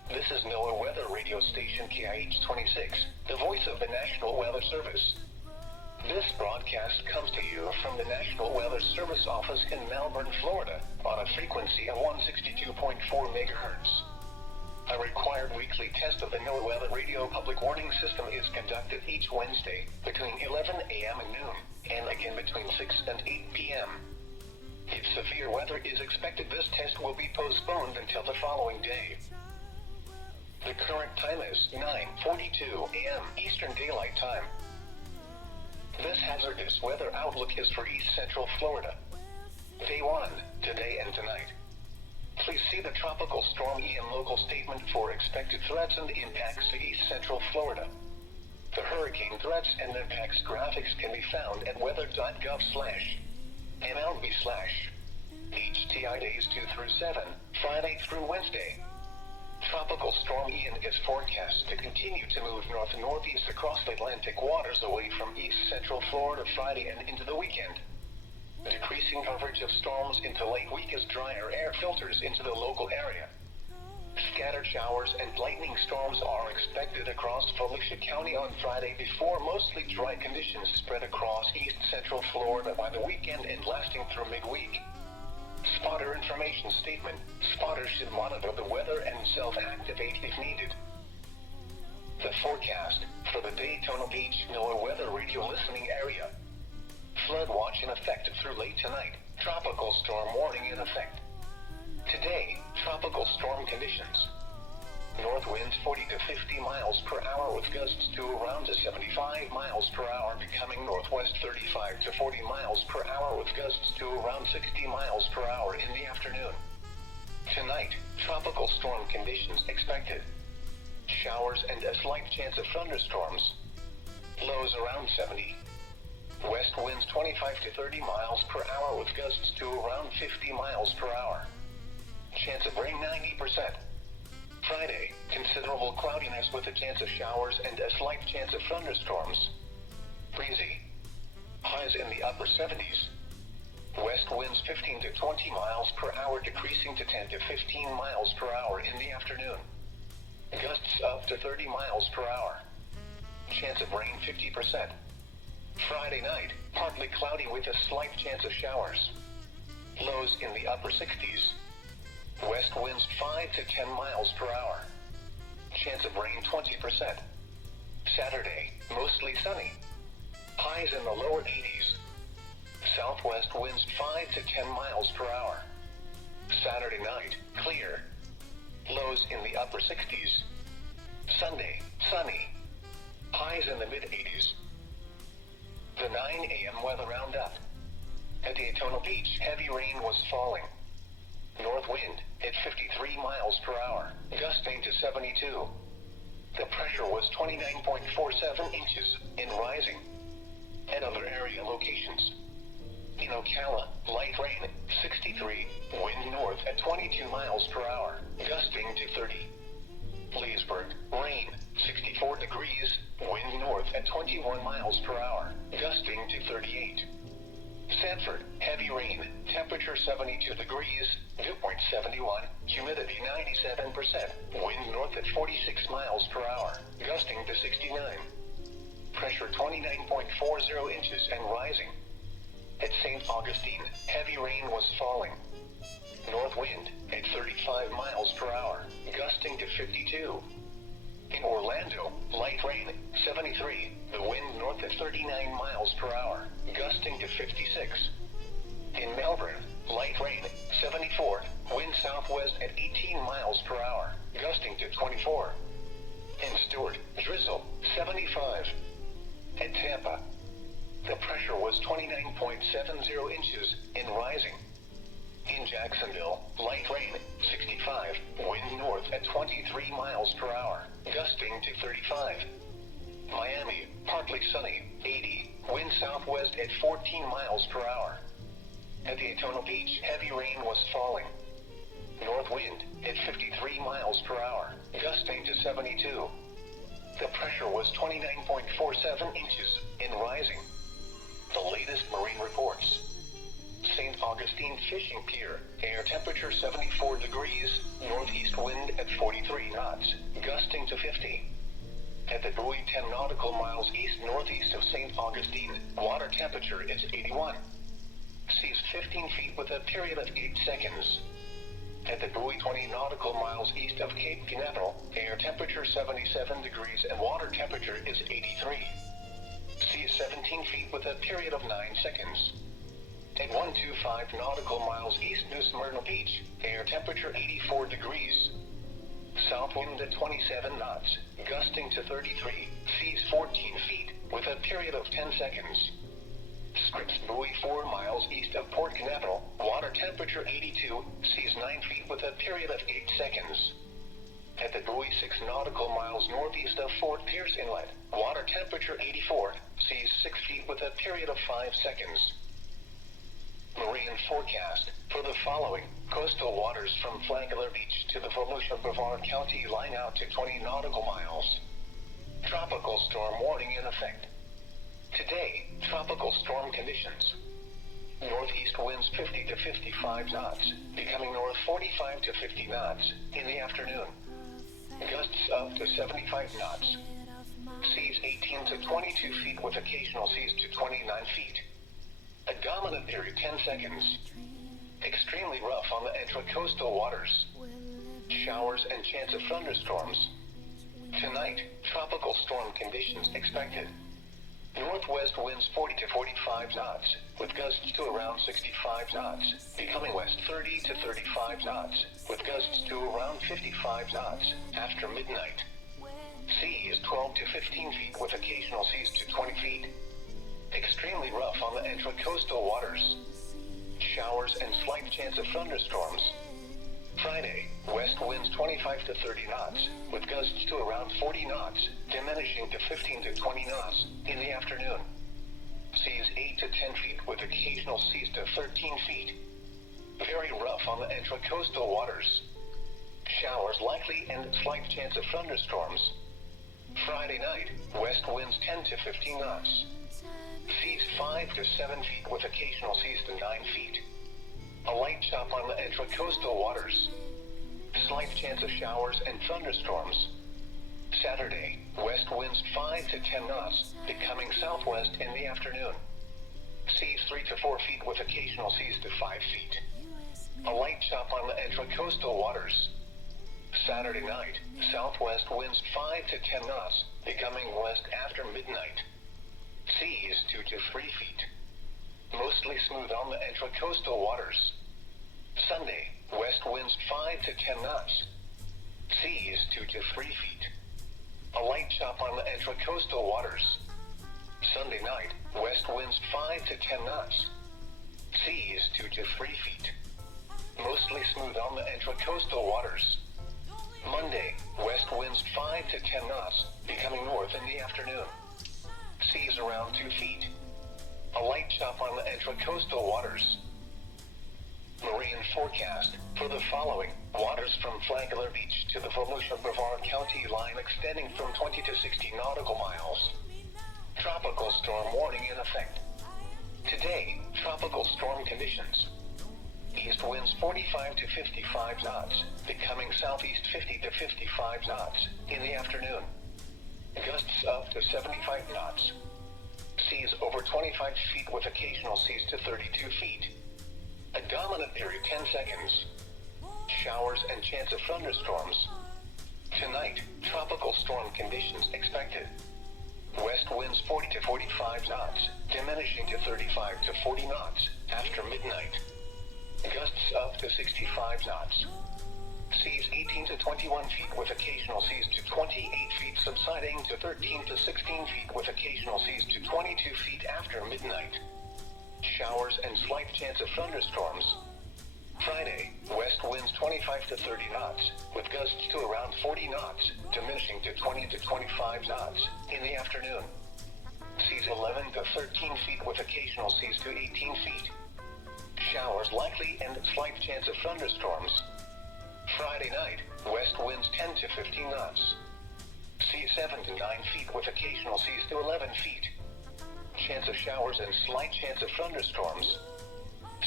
This is NOAA Weather Radio Station KIH-26, the voice of the National Weather Service. This broadcast comes to you from the National Weather Service office in Melbourne, Florida, on a frequency of 162.4 megahertz. A required weekly test of the NOAA Weather Radio Public Warning System is conducted each Wednesday between 11 a.m. and noon, and again between 6 and 8 p.m. If severe weather is expected, this test will be postponed until the following day. The current time is 9:42 a.m. Eastern Daylight Time. This hazardous weather outlook is for East Central Florida. Day 1, today and tonight. Please see the Tropical Storm Ian local statement for expected threats and impacts to East Central Florida. The hurricane threats and impacts graphics can be found at weather.gov/MLB/HTI days 2 through 7, Friday through Wednesday. Tropical Storm Ian is forecast to continue to move north-northeast across the Atlantic waters away from East Central Florida Friday and into the weekend. Decreasing coverage of storms into late week as drier air filters into the local area. Scattered showers and lightning storms are expected across Volusia County on Friday before mostly dry conditions spread across East Central Florida by the weekend and lasting through midweek. Spotter information statement. Spotters should monitor the weather and self-activate if needed. The forecast for the Daytona Beach NOAA Weather Radio listening area. Flood watch in effect through late tonight. Tropical storm warning in effect. Today, tropical storm conditions. North winds 40 to 50 miles per hour with gusts to around 75 miles per hour, becoming northwest 35 to 40 miles per hour with gusts to around 60 miles per hour in the afternoon. Tonight, tropical storm conditions expected. Showers and a slight chance of thunderstorms. Lows around 70. West winds 25 to 30 miles per hour with gusts to around 50 miles per hour. Chance of rain 90%. Friday, considerable cloudiness with a chance of showers and a slight chance of thunderstorms. Breezy. Highs in the upper 70s. West winds 15 to 20 miles per hour decreasing to 10 to 15 miles per hour in the afternoon. Gusts up to 30 miles per hour. Chance of rain 50%. Friday night, partly cloudy with a slight chance of showers. Lows in the upper 60s. West winds 5 to 10 miles per hour. Chance of rain 20%. Saturday, mostly sunny. Highs in the lower 80s. Southwest winds 5 to 10 miles per hour. Saturday night, clear. Lows in the upper 60s. Sunday, sunny. Highs in the mid-80s. The 9 a.m. weather roundup. At Daytona Beach, heavy rain was falling. North wind at 53 miles per hour, gusting to 72. The pressure was 29.47 inches and rising. At other area locations. In Ocala, light rain, 63, wind north at 22 miles per hour, gusting to 30. Leesburg, rain, 64 degrees, wind north at 21 miles per hour, gusting to 38. Sanford, heavy rain, temperature 72 degrees, dew point 71, humidity 97%, wind north at 46 miles per hour, gusting to 69. Pressure 29.40 inches and rising. At St. Augustine, heavy rain was falling. North wind at 35 miles per hour, gusting to 52. In Orlando, light rain, 73, the wind north at 39 miles per hour, gusting to 56. In Melbourne, light rain, 74, wind southwest at 18 miles per hour, gusting to 24. In Stewart, drizzle, 75. At Tampa, the pressure was 29.70 inches and rising. In Jacksonville, light rain, 65, wind north at 23 miles per hour, gusting to 35. Miami, partly sunny, 80, wind southwest at 14 miles per hour. At Daytona Beach, heavy rain was falling. North wind at 53 miles per hour, gusting to 72. The pressure was 29.47 inches and rising. The latest marine reports. St. Augustine, Fishing Pier, air temperature 74 degrees, northeast wind at 43 knots, gusting to 50. At the buoy 10 nautical miles east-northeast of St. Augustine, water temperature is 81. Seas 15 feet with a period of 8 seconds. At the buoy 20 nautical miles east of Cape Canaveral, air temperature 77 degrees and water temperature is 83. Seas 17 feet with a period of 9 seconds. At 125 nautical miles east New Smyrna Beach, air temperature 84 degrees. South wind at 27 knots, gusting to 33, seas 14 feet, with a period of 10 seconds. Scripps Buoy 4 miles east of Port Canaveral, water temperature 82, seas 9 feet with a period of 8 seconds. At the buoy 6 nautical miles northeast of Fort Pierce Inlet, water temperature 84, seas 6 feet with a period of 5 seconds. Marine forecast for the following: coastal waters from Flagler Beach to the Volusia-Brevard County line out to 20 nautical miles. Tropical storm warning in effect. Today, tropical storm conditions. Northeast winds 50 to 55 knots, becoming north 45 to 50 knots in the afternoon. Gusts up to 75 knots. Seas 18 to 22 feet with occasional seas to 29 feet. A dominant period 10 seconds. Extremely rough on the intracoastal waters. Showers and chance of thunderstorms. Tonight, tropical storm conditions expected. Northwest winds 40 to 45 knots, with gusts to around 65 knots, becoming west 30 to 35 knots, with gusts to around 55 knots after midnight. Sea is 12 to 15 feet with occasional seas to 20 feet. Extremely rough on the intracoastal waters. Showers and slight chance of thunderstorms. Friday, west winds 25 to 30 knots, with gusts to around 40 knots, diminishing to 15 to 20 knots in the afternoon. Seas 8 to 10 feet with occasional seas to 13 feet. Very rough on the intracoastal waters. Showers likely and slight chance of thunderstorms. Friday night, west winds 10 to 15 knots. Seas 5 to 7 feet with occasional seas to 9 feet. A light chop on the intracoastal waters. Slight chance of showers and thunderstorms. Saturday, west winds 5 to 10 knots, becoming southwest in the afternoon. Seas 3 to 4 feet with occasional seas to 5 feet. A light chop on the intracoastal waters. Saturday night, southwest winds 5 to 10 knots, becoming west after midnight. Seas 2 to 3 feet. Mostly smooth on the intracoastal waters. Sunday, west winds 5 to 10 knots. Seas 2 to 3 feet. A light chop on the intracoastal waters. Sunday night, west winds 5 to 10 knots. Seas 2 to 3 feet. Mostly smooth on the intracoastal waters. Monday, west winds 5 to 10 knots, becoming north in the afternoon. Seas around 2 feet. A light chop on the intracoastal waters. Marine forecast for the following: waters from Flagler Beach to the Volusia-Brevard County line extending from 20 to 60 nautical miles. Tropical storm warning in effect. Today, tropical storm conditions. East winds 45 to 55 knots, becoming southeast 50 to 55 knots in the afternoon. Gusts up to 75 knots. Seas over 25 feet with occasional seas to 32 feet. A dominant period 10 seconds. Showers and chance of thunderstorms. Tonight, tropical storm conditions expected. West winds 40 to 45 knots, diminishing to 35 to 40 knots after midnight. Gusts up to 65 knots. Seas 18 to 21 feet with occasional seas to 28 feet, subsiding to 13 to 16 feet with occasional seas to 22 feet after midnight. Showers and slight chance of thunderstorms. Friday, west winds 25 to 30 knots, with gusts to around 40 knots, diminishing to 20 to 25 knots in the afternoon. Seas 11 to 13 feet with occasional seas to 18 feet. Showers likely and slight chance of thunderstorms. Friday night, west winds 10 to 15 knots. Seas 7 to 9 feet with occasional seas to 11 feet. Chance of showers and slight chance of thunderstorms.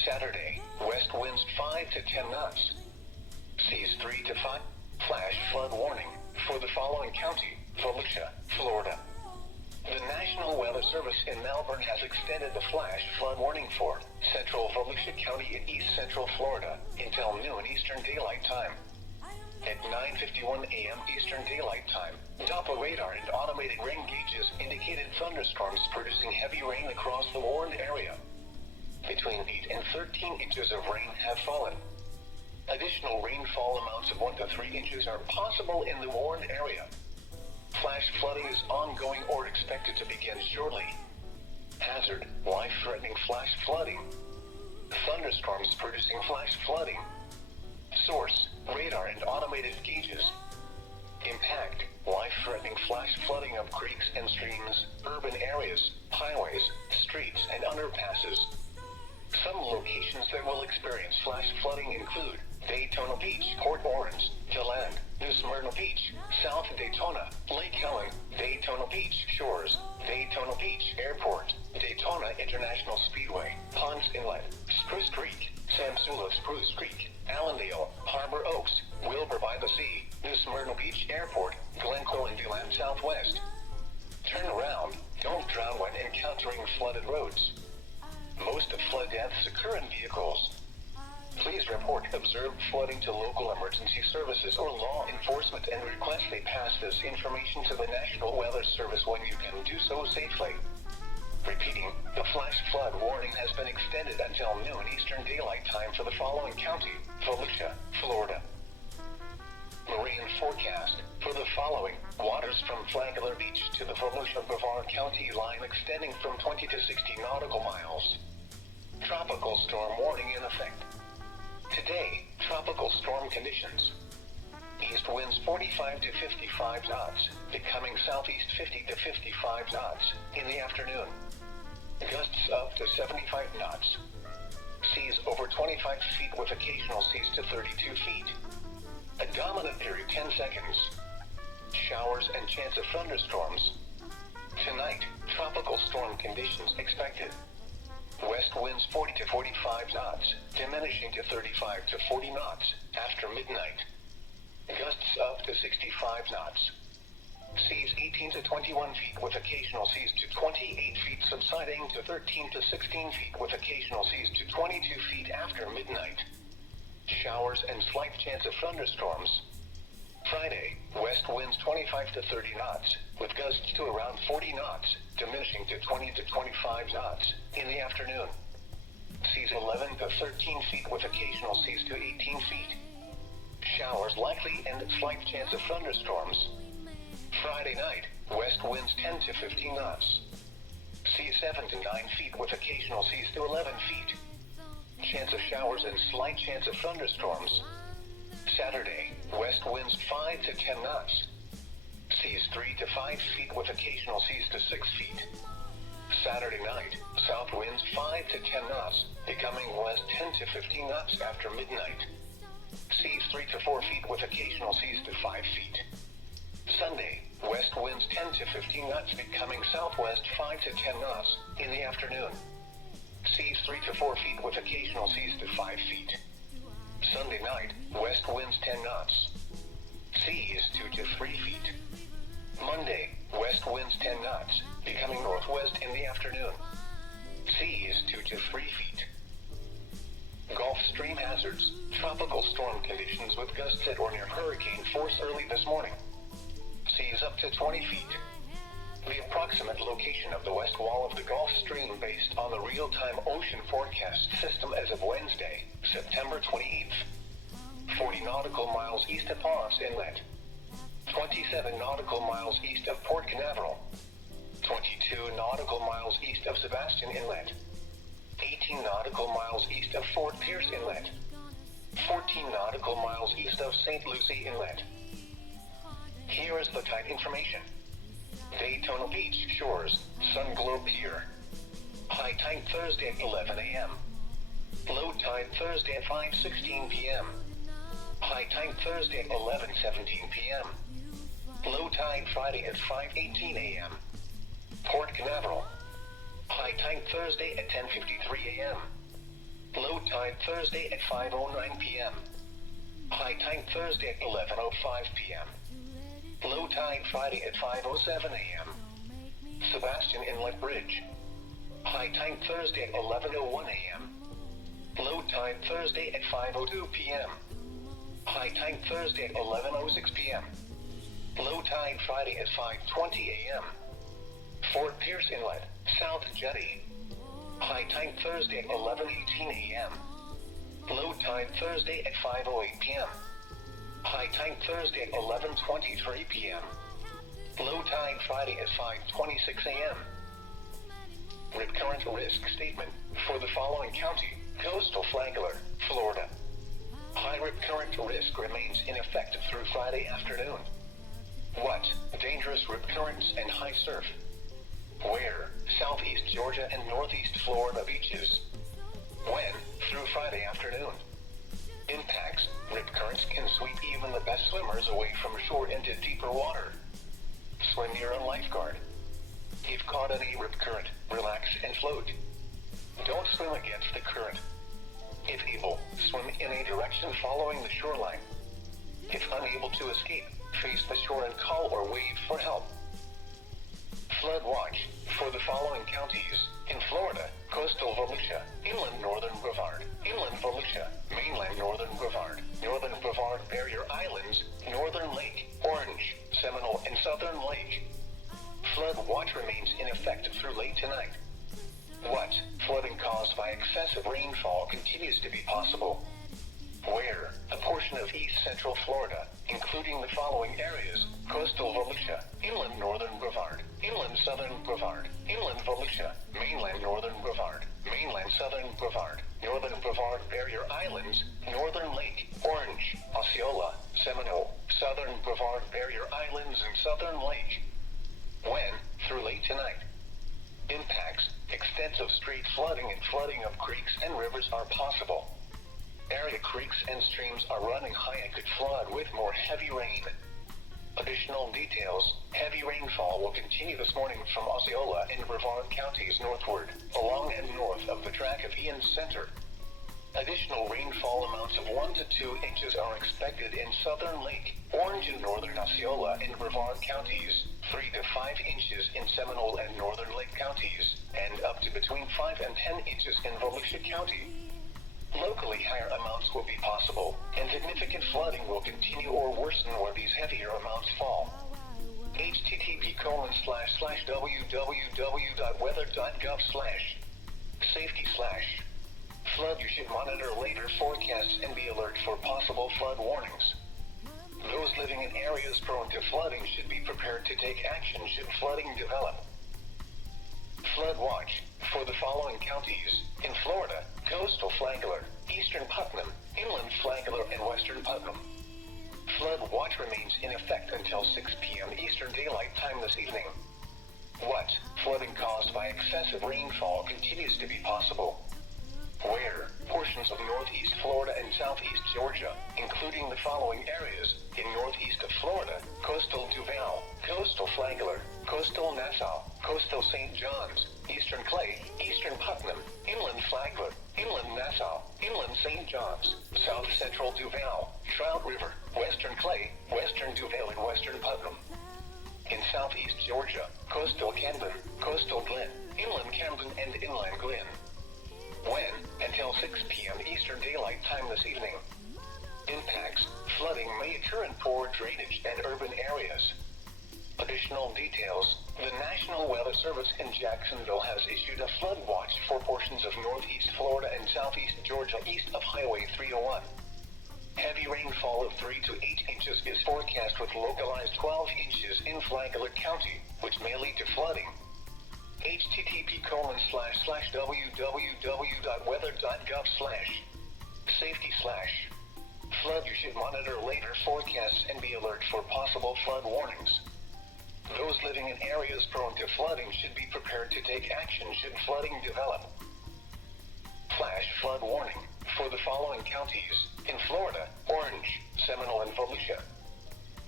Saturday, west winds 5 to 10 knots. Seas 3 to 5. Flash flood warning for the following county: Volusia, Florida. The National Weather Service in Melbourne has extended the flash flood warning for central Volusia County in east central Florida until noon Eastern Daylight Time. At 9:51 a.m. Eastern Daylight Time, Doppler radar and automated rain gauges indicated thunderstorms producing heavy rain across the warned area. Between 8 and 13 inches of rain have fallen. Additional rainfall amounts of 1 to 3 inches are possible in the warned area. Flash flooding is ongoing or expected to begin shortly. Hazard: life-threatening flash flooding. Thunderstorms producing flash flooding. Source: radar and automated gauges. Impact: life-threatening flash flooding of creeks and streams, urban areas, highways, streets, and underpasses. Some locations that will experience flash flooding include Daytona Beach, Port Orange, DeLand, New Smyrna Beach, South Daytona, Lake Helen, Daytona Beach Shores, Daytona Beach Airport, Daytona International Speedway, Ponds Inlet, Spruce Creek, Samsula Spruce Creek, Allendale, Harbor Oaks, Wilbur by the Sea, New Smyrna Beach Airport, Glencoe and DeLand Southwest. Turn around, don't drown when encountering flooded roads. Most of flood deaths occur in vehicles. Please report observed flooding to local emergency services or law enforcement and request they pass this information to the National Weather Service when you can do so safely. Repeating, the flash flood warning has been extended until noon Eastern Daylight Time for the following county: Volusia, Florida. Marine forecast for the following: waters from Flagler Beach to the Volusia-Brevard County line extending from 20 to 60 nautical miles. Tropical storm warning in effect. Today, tropical storm conditions. East winds 45 to 55 knots, becoming southeast 50 to 55 knots in the afternoon. Gusts up to 75 knots. Seas over 25 feet with occasional seas to 32 feet. A dominant period 10 seconds. Showers and chance of thunderstorms. Tonight, tropical storm conditions expected. West winds 40 to 45 knots, diminishing to 35 to 40 knots after midnight. Gusts up to 65 knots. Seas 18 to 21 feet with occasional seas to 28 feet, subsiding to 13 to 16 feet with occasional seas to 22 feet after midnight. Showers and slight chance of thunderstorms. Friday, west winds 25 to 30 knots, with gusts to around 40 knots, diminishing to 20 to 25 knots in the afternoon. Seas 11 to 13 feet with occasional seas to 18 feet. Showers likely and slight chance of thunderstorms. Friday night, west winds 10 to 15 knots. Seas 7 to 9 feet with occasional seas to 11 feet. Chance of showers and slight chance of thunderstorms. Saturday, west winds 5 to 10 knots. Seas 3 to 5 feet with occasional seas to 6 feet. Saturday night, south winds 5 to 10 knots, becoming west 10 to 15 knots after midnight. Seas 3 to 4 feet with occasional seas to 5 feet. Sunday, west winds 10 to 15 knots, becoming southwest 5 to 10 knots in the afternoon. Seas 3 to 4 feet with occasional seas to 5 feet. Sunday night, west winds 10 knots. Seas 2 to 3 feet. Monday, west winds 10 knots, becoming northwest in the afternoon. Seas 2 to 3 feet. Gulf Stream hazards, tropical storm conditions with gusts at or near hurricane force early this morning. Seas up to 20 feet. The approximate location of the west wall of the Gulf Stream based on the real-time ocean forecast system as of Wednesday, September 28th. 40 nautical miles east of Ponds Inlet. 27 nautical miles east of Port Canaveral. 22 nautical miles east of Sebastian Inlet. 18 nautical miles east of Fort Pierce Inlet. 14 nautical miles east of St. Lucie Inlet. Here is the tide information. Daytona Beach Shores, Sunglow Pier. High tide Thursday at 11 a.m. Low tide Thursday at 5:16 p.m. High tide Thursday at 11:17 p.m. Low tide Friday at 5:18 a.m. Port Canaveral. High tide Thursday at 10:53 a.m. Low tide Thursday at 5:09 p.m. High tide Thursday at 11:05 p.m. Low tide Friday at 5:07 a.m. Sebastian Inlet Bridge. High tide Thursday at 11:01 a.m. Low tide Thursday at 5:02 p.m. High tide Thursday at 11:06 p.m. Low tide Friday at 5:20 a.m. Fort Pierce Inlet, South Jetty. High tide Thursday at 11:18 a.m. Low tide Thursday at 5:08 p.m. High tide Thursday at 11:23 p.m. Low tide Friday at 5:26 a.m. Rip current risk statement for the following county: coastal Flagler, Florida. High rip current risk remains in effect through Friday afternoon. What? Dangerous rip currents and high surf. Where? Southeast Georgia and northeast Florida beaches. When? Through Friday afternoon. Impacts: rip currents can sweep even the best swimmers away from shore into deeper water. Swim near a lifeguard. If caught in a rip current, relax and float. Don't swim against the current. If able, swim in a direction following the shoreline. If unable to escape, face the shore and call or wave for help. Flood watch for the following counties: in Florida, coastal Volusia, inland northern Brevard, inland Volusia, mainland northern Brevard, northern Brevard Barrier Islands, northern Lake, Orange, Seminole, and southern Lake. Flood watch remains in effect through late tonight. What? Flooding caused by excessive rainfall continues to be possible. Where? A portion of east central Florida, including the following areas: coastal Volusia, inland northern Brevard, inland southern Brevard, inland Volusia, mainland northern Brevard, mainland southern Brevard, northern Brevard Barrier Islands, northern Lake, Orange, Osceola, Seminole, southern Brevard Barrier Islands, and southern Lake. When? Through late tonight. Impacts: extensive street flooding and flooding of creeks and rivers are possible. Area creeks and streams are running high and could flood with more heavy rain. Additional details: heavy rainfall will continue this morning from Osceola and Brevard counties northward, along and north of the track of Ian's center. Additional rainfall amounts of 1 to 2 inches are expected in southern Lake, Orange, and northern Osceola and Brevard counties, 3 to 5 inches in Seminole and northern Lake counties, and up to between 5 and 10 inches in Volusia County. Locally, higher amounts will be possible, and significant flooding will continue or worsen where these heavier amounts fall. http://www.weather.gov/safety/ Flood. You should monitor later forecasts and be alert for possible flood warnings. Those living in areas prone to flooding should be prepared to take action should flooding develop. Flood watch for the following counties: in Florida, coastal Flagler, eastern Putnam, inland Flagler, and western Putnam. Flood watch remains in effect until 6 p.m. Eastern Daylight Time this evening. What? Flooding caused by excessive rainfall continues to be possible. Where? Portions of northeast Florida and southeast Georgia, including the following areas: in northeast of Florida, coastal Duval, coastal Flagler, coastal Nassau, coastal St. John's, eastern Clay, eastern Putnam, inland Flagler, inland Nassau, inland St. John's, south central Duval, Trout River, western Clay, western Duval, and western Putnam. In southeast Georgia, coastal Camden, coastal Glen, inland Camden, and inland Glen. When? Until 6 p.m. Eastern Daylight Time this evening. Impacts: flooding may occur in poor drainage and urban areas. Additional details: the National Weather Service in Jacksonville has issued a flood watch for portions of northeast Florida and southeast Georgia east of Highway 301. Heavy rainfall of 3 to 8 inches is forecast with localized 12 inches in Flagler County, which may lead to flooding. http://www.weather.gov/safety/ Flood. You should monitor later forecasts and be alert for possible flood warnings. Those living in areas prone to flooding should be prepared to take action should flooding develop. Flash flood warning for the following counties: in Florida, Orange, Seminole, and Volusia.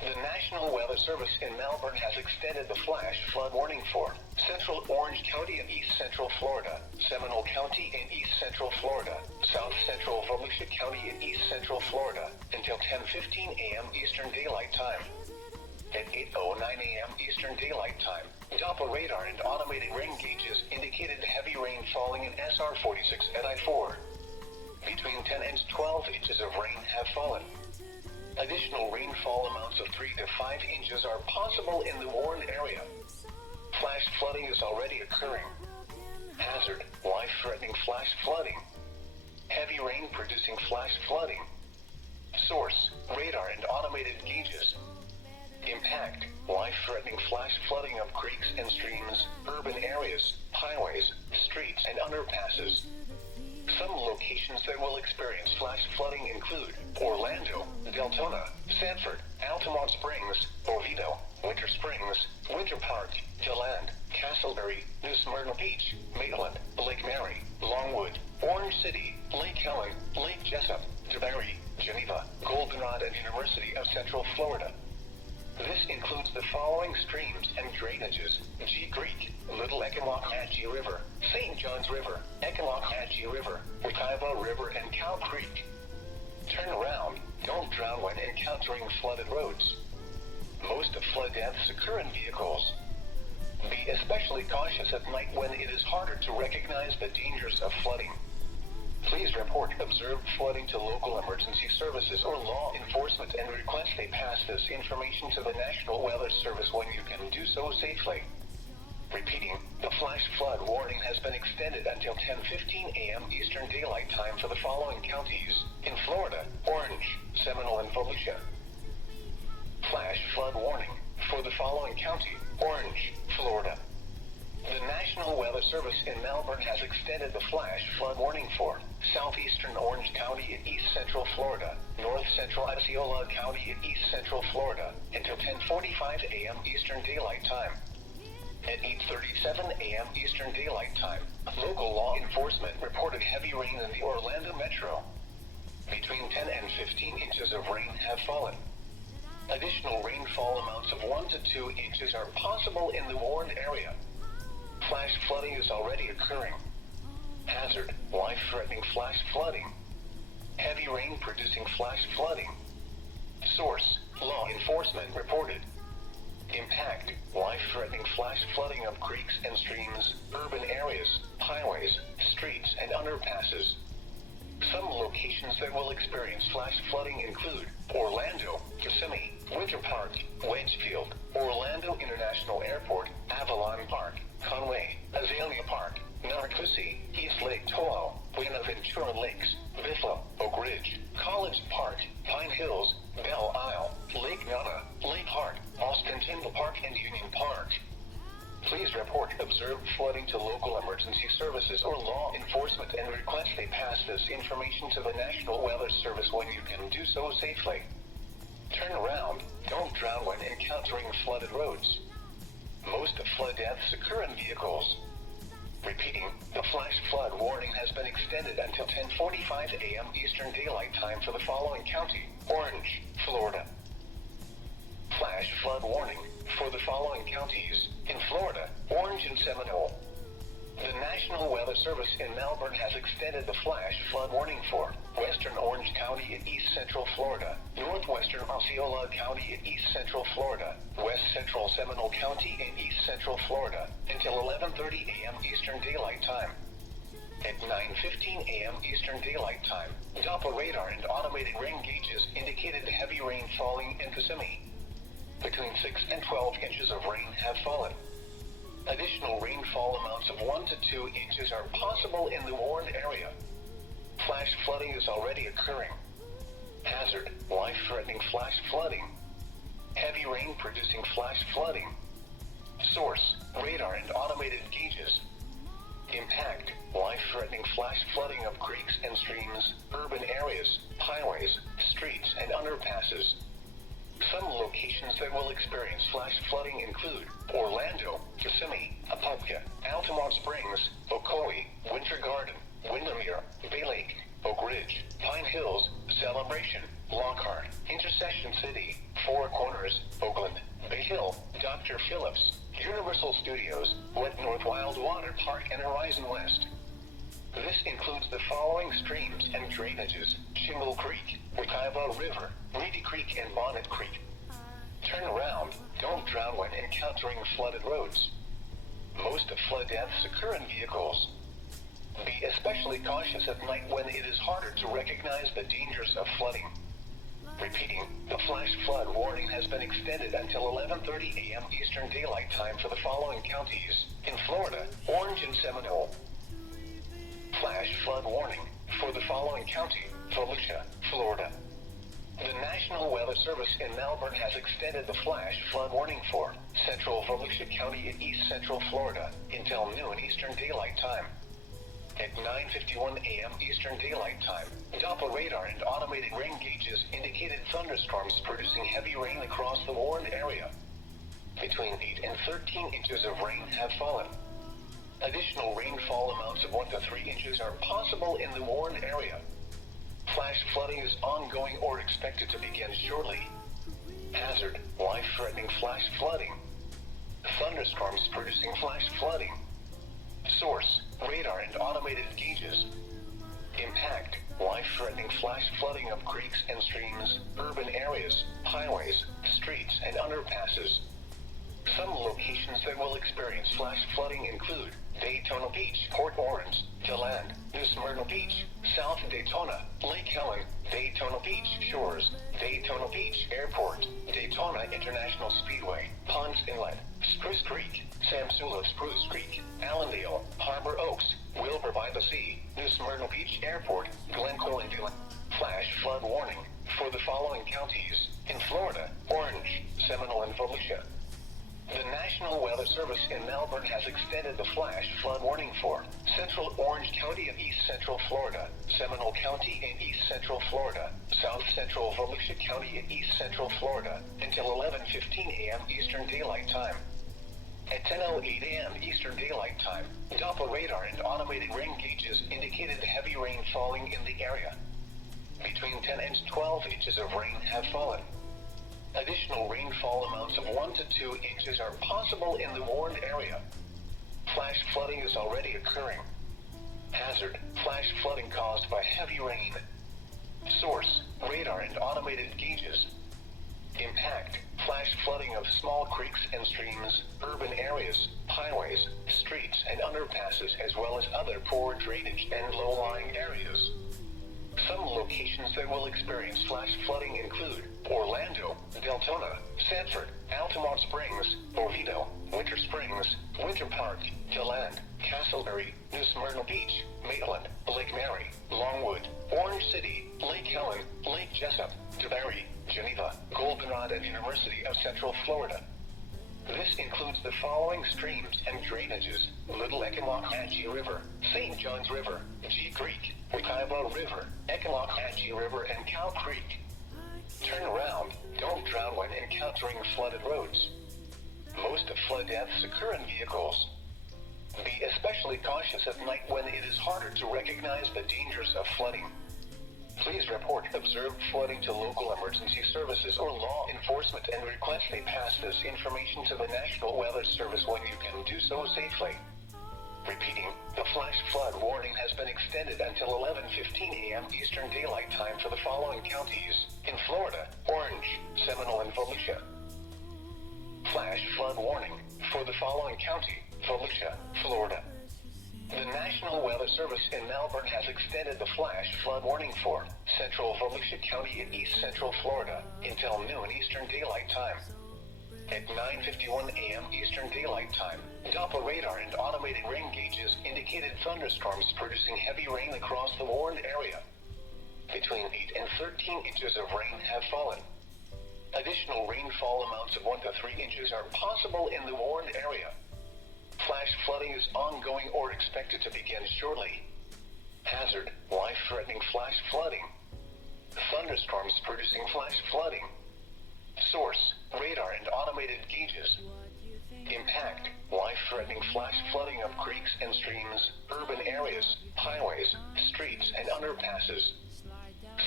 The National Weather Service in Melbourne has extended the flash flood warning for Central Orange County in East Central Florida, Seminole County in East Central Florida, South Central Volusia County in East Central Florida until 10:15 a.m. Eastern Daylight Time. At 8:09 a.m. Eastern Daylight Time, Doppler radar and automated rain gauges indicated heavy rain falling in SR 46 at I-4. Between 10 and 12 inches of rain have fallen. Additional rainfall amounts of 3 to 5 inches are possible in the warned area. Flash flooding is already occurring. Hazard, life-threatening flash flooding. Heavy rain producing flash flooding. Source, radar and automated gauges. Impact, life-threatening flash flooding of creeks and streams, urban areas, highways, streets, and underpasses. Some locations that will experience flash flooding include Orlando, Daytona, Sanford, Altamont Springs, Oviedo, Winter Springs, Winter Park, DeLand, Castleberry, New Smyrna Beach, Maitland, Lake Mary, Longwood, Orange City, Lake Helen, Lake Jessup, DeBary, Geneva, Goldenrod, and University of Central Florida. This includes the following streams and drainages: G Creek, Little Econlockhatchee River, St. John's River, Econlockhatchee River, Wekiva River, and Cow Creek. Turn around, don't drown when encountering flooded roads. Most of flood deaths occur in vehicles. Be especially cautious at night when it is harder to recognize the dangers of flooding. Please report observed flooding to local emergency services or law enforcement and request they pass this information to the National Weather Service when you can do so safely. Repeating, the flash flood warning has been extended until 10:15 a.m. Eastern Daylight Time for the following counties in Florida: Orange, Seminole, and Volusia. Flash flood warning for the following county: Orange, Florida. The National Weather Service in Melbourne has extended the flash flood warning for southeastern Orange County in East Central Florida, north central Osceola County in East Central Florida until 10:45 a.m. Eastern Daylight Time. At 8:37 a.m. Eastern Daylight Time, local law enforcement reported heavy rain in the Orlando metro. Between 10 and 15 inches of rain have fallen. Additional rainfall amounts of 1 to 2 inches are possible in the warned area. Flash flooding is already occurring. Hazard, life-threatening flash flooding. Heavy rain producing flash flooding. Source, law enforcement reported. Impact, life-threatening flash flooding of creeks and streams, urban areas, highways, streets, and underpasses. Some locations that will experience flash flooding include Orlando, Kissimmee, Winter Park, Wedgefield, Orlando International Airport, Avalon Park, Conway, Azalea Park, Narcoossee, East Lake Tahoe, Buenaventura Lakes, Bithla, Oak Ridge, College Park, Pine Hills, Belle Isle, Lake Nona, Lake Hart, Austin Tyndall Park, and Union Park. Please report observed flooding to local emergency services or law enforcement and request they pass this information to the National Weather Service when you can do so safely. Turn around, don't drown when encountering flooded roads. Most of flood deaths occur in vehicles. Repeating, the flash flood warning has been extended until 10:45 a.m. Eastern Daylight Time for the following county: Orange, Florida. Flash flood warning for the following counties in Florida: Orange and Seminole. The National Weather Service in Melbourne has extended the flash flood warning for western Orange County in East Central Florida, northwestern Osceola County in East Central Florida, west central Seminole County in East Central Florida until 11:30 a.m. Eastern Daylight Time. At 9:15 a.m. Eastern Daylight Time, Doppler radar and automated rain gauges indicated heavy rain falling in Kissimmee. Between 6 and 12 inches of rain have fallen. Additional rainfall amounts of 1 to 2 inches are possible in the warned area. Flash flooding is already occurring. Hazard, life-threatening flash flooding. Heavy rain producing flash flooding. Source, radar and automated gauges. Impact, life-threatening flash flooding of creeks and streams, urban areas, highways, streets, and underpasses. Some locations that will experience flash flooding include Orlando, Kissimmee, Apopka, Altamont Springs, Ocoee, Winter Garden, Windermere, Bay Lake, Oak Ridge, Pine Hills, Celebration, Lockhart, Intercession City, Four Corners, Oakland, Bay Hill, Dr. Phillips, Universal Studios, Wet North Wild Water Park, and Horizon West. This includes the following streams and drainages: Shingle Creek, Wekiva River, Reedy Creek, and Bonnet Creek. Turn around, don't drown when encountering flooded roads. Most flood deaths occur in vehicles. Be especially cautious at night when it is harder to recognize the dangers of flooding. Repeating, the flash flood warning has been extended until 11:30 a.m. Eastern Daylight Time for the following counties: in Florida, Orange and Seminole. Flash flood warning for the following county: Volusia, Florida. The National Weather Service in Melbourne has extended the flash flood warning for Central Volusia County in East Central Florida until noon Eastern Daylight Time. At 9:51 a.m. Eastern Daylight Time, Doppler radar and automated rain gauges indicated thunderstorms producing heavy rain across the warned area. Between 8 and 13 inches of rain have fallen. Additional rainfall amounts of 1 to 3 inches are possible in the warned area. Flash flooding is ongoing or expected to begin shortly. Hazard: life-threatening flash flooding. Thunderstorms producing flash flooding. Source: radar and automated gauges. Impact: life-threatening flash flooding of creeks and streams, urban areas, highways, streets, and underpasses. Some locations that will experience flash flooding include Daytona Beach, Port Orange, DeLand, New Smyrna Beach, South Daytona, Lake Helen, Daytona Beach Shores, Daytona Beach Airport, Daytona International Speedway, Ponds Inlet, Spruce Creek, Samsula Spruce Creek, Allendale, Harbor Oaks, Wilbur by the Sea, New Smyrna Beach Airport, Glencoe, and DeLand. Flash flood warning for the following counties: in Florida, Orange, Seminole, and Volusia. The National Weather Service in Melbourne has extended the flash flood warning for Central Orange County in East Central Florida, Seminole County in East Central Florida, South Central Volusia County in East Central Florida until 11:15 a.m. Eastern Daylight Time. At 10:08 a.m. Eastern Daylight Time, Doppler radar and automated rain gauges indicated heavy rain falling in the area. Between 10 and 12 inches of rain have fallen. Additional rainfall amounts of 1 to 2 inches are possible in the warned area. Flash flooding is already occurring. Hazard: flash flooding caused by heavy rain. Source: radar and automated gauges. Impact: flash flooding of small creeks and streams, urban areas, highways, streets, and underpasses, as well as other poor drainage and low-lying areas. Some locations that will experience flash flooding include Orlando, Deltona, Sanford, Altamont Springs, Oviedo, Winter Springs, Winter Park, DeLand, Castleberry, New Smyrna Beach, Maitland, Lake Mary, Longwood, Orange City, Lake Helen, Lake Jessup, DeBary, Geneva, Goldenrod, and University of Central Florida. This includes the following streams and drainages: Little Economahatchee River, St. Johns River, G Creek, Wekiva River, Economahatchee River, and Cow Creek. Turn around, don't drown when encountering flooded roads. Most flood deaths occur in vehicles. Be especially cautious at night when it is harder to recognize the dangers of flooding. Please report observed flooding to local emergency services or law enforcement and request they pass this information to the National Weather Service when you can do so safely. Repeating, the flash flood warning has been extended until 11:15 a.m. Eastern Daylight Time for the following counties: in Florida, Orange, Seminole, and Volusia. Flash flood warning for the following county: Volusia, Florida. The National Weather Service in Melbourne has extended the flash flood warning for Central Volusia County in East Central Florida until noon Eastern Daylight Time. At 9:51 a.m. Eastern Daylight Time, Doppler radar and automated rain gauges indicated thunderstorms producing heavy rain across the warned area. Between 8 and 13 inches of rain have fallen. Additional rainfall amounts of 1 to 3 inches are possible in the warned area. Flash flooding is ongoing or expected to begin shortly. Hazard: life-threatening flash flooding. Thunderstorms producing flash flooding. Source: radar and automated gauges. Impact: life-threatening flash flooding of creeks and streams, urban areas, highways, streets, and underpasses.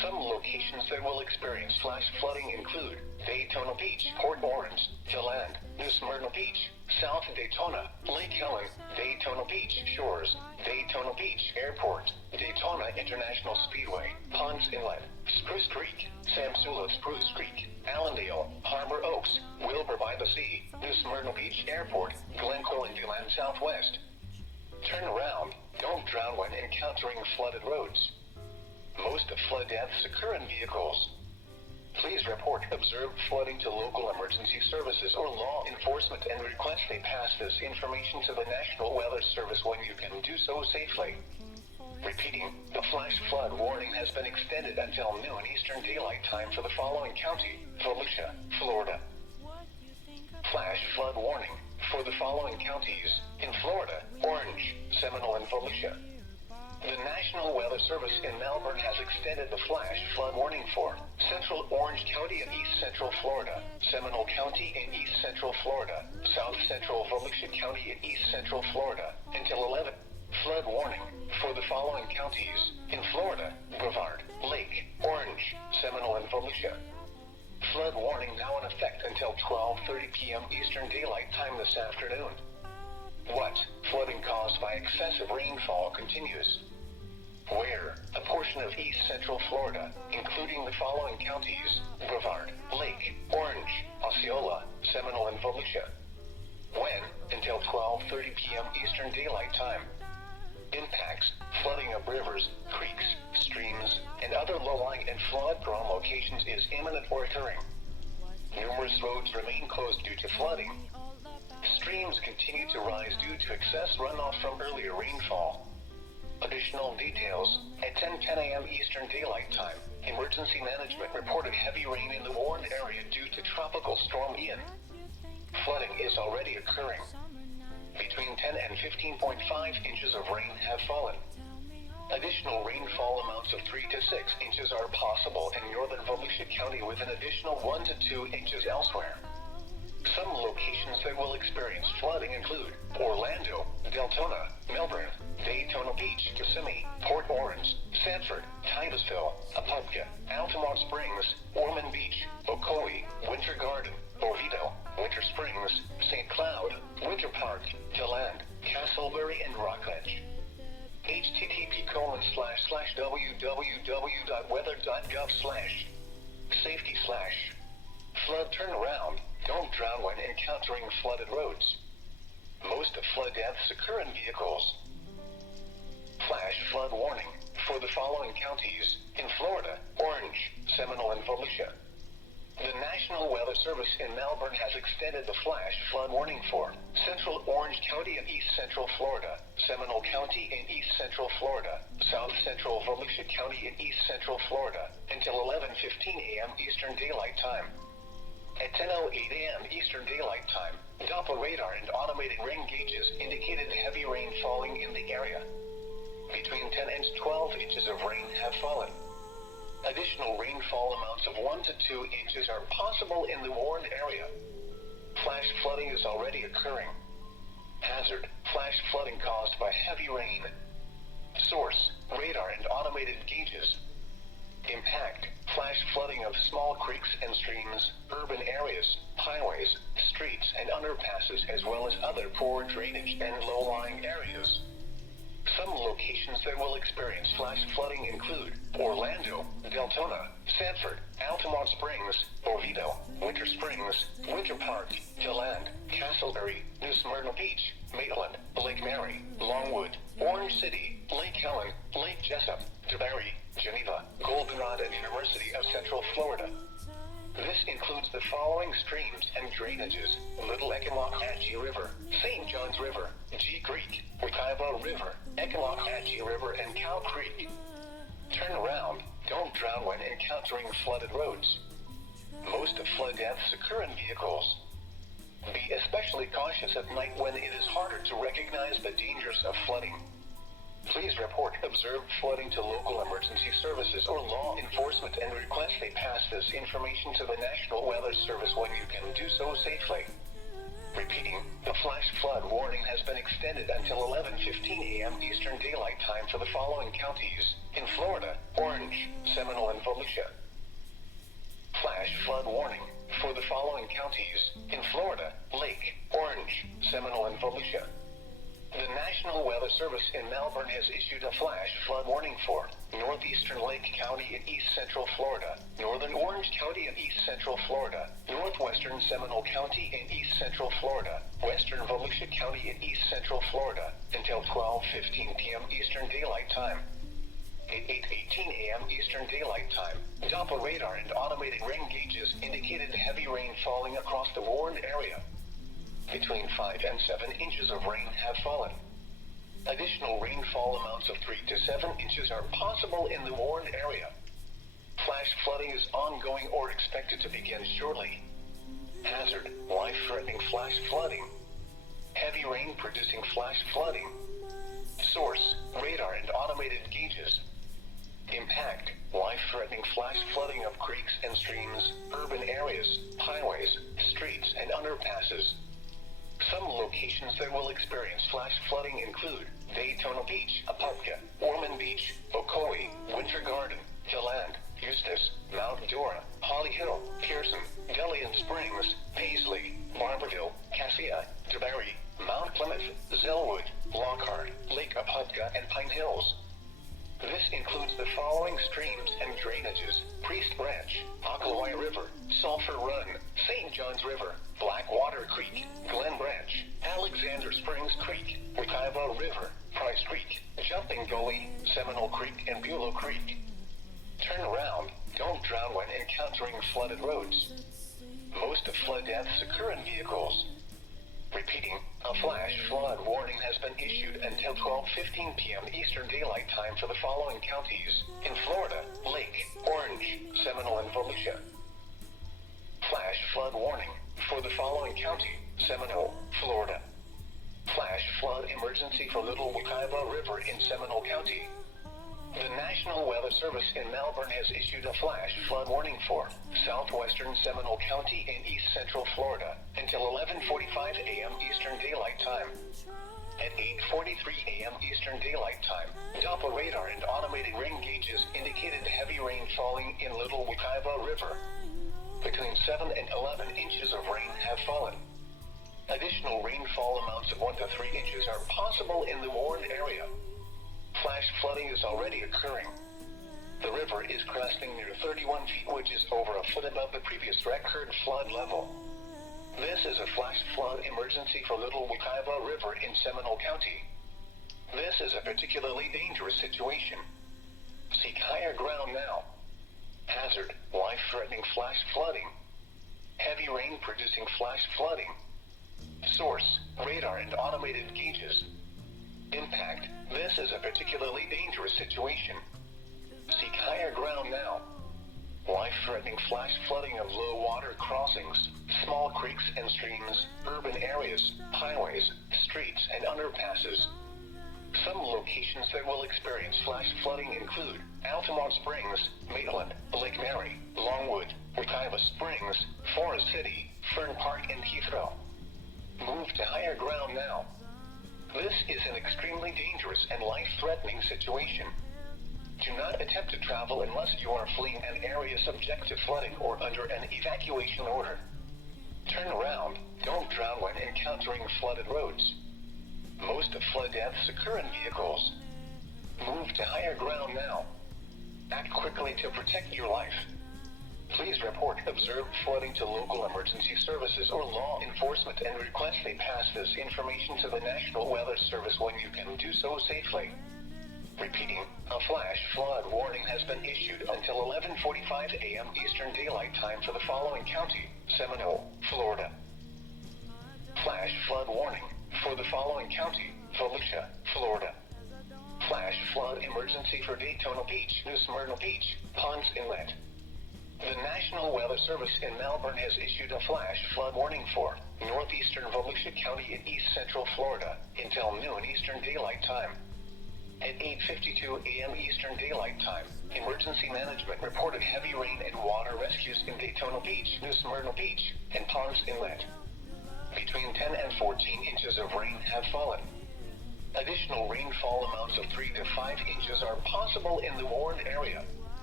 Some locations that will experience flash flooding include Daytona Beach, Port Orange, DeLand, New Smyrna Beach, South Daytona, Lake Helen, Daytona Beach Shores, Daytona Beach Airport, Daytona International Speedway, Ponds Inlet, Spruce Creek, Samsula Spruce Creek, Allendale, Harbor Oaks, Wilbur by the Sea, New Smyrna Beach Airport, Glencoe and DeLand Southwest. Turn around, don't drown when encountering flooded roads. Most flood deaths occur in vehicles. Please report observed flooding to local emergency services or law enforcement and request they pass this information to the National Weather Service when you can do so safely. Repeating, the flash flood warning has been extended until noon Eastern Daylight Time for the following county: Volusia, Florida. Flash flood warning for the following counties in Florida: Orange, Seminole, and Volusia. The National Weather Service in Melbourne has extended the flash flood warning for Central Orange County in East Central Florida, Seminole County in East Central Florida, South Central Volusia County in East Central Florida until 11. Flood warning for the following counties in Florida: Brevard, Lake, Orange, Seminole, and Volusia. Flood warning now in effect until 12:30 p.m. Eastern Daylight Time this afternoon. What? Flooding caused by excessive rainfall continues. Where? A portion of East Central Florida, including the following counties: Brevard, Lake, Orange, Osceola, Seminole, and Volusia. When? Until 12:30 p.m. Eastern Daylight Time. Impacts: flooding of rivers, creeks, streams, and other low-lying and flood-prone locations is imminent or occurring. Numerous roads remain closed due to flooding. Streams continue to rise due to excess runoff from earlier rainfall. Additional details: at 10:10 a.m. Eastern Daylight Time, Emergency Management reported heavy rain in the warned area due to Tropical Storm Ian. Flooding is already occurring. Between 10 and 15.5 inches of rain have fallen. Additional rainfall amounts of 3 to 6 inches are possible in northern Volusia County with an additional 1 to 2 inches elsewhere. Some locations that will experience flooding include Orlando, Daytona, Melbourne, Daytona Beach, Kissimmee, Port Orange, Sanford, Titusville, Apopka, Altamont Springs, Ormond Beach, Ocoee, Winter Garden, Oviedo, Winter Springs, St. Cloud, Winter Park, DeLand, Castleberry, and Rockledge. http://www.weather.gov/safety/ flood turnaround. Don't drown when encountering flooded roads. Most of flood deaths occur in vehicles. Flash flood warning for the following counties in Florida: Orange, Seminole, and Volusia. The National Weather Service in Melbourne has extended the flash flood warning for Central Orange County in East Central Florida, Seminole County in East Central Florida, South Central Volusia County in East Central Florida until 11:15 a.m. Eastern Daylight Time. At 10:08 a.m. Eastern Daylight Time, Doppler radar and automated rain gauges indicated heavy rain falling in the area. Between 10 and 12 inches of rain have fallen. Additional rainfall amounts of 1 to 2 inches are possible in the warned area. Flash flooding is already occurring. Hazard: flash flooding caused by heavy rain. Source: radar and automated gauges. Impact: flash flooding of small creeks and streams, urban areas, highways, streets, and underpasses, as well as other poor drainage and low-lying areas. Some locations that will experience flash flooding include Orlando, Daytona, Sanford, Altamont Springs, Oviedo, Winter Springs, Winter Park, DeLand, Castleberry, New Smyrna Beach, Maitland, Lake Mary, Longwood, Orange City, Lake Helen, Lake Jessup, DeBary, Geneva, Goldenrod, and University of Central Florida. This includes the following streams and drainages: Little Ecomock-Hatchie River, St. Johns River, G Creek, Wekiva River, Ecomock-Hatchie River, and Cow Creek. Turn around, don't drown when encountering flooded roads. Most of flood deaths occur in vehicles. Be especially cautious at night when it is harder to recognize the dangers of flooding. Please report observed flooding to local emergency services or law enforcement and request they pass this information to the National Weather Service when you can do so safely. Repeating, the flash flood warning has been extended until 11:15 a.m. Eastern Daylight Time for the following counties in Florida: Orange, orange, Seminole, and Volusia. Flash flood warning for the following counties in Florida: Lake, Orange, Seminole, and Volusia. The National Weather Service in Melbourne has issued a flash flood warning for northeastern Lake County in east central Florida, northern Orange County in east central Florida, northwestern Seminole County in east central Florida, western Volusia County in east central Florida, until 12:15 p.m. Eastern Daylight Time. At 8:18 a.m. Eastern Daylight Time, Doppler radar and automated rain gauges indicated heavy rain falling across the warned area. Between 5 and 7 inches of rain have fallen. Additional rainfall amounts of 3 to 7 inches are possible in the warned area. Flash flooding is ongoing or expected to begin shortly. Hazard: life-threatening flash flooding. Heavy rain producing flash flooding. Source: radar and automated gauges. Impact: life-threatening flash flooding of creeks and streams, urban areas, highways, streets, and underpasses. Some locations that will experience flash flooding include Daytona Beach, Apopka, Ormond Beach, Ocoee, Winter Garden, DeLand, Eustis, Mount Dora, Holly Hill, Pearson, Delian Springs, Paisley, Barberville, Cassia, DeBary, Mount Plymouth, Zellwood, Lockhart, Lake Apopka, and Pine Hills. This includes the following streams and drainages: Priest Branch, Okalawai River, Sulphur Run, St. John's River, Blackwater Creek, Glen Branch, Alexander Springs Creek, Wekiva River, Price Creek, Jumping Gully, Seminole Creek, and Bulow Creek. Turn around, don't drown when encountering flooded roads. Most of flood deaths occur in vehicles. Repeating, a flash flood warning has been issued until 12:15 p.m. Eastern Daylight Time for the following counties in Florida: Lake, Orange, Seminole, and Volusia. Flash flood warning for the following county: Seminole, Florida. Flash flood emergency for Little Wekiva River in Seminole County. The National Weather Service in Melbourne has issued a flash flood warning for southwestern Seminole County in east central Florida until 11:45 a.m. Eastern Daylight Time. At 8:43 a.m. Eastern Daylight Time, Doppler radar and automated rain gauges indicated heavy rain falling in Little Wekiva River. Between 7 and 11 inches of rain have fallen. Additional rainfall amounts of 1 to 3 inches are possible in the warned area. Flash flooding is already occurring. The river is cresting near 31 feet, which is over a foot above the previous record flood level. This is a flash flood emergency for Little Wekiva River in Seminole County. This is a particularly dangerous situation. Seek higher ground now. Hazard: life-threatening flash flooding. Heavy rain producing flash flooding. Source: radar and automated gauges. Impact: this is a particularly dangerous situation. Seek higher ground now. Life-threatening flash flooding of low water crossings, small creeks and streams, urban areas, highways, streets, and underpasses. Some locations that will experience flash flooding include Altamont Springs, Maitland, Lake Mary, Longwood, Wekiva Springs, Forest City, Fern Park, and Heathrow. Move to higher ground now. This is an extremely dangerous and life-threatening situation. Do not attempt to travel unless you are fleeing an area subject to flooding or under an evacuation order. Turn around, don't drown when encountering flooded roads. Most of flood deaths occur in vehicles. Move to higher ground now. Act quickly to protect your life. Please report observed flooding to local emergency services or law enforcement and request they pass this information to the National Weather Service when you can do so safely. Repeating, a flash flood warning has been issued until 11:45 a.m. Eastern Daylight Time for the following county: Seminole, Florida. Flash flood warning for the following county: Volusia, Florida. Flash flood emergency for Daytona Beach, New Smyrna Beach, Ponds Inlet. The National Weather Service in Melbourne has issued a flash flood warning for northeastern Volusia County in east central Florida until noon Eastern Daylight Time. At 8:52 a.m. Eastern Daylight Time, Emergency Management reported heavy rain and water rescues in Daytona Beach, New Smyrna Beach, and Ponds Inlet. Between 10 and 14 inches of rain have fallen. Additional rainfall amounts of 3 to 5 inches are possible in the warned area.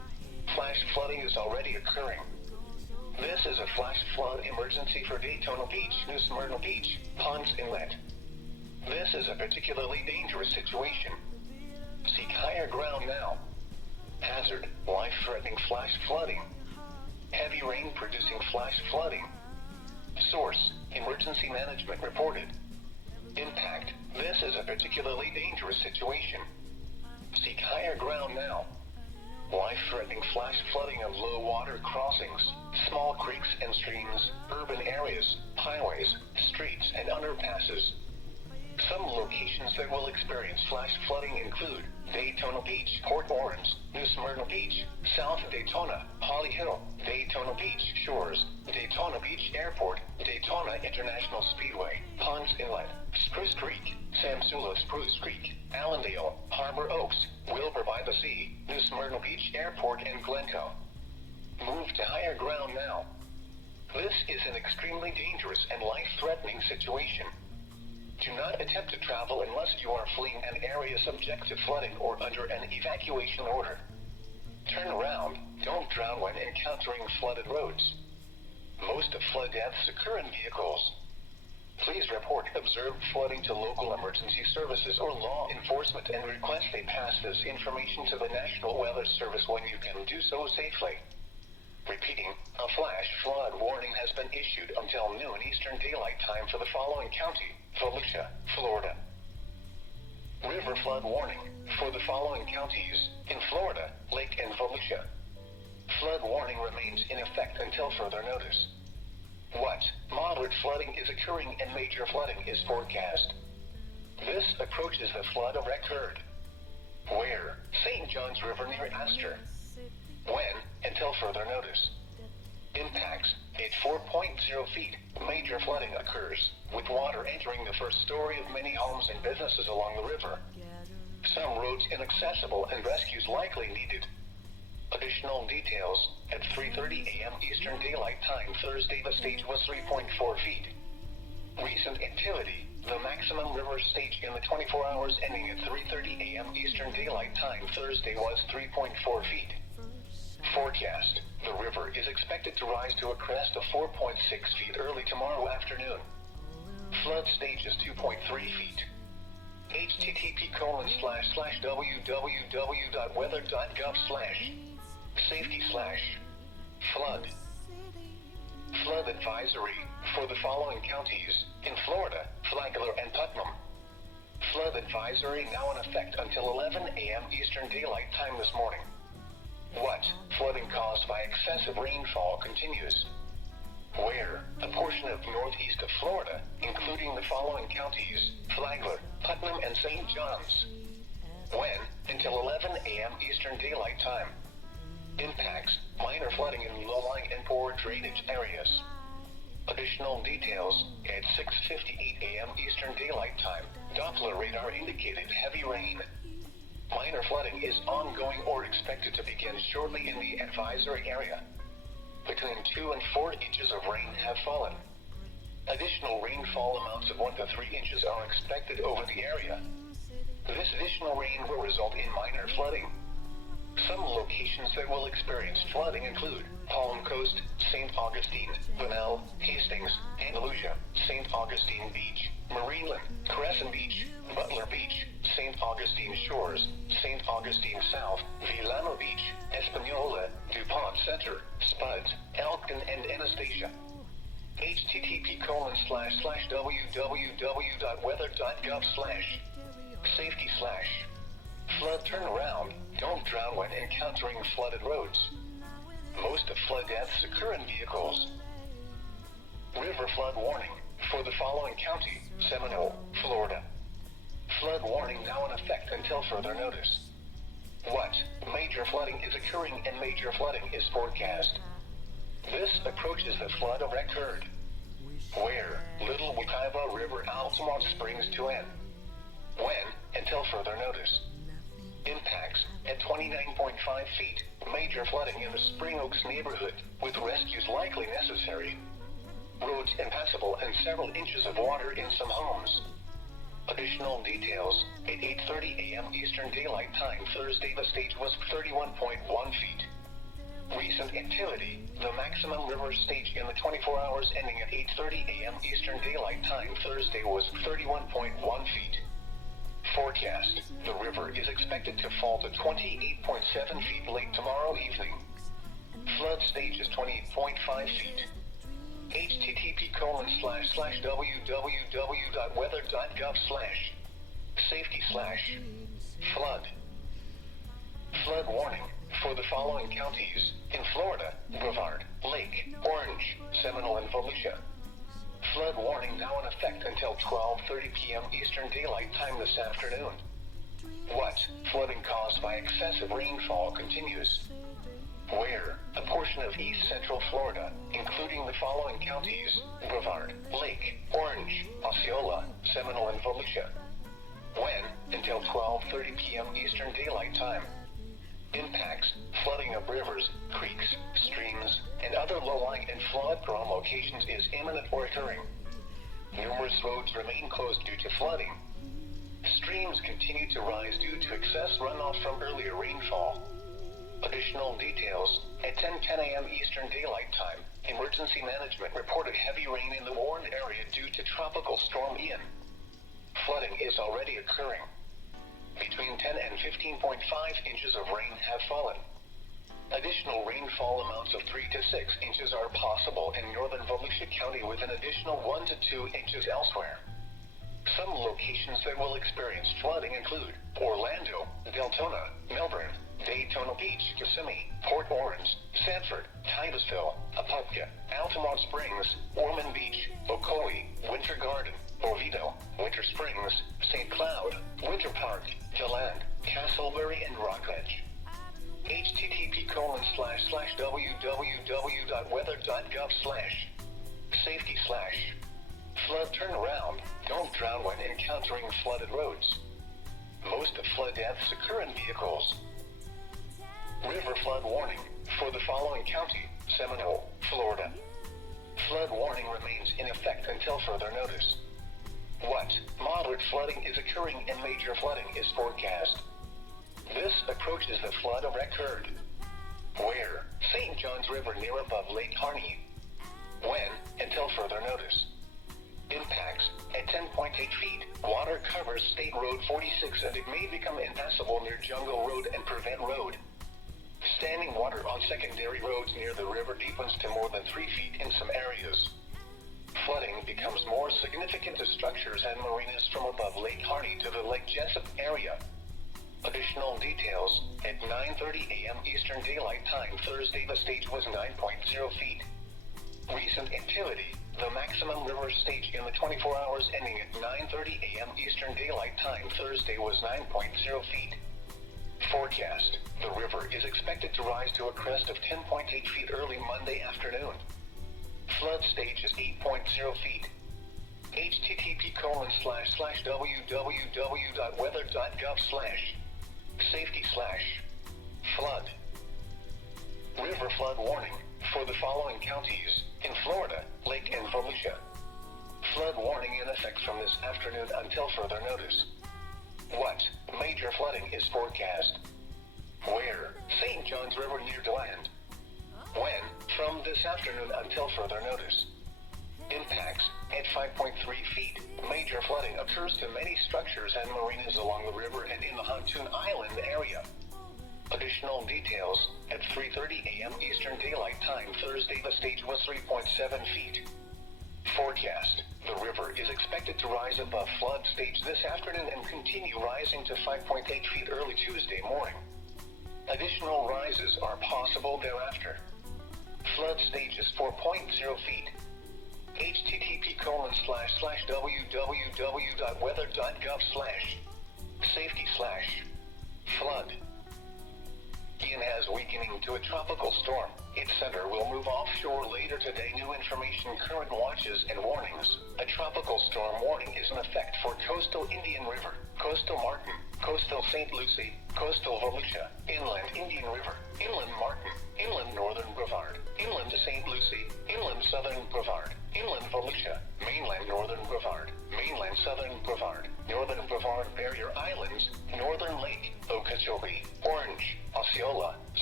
Flash flooding is already occurring. This is a flash flood emergency for Daytona Beach, New Smyrna Beach, Ponds Inlet. This is a particularly dangerous situation. Seek higher ground now. Hazard, life-threatening flash flooding. Heavy rain producing flash flooding. Source, emergency management reported. Impact, this is a particularly dangerous situation. Seek higher ground now. Life-threatening flash flooding of low water crossings, small creeks and streams, urban areas, highways, streets, and underpasses. Some locations that will experience flash flooding include Daytona Beach, Port Orange, New Smyrna Beach, South Daytona, Holly Hill, Daytona Beach Shores, Daytona Beach Airport, Daytona International Speedway, Ponds Inlet, Spruce Creek, Samsula Spruce Creek, Allendale, Harbor Oaks, Wilbur by the Sea, New Smyrna Beach Airport, and Glencoe. Move to higher ground now. This is an extremely dangerous and life-threatening situation. Do not attempt to travel unless you are fleeing an area subject to flooding or under an evacuation order. Turn around, don't drown when encountering flooded roads. Most of flood deaths occur in vehicles. Please report observed flooding to local emergency services or law enforcement and request they pass this information to the National Weather Service when you can do so safely. Repeating, a flash flood warning has been issued until noon Eastern Daylight Time for the following county: Volusia, Florida. River flood warning for the following counties in Florida, Lake and Volusia. Flood warning remains in effect until further notice. What moderate flooding is occurring and major flooding is forecast. This approaches the flood of record. Where? St. John's River near Astor. When? Until further notice. Impacts: at 4.0 feet, major flooding occurs, with water entering the first story of many homes and businesses along the river. Some roads inaccessible and rescues likely needed. Additional details: at 3:30 a.m. Eastern Daylight Time Thursday, the stage was 3.4 feet. Recent activity: the maximum river stage in the 24 hours ending at 3:30 a.m. Eastern Daylight Time Thursday was 3.4 feet. Forecast: the river is expected to rise to a crest of 4.6 feet early tomorrow afternoon. Flood stage is 2.3 feet. http://www.weather.gov/safety/flood. Flood advisory for the following counties in Florida, Flagler and Putnam. Flood advisory now in effect until 11 a.m. Eastern Daylight Time this morning. What? Flooding caused by excessive rainfall continues. Where? A portion of northeast of Florida, including the following counties: Flagler, Putnam, and St. John's. When? Until 11 a.m. Eastern Daylight Time. Impacts: minor flooding in low-lying and poor drainage areas. Additional details: at 6:58 a.m. Eastern Daylight Time, Doppler radar indicated heavy rain. Minor flooding is ongoing or expected to begin shortly in the advisory area. Between 2 and 4 inches of rain have fallen. Additional rainfall amounts of 1 to 3 inches are expected over the area. This additional rain will result in minor flooding. Some locations that will experience flooding include Palm Coast, St. Augustine, Bunnell, Hastings, Andalusia, St. Augustine Beach, Marineland, Crescent Beach, Butler Beach, St. Augustine Shores, St. Augustine South, Villano Beach, Espanola, DuPont Center, Spuds, Elkton, and Anastasia. http://www.weather.gov/safety/flood turnaround. Don't drown when encountering flooded roads. Most of flood deaths occur in vehicles. River flood warning for the following county: Seminole, Florida. Flood warning now in effect until further notice. What? Major flooding is occurring and major flooding is forecast. This approaches the flood of record. Where? Little Wekiva River, Altamont Springs to end. When? Until further notice. Impacts: at 29.5 feet, major flooding in the Spring Oaks neighborhood, with rescues likely necessary. Roads impassable and several inches of water in some homes. Additional details: at 8:30 a.m. Eastern Daylight Time Thursday, the stage was 31.1 feet. Recent activity. The maximum river stage in the 24 hours ending at 8:30 a.m. Eastern Daylight Time Thursday was 31.1 feet. Forecast. The river is expected to fall to 28.7 feet late tomorrow evening. Flood stage is 28.5 feet. http://www.weather.gov/safety/flood. Flood warning for the following counties in Florida: Brevard, Lake, Orange, Seminole, and Volusia. Flood warning now in effect until 12:30 p.m. Eastern Daylight Time this afternoon. What? Flooding caused by excessive rainfall continues. Where? A portion of east central Florida, including the following counties: Brevard, Lake, Orange, Osceola, Seminole, and Volusia. When? Until 12:30 p.m. Eastern Daylight Time. Impacts: flooding of rivers, creeks, streams, and other low-lying and flood-prone locations is imminent or occurring. Numerous roads remain closed due to flooding. Streams continue to rise due to excess runoff from earlier rainfall. Additional details: at 10:10 a.m. Eastern Daylight Time, Emergency Management reported heavy rain in the warned area due to Tropical Storm Ian. Flooding is already occurring. Between 10 and 15.5 inches of rain have fallen. Additional rainfall amounts of 3 to 6 inches are possible in northern Volusia County with an additional 1 to 2 inches elsewhere. Some locations that will experience flooding include Orlando, Daytona, Melbourne, Daytona Beach, Kissimmee, Port Orange, Sanford, Titusville, Apopka, Altamont Springs, Ormond Beach, Ocoee, Winter Garden, Oviedo, Winter Springs, St. Cloud, Winter Park, DeLand, Castleberry, and Rockledge. http://www.weather.gov/safety/flood turnaround. Don't drown when encountering flooded roads. Most of flood deaths occur in vehicles. River flood warning for the following county: Seminole, Florida. Flood warning remains in effect until further notice. What? Moderate flooding is occurring and major flooding is forecast. This approaches the flood of record. Where? St. Johns River near above Lake Harney. When? Until further notice. Impacts: at 10.8 feet, water covers State Road 46 and it may become impassable near Jungle Road and Prevent Road. Standing water on secondary roads near the river deepens to more than 3 feet in some areas. Flooding becomes more significant to structures and marinas from above Lake Harney to the Lake Jessup area. Additional details: at 9:30 a.m. Eastern Daylight Time Thursday, the stage was 9.0 feet. Recent activity: the maximum river stage in the 24 hours ending at 9:30 a.m. Eastern Daylight Time Thursday was 9.0 feet. Forecast: the river is expected to rise to a crest of 10.8 feet early Monday afternoon. Flood stage is 8.0 feet. http://www.weather.gov/safety/flood. River flood warning for the following counties in Florida: Lake and Volusia. Flood warning in effect from this afternoon until further notice. What? Major flooding is forecast. Where? St. Johns River near DeLand. When? From this afternoon until further notice. Impacts: at 5.3 feet, major flooding occurs to many structures and marinas along the river and in the Huntoon Island area. Additional details: at 3:30 a.m. Eastern Daylight Time Thursday, the stage was 3.7 feet. Forecast: the river is expected to rise above flood stage this afternoon and continue rising to 5.8 feet early Tuesday morning. Additional rises are possible thereafter. Flood stage is 4.0 feet. http://weather.gov/safety/flood. Ian has weakening to a tropical storm. Its center will move offshore later today. New information, current watches, and warnings. A tropical storm warning is in effect for coastal Indian River, coastal Martin, coastal St. Lucie, coastal Volusia, inland Indian River, inland Martin, inland northern Brevard, inland St. Lucie, inland southern Brevard, inland Volusia, mainland northern Brevard, mainland southern Brevard, northern Brevard Barrier Islands, northern Lake, Okeechobee, Orange, Osceola,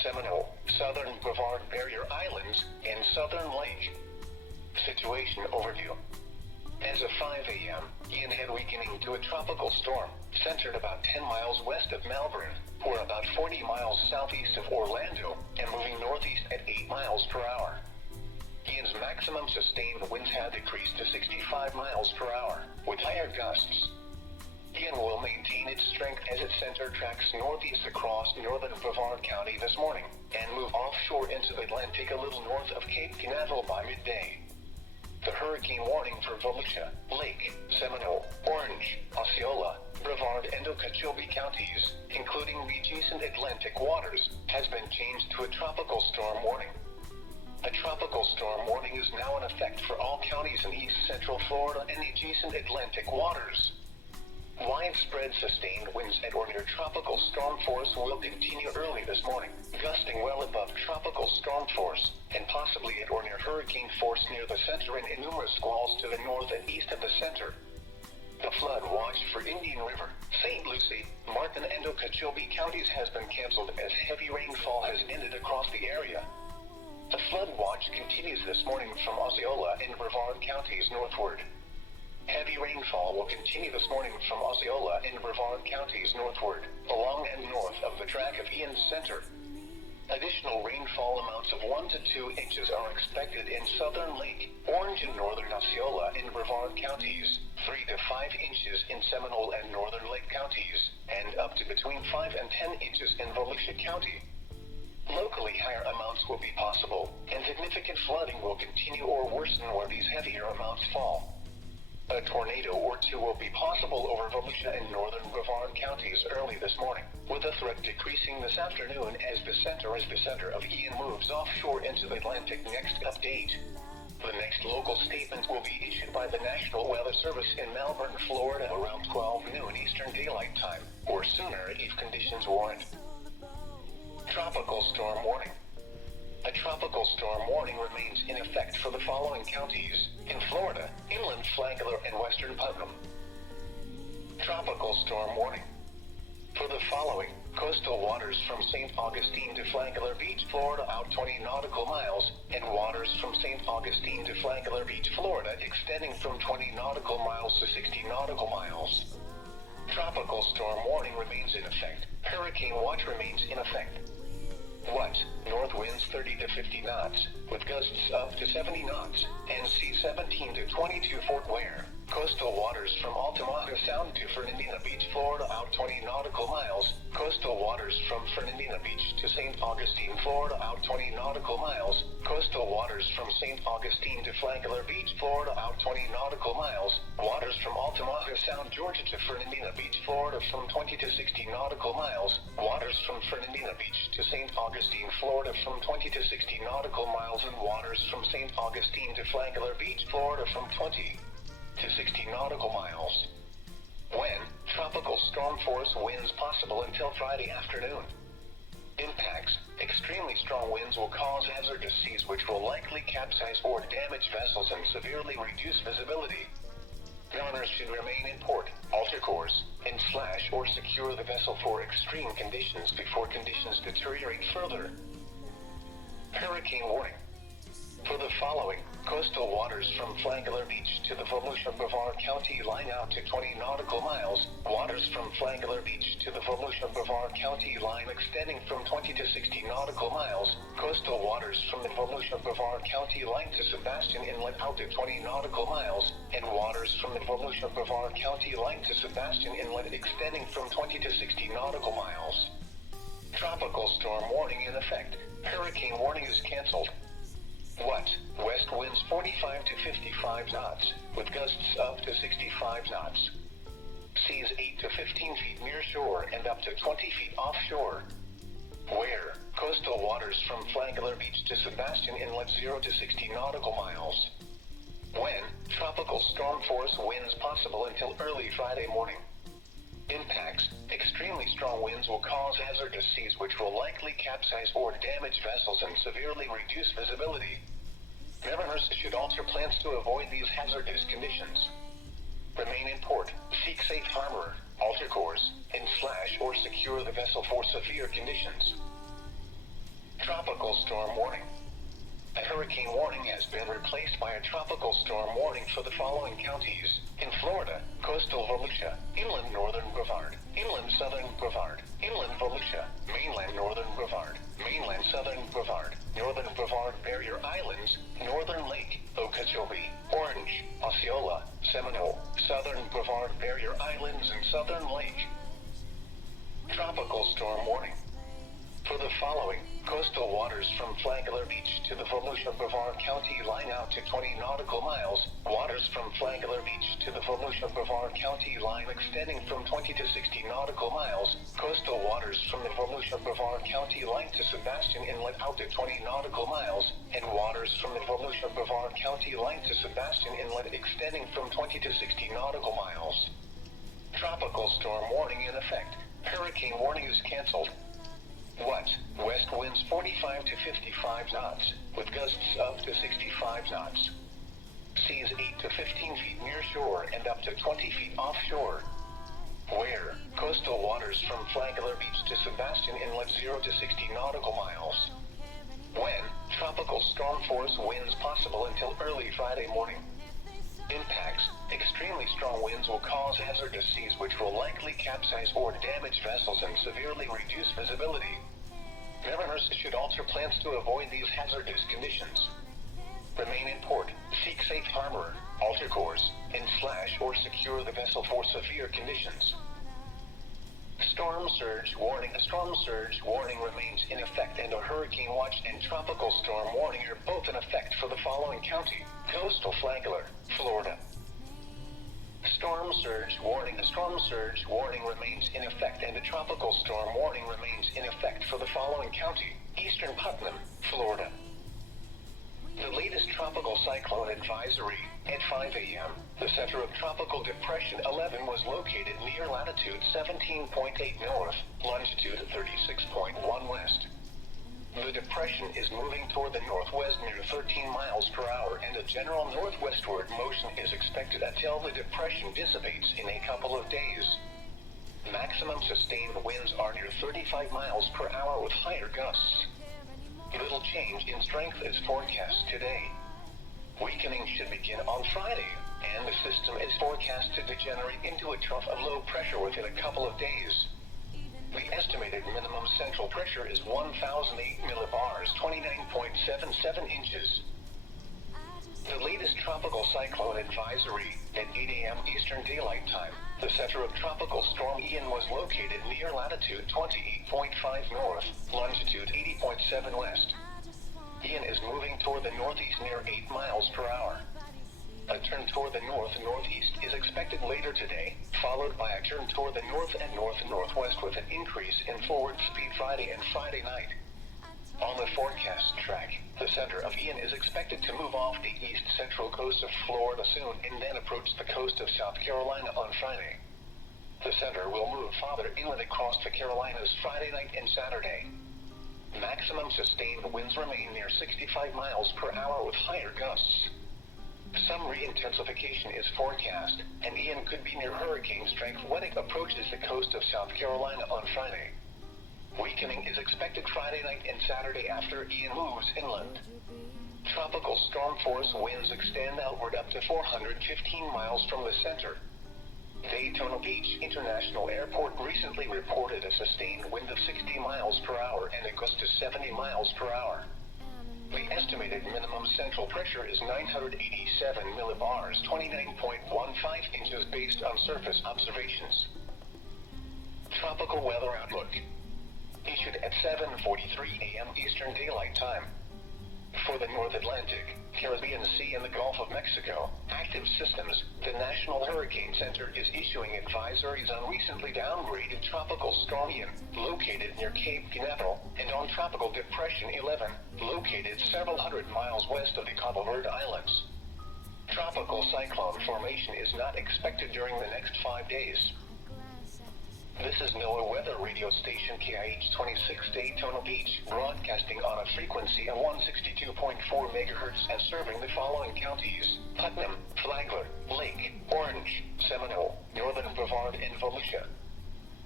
Seminole, southern Brevard Barrier Islands, and southern Lake. Situation overview. As of 5 a.m., Ian had weakening to a tropical storm, centered about 10 miles west of Melbourne, or about 40 miles southeast of Orlando, and moving northeast at 8 miles per hour. Ian's maximum sustained winds had decreased to 65 miles per hour, with higher gusts. Ian will maintain its strength as its center tracks northeast across northern Brevard County this morning, and move offshore into the Atlantic a little north of Cape Canaveral by midday. The hurricane warning for Volusia, Lake, Seminole, Orange, Osceola, Brevard, and Okeechobee counties, including the adjacent Atlantic waters, has been changed to a tropical storm warning. A tropical storm warning is now in effect for all counties in east central Florida and the adjacent Atlantic waters. Widespread sustained winds at or near tropical storm force will continue early this morning, gusting well above tropical storm force, and possibly at or near hurricane force near the center and numerous squalls to the north and east of the center. The flood watch for Indian River, St. Lucie, Martin, and Okeechobee counties has been canceled as heavy rainfall has ended across the area. The flood watch continues this morning from Osceola and Brevard counties northward. Heavy rainfall will continue this morning from Osceola and Brevard counties northward, along and north of the track of Ian's center. Additional rainfall amounts of 1 to 2 inches are expected in southern Lake, Orange, and northern Osceola and Brevard counties, 3 to 5 inches in Seminole and northern Lake counties, and up to between 5 and 10 inches in Volusia County. Locally, higher amounts will be possible, and significant flooding will continue or worsen where these heavier amounts fall. A tornado or two will be possible over Volusia and northern Brevard counties early this morning, with the threat decreasing this afternoon as the center of Ian moves offshore into the Atlantic. Next update. The next local statement will be issued by the National Weather Service in Melbourne, Florida around 12 noon Eastern Daylight Time, or sooner if conditions warrant. Tropical storm warning. A tropical storm warning remains in effect for the following counties in Florida, inland Flagler and western Putnam. Tropical storm warning. For the following, coastal waters from St. Augustine to Flagler Beach, Florida out 20 nautical miles, and waters from St. Augustine to Flagler Beach, Florida extending from 20 nautical miles to 60 nautical miles. Tropical storm warning remains in effect. Hurricane watch remains in effect. What? North winds 30 to 50 knots, with gusts up to 70 knots, and sea 17 to 22 Fort Ware. Coastal waters from Altamaha Sound to Fernandina Beach, Florida out 20 nautical miles. Coastal waters from Fernandina Beach to St. Augustine, Florida out 20 nautical miles. Coastal waters from St. Augustine to Flagler Beach, Florida out 20 nautical miles. Waters from Altamaha Sound, Georgia to Fernandina Beach, Florida from 20 to 60 nautical miles. Waters from Fernandina Beach to St. Augustine, Florida from 20 to 60 nautical miles, and waters from St. Augustine to Flagler Beach, Florida from 20 to 60 nautical miles. When? Tropical storm force winds possible until Friday afternoon. Impacts. Extremely strong winds will cause hazardous seas which will likely capsize or damage vessels and severely reduce visibility. Gunners should remain in port, alter course, and slash or secure the vessel for extreme conditions before conditions deteriorate further. Hurricane warning. For the following, coastal waters from Flagler Beach to the Volusia Brevard County line out to 20 nautical miles. Waters from Flagler Beach to the Volusia Brevard County line extending from 20 to 60 nautical miles. Coastal waters from the Volusia Brevard County line to Sebastian Inlet out to 20 nautical miles. And waters from the Volusia Brevard County line to Sebastian Inlet extending from 20 to 60 nautical miles. Tropical storm warning in effect. Hurricane warning is canceled. What? West winds 45 to 55 knots, with gusts up to 65 knots. Seas 8 to 15 feet near shore and up to 20 feet offshore. Where? Coastal waters from Flagler Beach to Sebastian Inlet 0 to 60 nautical miles. When? Tropical storm force winds possible until early Friday morning. Impacts. Extremely strong winds will cause hazardous seas which will likely capsize or damage vessels and severely reduce visibility. Mariners should alter plans to avoid these hazardous conditions. Remain in port, seek safe harbor, alter course, and slash or secure the vessel for severe conditions. tropical storm warning. A hurricane warning has been replaced by a tropical storm warning for the following counties. In Florida, coastal Volusia, inland northern Brevard, inland southern Brevard, inland Volusia, mainland northern Brevard, mainland southern Brevard, northern Brevard Barrier Islands, northern Lake, Okeechobee, Orange, Osceola, Seminole, southern Brevard Barrier Islands, and southern Lake. Tropical storm warning. For the following, coastal waters from Flagler Beach to the Volusia Brevard County line out to 20 nautical miles, waters from Flagler Beach to the Volusia Brevard County line extending from 20 to 60 nautical miles, coastal waters from the Volusia Brevard County line to Sebastian Inlet out to 20 nautical miles, and waters from the Volusia Brevard County line to Sebastian Inlet extending from 20 to 60 nautical miles. Tropical storm warning in effect. Hurricane warning is canceled. What? West winds 45 to 55 knots, with gusts up to 65 knots. Seas 8 to 15 feet near shore and up to 20 feet offshore. Where? Coastal waters from Flagler Beach to Sebastian Inlet 0 to 60 nautical miles. When? Tropical storm force winds possible until early Friday morning. Impacts. Extremely strong winds will cause hazardous seas which will likely capsize or damage vessels and severely reduce visibility. Mariners should alter plans to avoid these hazardous conditions. Remain in port, seek safe harbor, alter course, and slash or secure the vessel for severe conditions. Storm surge warning. A storm surge warning remains in effect, and a hurricane watch and tropical storm warning are both in effect for the following county: coastal Flagler, Florida. Storm surge warning. A storm surge warning remains in effect, and a tropical storm warning remains in effect for the following county: eastern Putnam, Florida. The latest tropical cyclone advisory. At 5 a.m., the center of Tropical Depression 11 was located near latitude 17.8 north, longitude 36.1 west. The depression is moving toward the northwest near 13 miles per hour, and a general northwestward motion is expected until the depression dissipates in a couple of days. Maximum sustained winds are near 35 miles per hour with higher gusts. Little change in strength is forecast today. Weakening should begin on Friday, and the system is forecast to degenerate into a trough of low pressure within a couple of days. The estimated minimum central pressure is 1,008 millibars, 29.77 inches. The latest tropical cyclone advisory. At 8 a.m. Eastern Daylight Time, the center of Tropical Storm Ian was located near latitude 28.5 north, longitude 80.7 west. Ian is moving toward the northeast near 8 miles per hour. A turn toward the north-northeast is expected later today, followed by a turn toward the north and north-northwest with an increase in forward speed Friday and Friday night. On the forecast track, the center of Ian is expected to move off the east-central coast of Florida soon and then approach the coast of South Carolina on Friday. The center will move farther inland across the Carolinas Friday night and Saturday. Maximum sustained winds remain near 65 miles per hour with higher gusts. Some re-intensification is forecast, and Ian could be near hurricane strength when it approaches the coast of South Carolina on Friday. Weakening is expected Friday night and Saturday after Ian moves inland. Tropical storm force winds extend outward up to 415 miles from the center. Daytona Beach International Airport recently reported a sustained wind of 60 miles per hour and a gust to 70 miles per hour. The estimated minimum central pressure is 987 millibars, 29.15 inches based on surface observations. Tropical weather outlook. Issued at 7:43 a.m. Eastern Daylight Time. For the North Atlantic, Caribbean Sea, and the Gulf of Mexico, active systems, the National Hurricane Center is issuing advisories on recently downgraded Tropical Storm Ian, located near Cape Canaveral, and on Tropical Depression 11, located several hundred miles west of the Cabo Verde Islands. Tropical cyclone formation is not expected during the next 5 days. This is NOAA Weather Radio Station KIH-26 Daytona Beach, broadcasting on a frequency of 162.4 MHz and serving the following counties: Putnam, Flagler, Lake, Orange, Seminole, Northern Brevard, and Volusia.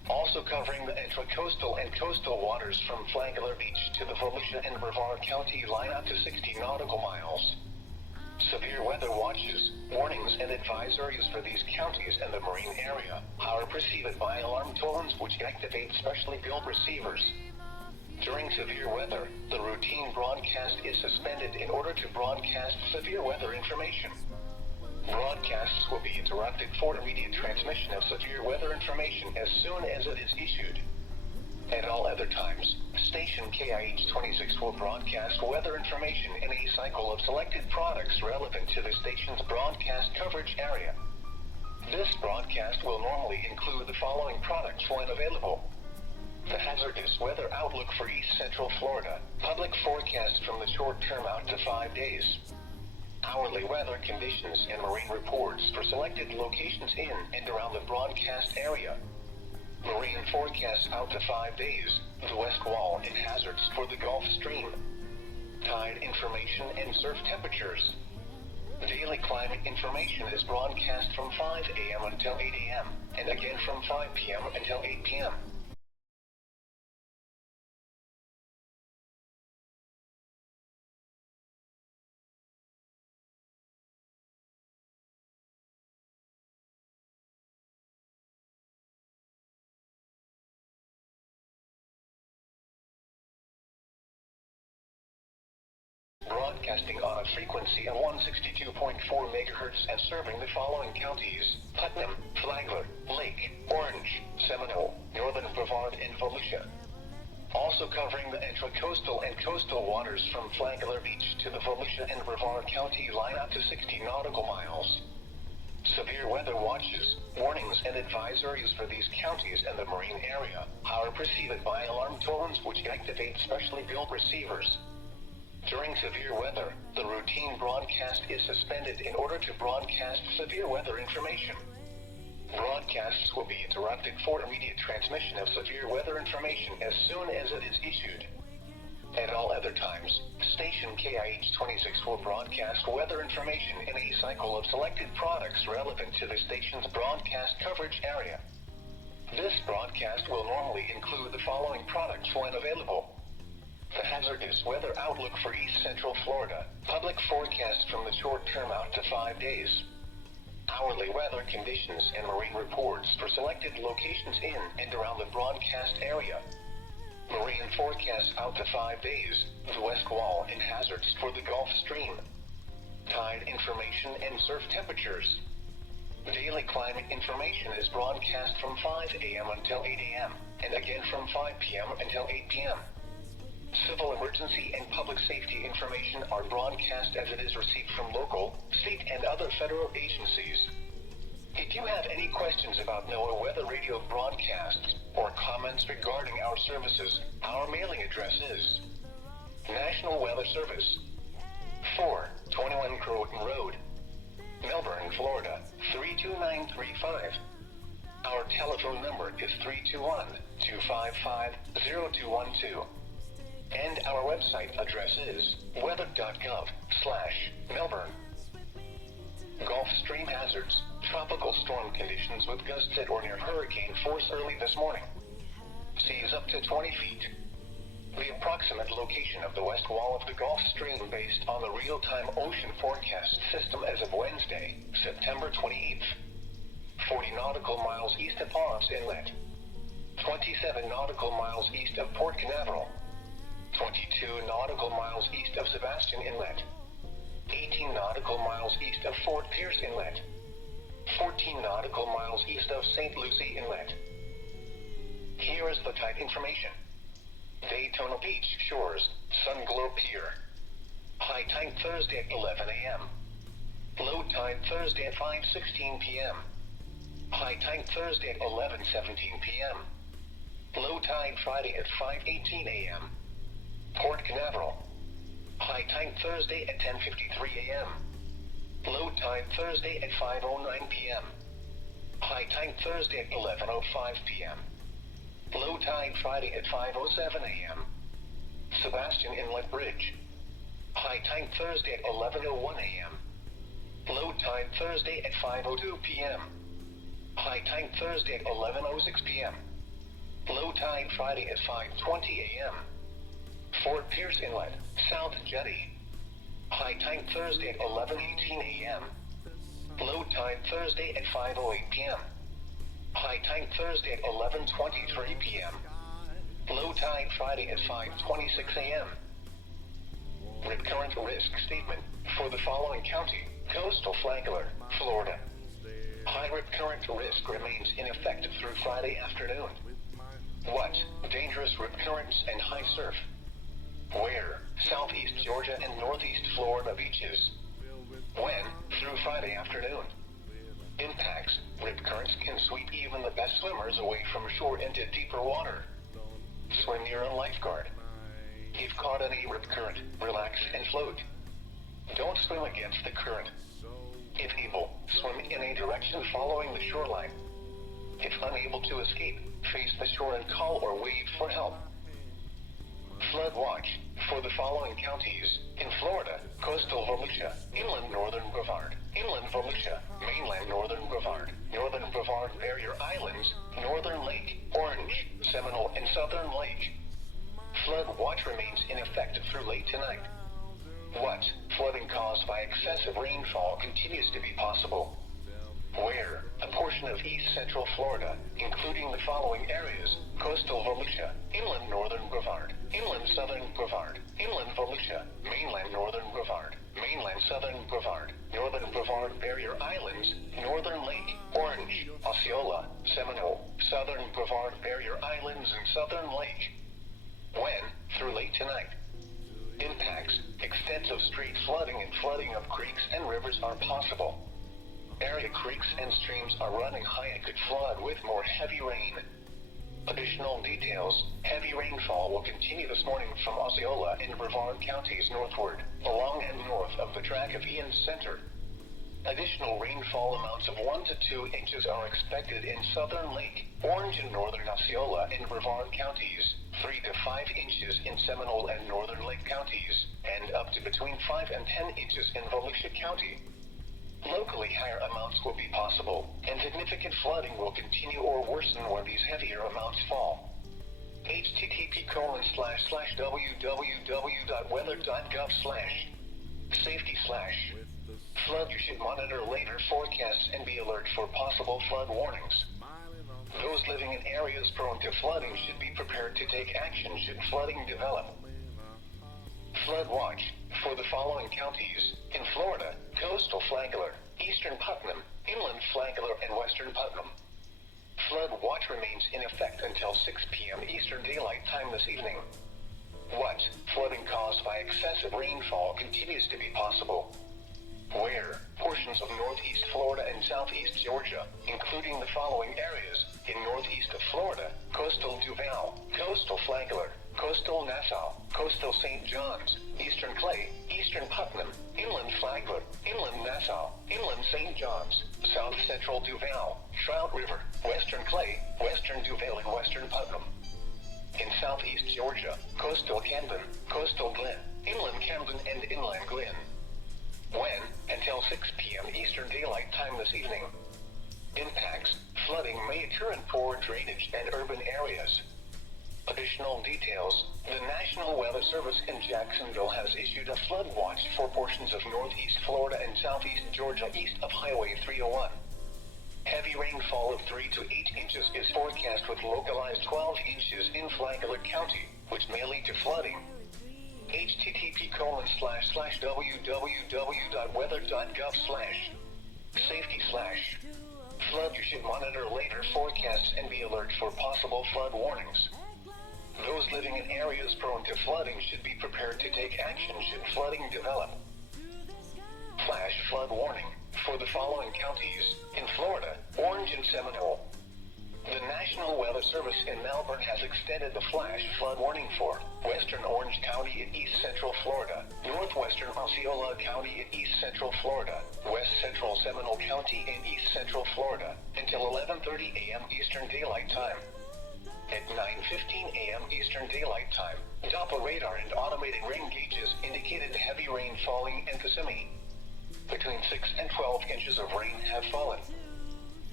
Also covering the intracoastal and coastal waters from Flagler Beach to the Volusia and Brevard County line up to 60 nautical miles. Severe weather watches, warnings, and advisories for these counties and the marine area are preceded by alarm tones which activate specially built receivers. During severe weather, the routine broadcast is suspended in order to broadcast severe weather information. Broadcasts will be interrupted for immediate transmission of severe weather information as soon as it is issued. At all other times, station KIH-26 will broadcast weather information in a cycle of selected products relevant to the station's broadcast coverage area. This broadcast will normally include the following products when available: the hazardous weather outlook for East Central Florida, public forecast from the short term out to 5 days, hourly weather conditions and marine reports for selected locations in and around the broadcast area, marine forecasts out to 5 days, the west wall and hazards for the Gulf Stream, tide information and surf temperatures. Daily climate information is broadcast from 5 a.m. until 8 a.m. and again from 5 p.m. until 8 p.m. Broadcasting on a frequency of 162.4 megahertz and serving the following counties: Putnam, Flagler, Lake, Orange, Seminole, Northern Brevard, and Volusia. Also covering the intracoastal and coastal waters from Flagler Beach to the Volusia and Brevard County line up to 60 nautical miles. Severe weather watches, warnings, and advisories for these counties and the marine area are preceded by alarm tones which activate specially built receivers. During severe weather, the routine broadcast is suspended in order to broadcast severe weather information. Broadcasts will be interrupted for immediate transmission of severe weather information as soon as it is issued. At all other times, station KIH-26 will broadcast weather information in a cycle of selected products relevant to the station's broadcast coverage area. This broadcast will normally include the following products when available: the hazardous weather outlook for East Central Florida, public forecast from the short term out to 5 days, hourly weather conditions and marine reports for selected locations in and around the broadcast area, marine forecasts out to 5 days, the west wall and hazards for the Gulf Stream, tide information and surf temperatures. Daily climate information is broadcast from 5 a.m. until 8 a.m. and again from 5 p.m. until 8 p.m. Civil emergency and public safety information are broadcast as it is received from local, state, and other federal agencies. If you have any questions about NOAA weather radio broadcasts or comments regarding our services, our mailing address is National Weather Service, 421 Croton Road, Melbourne, Florida, 32935. Our telephone number is 321-255-0212. And our website address is weather.gov/Melbourne. Gulf Stream hazards, tropical storm conditions with gusts at or near hurricane force early this morning. Seas up to 20 feet. The approximate location of the west wall of the Gulf Stream based on the real-time ocean forecast system as of Wednesday, September 28th. 40 nautical miles east of Palms Inlet. 27 nautical miles east of Port Canaveral. 22 nautical miles east of Sebastian Inlet, 18 nautical miles east of Fort Pierce Inlet, 14 nautical miles east of St. Lucie Inlet. Here is the tide information. Daytona Beach shores, Sunglow Pier. High tide Thursday at 11 a.m. Low tide Thursday at 5:16 p.m. High tide Thursday at 11:17 p.m. Low tide Friday at 5:18 a.m. Port Canaveral. High tide Thursday at 10:53 a.m. Low tide Thursday at 5:09 p.m. High tide Thursday at 11:05 p.m. Low tide Friday at 5:07 a.m. Sebastian Inlet Bridge. High tide Thursday at 11:01 a.m. Low tide Thursday at 5:02 p.m. High tide Thursday at 11:06 p.m. Low tide Friday at 5:20 a.m. Fort Pierce Inlet, South Jetty. High tide Thursday at 11:18 a.m. Low tide Thursday at 5:08 p.m. High tide Thursday at 11:23 p.m. Low tide Friday at 5:26 a.m. Rip current risk statement for the following county: Coastal Flagler, Florida. High rip current risk remains in effect through Friday afternoon. What? Dangerous rip currents and high surf. Where? Southeast Georgia and northeast Florida beaches. When? Through Friday afternoon. Impacts. Rip currents can sweep even the best swimmers away from shore into deeper water. Swim near a lifeguard. If caught in a rip current, relax and float. Don't swim against the current. If able, swim in a direction following the shoreline. If unable to escape, face the shore and call or wave for help. Flood watch for the following counties: in Florida, coastal Volusia, inland northern Brevard, inland Volusia, mainland northern Brevard, northern Brevard barrier islands, northern Lake, Orange, Seminole, and southern Lake. Flood watch remains in effect through late tonight. What? Flooding caused by excessive rainfall continues to be possible. Where? A portion of east central Florida, including the following areas: coastal Volusia, inland northern Brevard, inland southern Brevard, inland Volusia, mainland northern Brevard, mainland southern Brevard, northern Brevard barrier islands, northern Lake, Orange, Osceola, Seminole, southern Brevard barrier islands, and southern Lake. When? Through late tonight. Impacts. Extensive street flooding and flooding of creeks and rivers are possible. Area creeks and streams are running high and could flood with more heavy rain. Additional details: heavy rainfall will continue this morning from Osceola and Brevard counties northward, along and north of the track of Ian's center. Additional rainfall amounts of 1 to 2 inches are expected in southern Lake, Orange, and northern Osceola and Brevard counties, 3 to 5 inches in Seminole and northern Lake counties, and up to between 5 and 10 inches in Volusia County. Locally, higher amounts will be possible, and significant flooding will continue or worsen where these heavier amounts fall. http://www.weather.gov/safety/ Flood. You should monitor later forecasts and be alert for possible flood warnings. Those living in areas prone to flooding should be prepared to take action should flooding develop. Flood watch for the following counties: in Florida, coastal Flagler, eastern Putnam, inland Flagler, and western Putnam. Flood watch remains in effect until 6 p.m. Eastern Daylight Time this evening. What? Flooding caused by excessive rainfall continues to be possible. Where? Portions of northeast Florida and southeast Georgia, including the following areas: in northeast of Florida, coastal Duval, coastal Flagler, coastal Nassau, coastal St. John's, eastern Clay, eastern Putnam, inland Flagler, inland Nassau, inland St. John's, south central Duval, Trout River, western Clay, western Duval, and western Putnam. In southeast Georgia, coastal Camden, coastal Glen, inland Camden, and inland Glen. When? Until 6 p.m. Eastern Daylight Time this evening. Impacts. Flooding may occur in poor drainage and urban areas. Additional details: the National Weather Service in Jacksonville has issued a flood watch for portions of northeast Florida and southeast Georgia east of Highway 301. Heavy rainfall of 3 to 8 inches is forecast with localized 12 inches in Flagler County, which may lead to flooding. http://www.weather.gov/safety/ Flood. You should monitor later forecasts and be alert for possible flood warnings. Those living in areas prone to flooding should be prepared to take action should flooding develop. Flash flood warning for the following counties: in Florida, Orange, and Seminole. The National Weather Service in Melbourne has extended the flash flood warning for western Orange County in east central Florida, northwestern Osceola County in east central Florida, west central Seminole County in east central Florida, until 11:30 a.m. Eastern Daylight Time. At 9:15 a.m. Eastern Daylight Time, Doppler radar and automated rain gauges indicated heavy rain falling in Kissimmee. Between 6 and 12 inches of rain have fallen.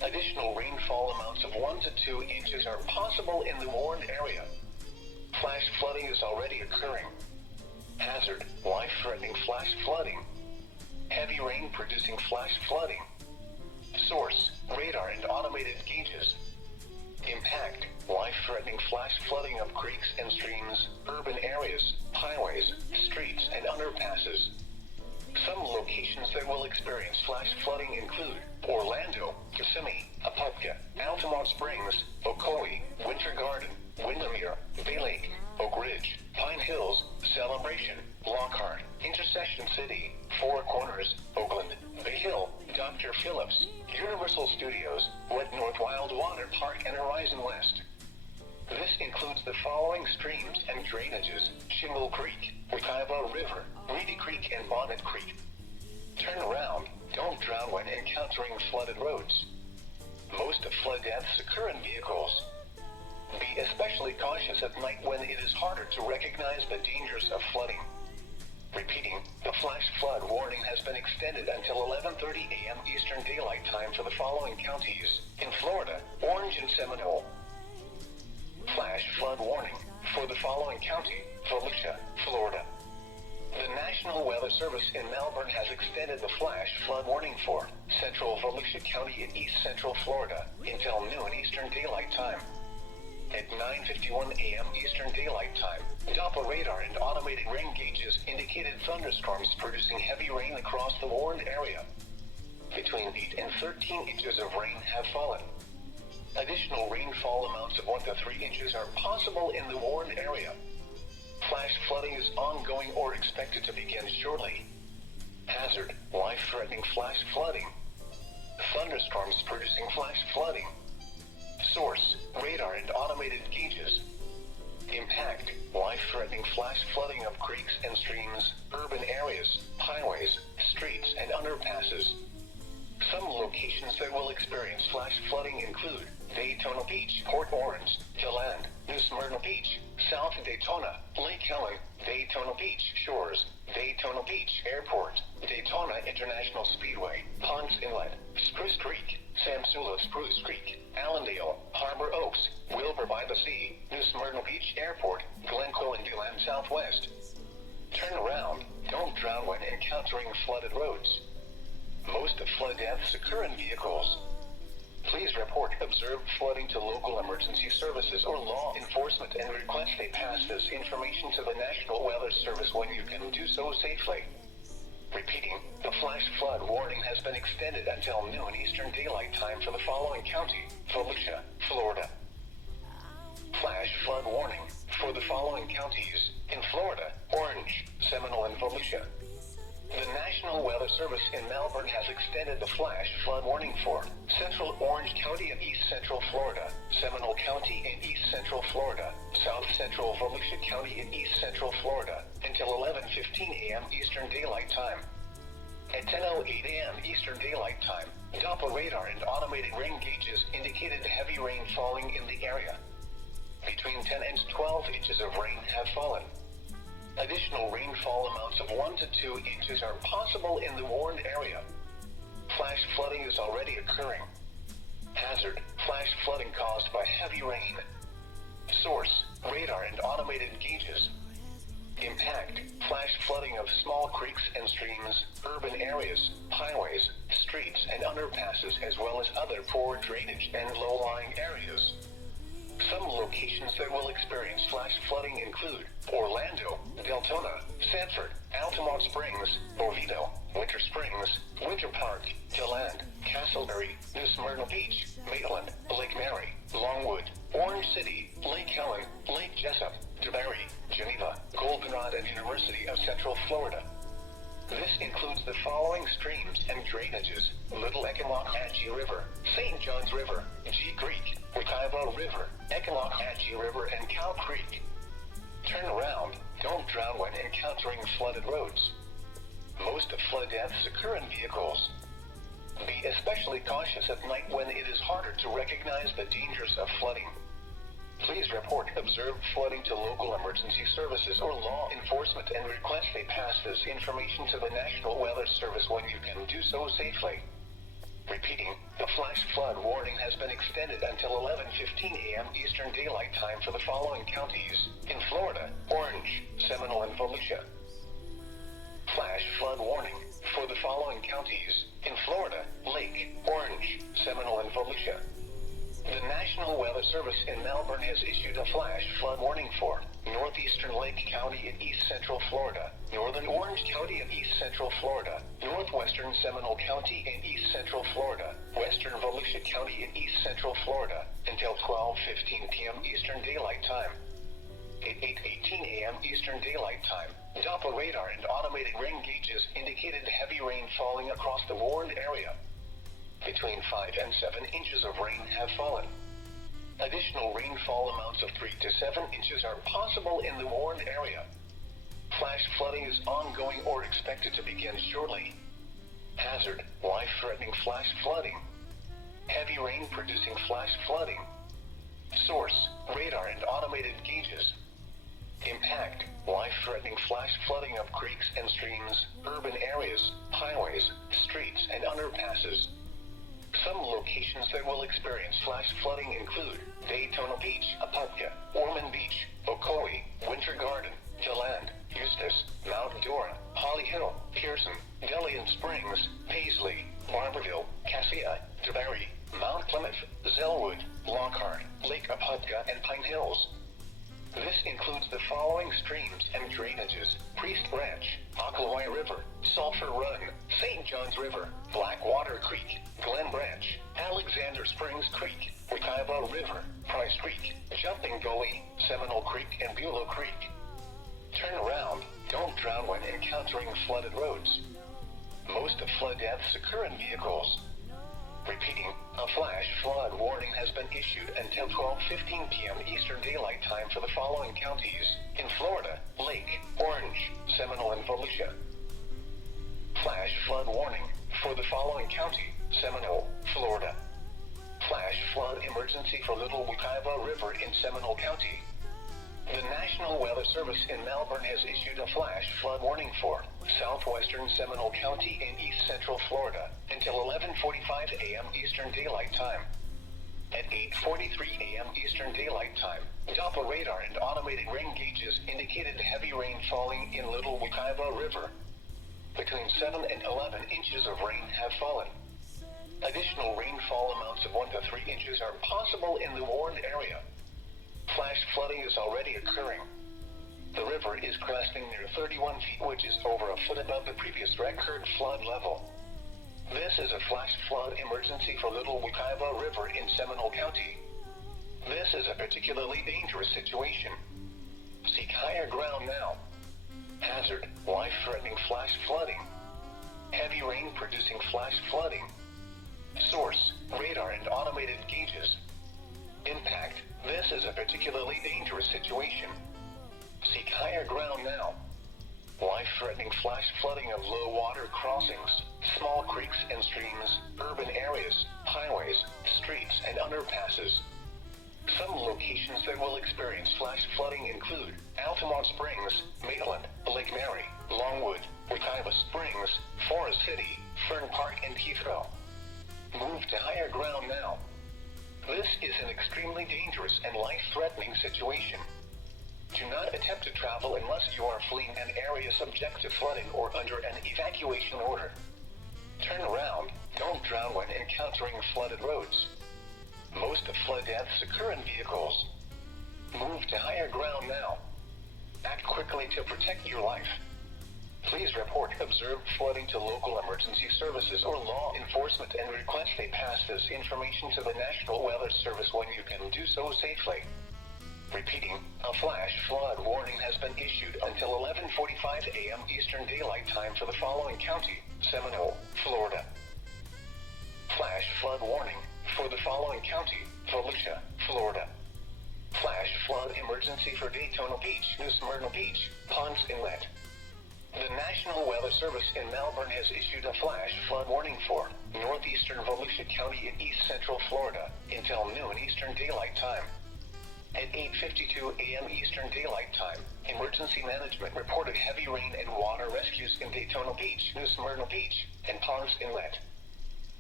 Additional rainfall amounts of 1 to 2 inches are possible in the warned area. Flash flooding is already occurring. Hazard, life-threatening flash flooding. Heavy rain producing flash flooding. Source, radar and automated gauges. Impact, life-threatening flash flooding of creeks and streams, urban areas, highways, streets, and underpasses. Some locations that will experience flash flooding include Orlando, Kissimmee, Apopka, Altamont Springs, Ocoee, Winter Garden, Windermere, Bay Lake, Oak Ridge, Pine Hills, Celebration, Lockhart, Intersection City, Four Corners, Oakland, Bay Hill, Dr. Phillips, Universal Studios, Wet North Wild Water Park, and Horizon West. This includes the following streams and drainages: Shingle Creek, Wekiva River, Reedy Creek, and Bonnet Creek. Turn around, don't drown when encountering flooded roads. Most of flood deaths occur in vehicles. Be especially cautious at night when it is harder to recognize the dangers of flooding. Repeating, the flash flood warning has been extended until 11:30 a.m. Eastern Daylight Time for the following counties: in Florida, Orange and Seminole. Flash flood warning for the following county: Volusia, Florida. The National Weather Service in Melbourne has extended the flash flood warning for Central Volusia County in East Central Florida until noon Eastern Daylight Time. At 9:51 a.m. Eastern Daylight Time, Doppler radar and automated rain gauges indicated thunderstorms producing heavy rain across the warned area. Between 8 and 13 inches of rain have fallen. Additional rainfall amounts of 1 to 3 inches are possible in the warned area. Flash flooding is ongoing or expected to begin shortly. Hazard, life-threatening flash flooding. Thunderstorms producing flash flooding. Source, radar and automated gauges. Impact, life-threatening flash flooding of creeks and streams, urban areas, highways, streets, and underpasses. Some locations that will experience flash flooding include Daytona Beach, Port Orange, DeLand, New Smyrna Beach, South Daytona, Lake Helen, Daytona Beach Shores, Daytona Beach Airport, Daytona International Speedway, Ponce Inlet, Spruce Creek, Samsula Spruce Creek, Allendale, Harbor Oaks, Wilbur by the Sea, New Smyrna Beach Airport, Glencoe and DeLand Southwest. Turn around, don't drown when encountering flooded roads. Most of flood deaths occur in vehicles. Please report observed flooding to local emergency services or law enforcement and request they pass this information to the National Weather Service when you can do so safely. Repeating, the flash flood warning has been extended until noon Eastern Daylight Time for the following county: Volusia, Florida. Flash flood warning for the following counties: in Florida, Orange, Seminole, and Volusia. The National Weather Service in Melbourne has extended the flash flood warning for Central Orange County in East Central Florida, Seminole County in East Central Florida, South Central Volusia County in East Central Florida, until 11:15 a.m. Eastern Daylight Time. At 10:08 a.m. Eastern Daylight Time, Doppler radar and automated rain gauges indicated heavy rain falling in the area. Between 10 and 12 inches of rain have fallen. Additional rainfall amounts of 1 to 2 inches are possible in the warned area. Flash flooding is already occurring. Hazard, flash flooding caused by heavy rain. Source, radar and automated gauges. Impact, flash flooding of small creeks and streams, urban areas, highways, streets, and underpasses, as well as other poor drainage and low-lying areas. Some locations that will experience flash flooding include Orlando, Daytona, Sanford, Altamont Springs, Oviedo, Winter Springs, Winter Park, DeLand, Castleberry, New Smyrna Beach, Maitland, Lake Mary, Longwood, Orange City, Lake Helen, Lake Jessup, DeBary, Geneva, Goldenrod, and University of Central Florida. This includes the following streams and drainages: Little Econocahatchee River, St. Johns River, G Creek, Wekiva River, Econocahatchee River, and Cow Creek. Turn around, don't drown when encountering flooded roads. Most of flood deaths occur in vehicles. Be especially cautious at night when it is harder to recognize the dangers of flooding. Please report observed flooding to local emergency services or law enforcement and request they pass this information to the National Weather Service when you can do so safely. Repeating, the flash flood warning has been extended until 11:15 a.m. Eastern Daylight Time for the following counties in Florida: Orange, Seminole, and Volusia. Flash flood warning for the following counties in Florida: Lake, Orange, Seminole, and Volusia. The National Weather Service in Melbourne has issued a flash flood warning for northeastern Lake County in east central Florida, northern Orange County in east central Florida, northwestern Seminole County in east central Florida, western Volusia County in east central Florida, until 12:15 p.m. Eastern Daylight Time. At 8:18 a.m. Eastern Daylight Time, Doppler radar and automated rain gauges indicated heavy rain falling across the warned area. Between 5 and 7 inches of rain have fallen. Additional rainfall amounts of 3 to 7 inches are possible in the warned area. Flash flooding is ongoing or expected to begin shortly. Hazard: life-threatening flash flooding. Heavy rain producing flash flooding. Source: radar and automated gauges. Impact: life-threatening flash flooding of creeks and streams, urban areas, highways, streets, and underpasses. Some locations that will experience flash flooding include Daytona Beach, Apopka, Ormond Beach, Ocoee, Winter Garden, DeLand, Eustis, Mount Dora, Holly Hill, Pearson, Delian Springs, Paisley, Barberville, Cassia, DeBary, Mount Plymouth, Zellwood, Lockhart, Lake Apopka, and Pine Hills. This includes the following streams and drainages: Priest Ranch, Ocklawaha River, Sulphur Run, St. John's River, Blackwater Creek, Glen Branch, Alexander Springs Creek, Wekiva River, Price Creek, Jumping Gully, Seminole Creek, and Bulow Creek. Turn around, don't drown when encountering flooded roads. Most flood deaths occur in vehicles. Repeating, a flash flood warning has been issued until 12:15 p.m. Eastern Daylight Time for the following counties in Florida: Lake, Orange, Seminole, and Volusia. Flash flood warning for the following county: Seminole, Florida. Flash flood emergency for Little Wekiva River in Seminole County. The National Weather Service in Melbourne has issued a flash flood warning for southwestern Seminole County in east central Florida until 11:45 a.m. Eastern Daylight Time. At 8:43 a.m. Eastern Daylight Time, Doppler radar and automated rain gauges indicated heavy rain falling in Little Wekiva River. Between 7 and 11 inches of rain have fallen. Additional rainfall amounts of 1 to 3 inches are possible in the warned area. Flash flooding is already occurring. The river is cresting near 31 feet, which is over a foot above the previous record flood level. This is a flash flood emergency for Little Wekiva River in Seminole County. This is a particularly dangerous situation. Seek higher ground now. Hazard: life-threatening flash flooding. Heavy rain producing flash flooding. Source: radar and automated gauges. Impact: this is a particularly dangerous situation. Seek higher ground now. Life-threatening flash flooding of low water crossings, small creeks and streams, urban areas, highways, streets, and underpasses. Some locations that will experience flash flooding include Altamont Springs, Maitland, Lake Mary, Longwood, Wekiva Springs, Forest City, Fern Park, and Heathrow. Move to higher ground now. This is an extremely dangerous and life-threatening situation. Do not attempt to travel unless you are fleeing an area subject to flooding or under an evacuation order. Turn around, don't drown when encountering flooded roads. Most flood deaths occur in vehicles. Move to higher ground now. Act quickly to protect your life. Please report observed flooding to local emergency services or law enforcement and request they pass this information to the National Weather Service when you can do so safely. Repeating, a flash flood warning has been issued until 11:45 a.m. Eastern Daylight Time for the following county: Seminole, Florida. Flash flood warning for the following county: Volusia, Florida. Flash flood emergency for Daytona Beach, New Smyrna Beach, Ponce Inlet. The National Weather Service in Melbourne has issued a flash flood warning for northeastern Volusia County in east central Florida until noon Eastern Daylight Time. At 8:52 a.m. Eastern Daylight Time, Emergency Management reported heavy rain and water rescues in Daytona Beach, New Smyrna Beach, and Ponce Inlet.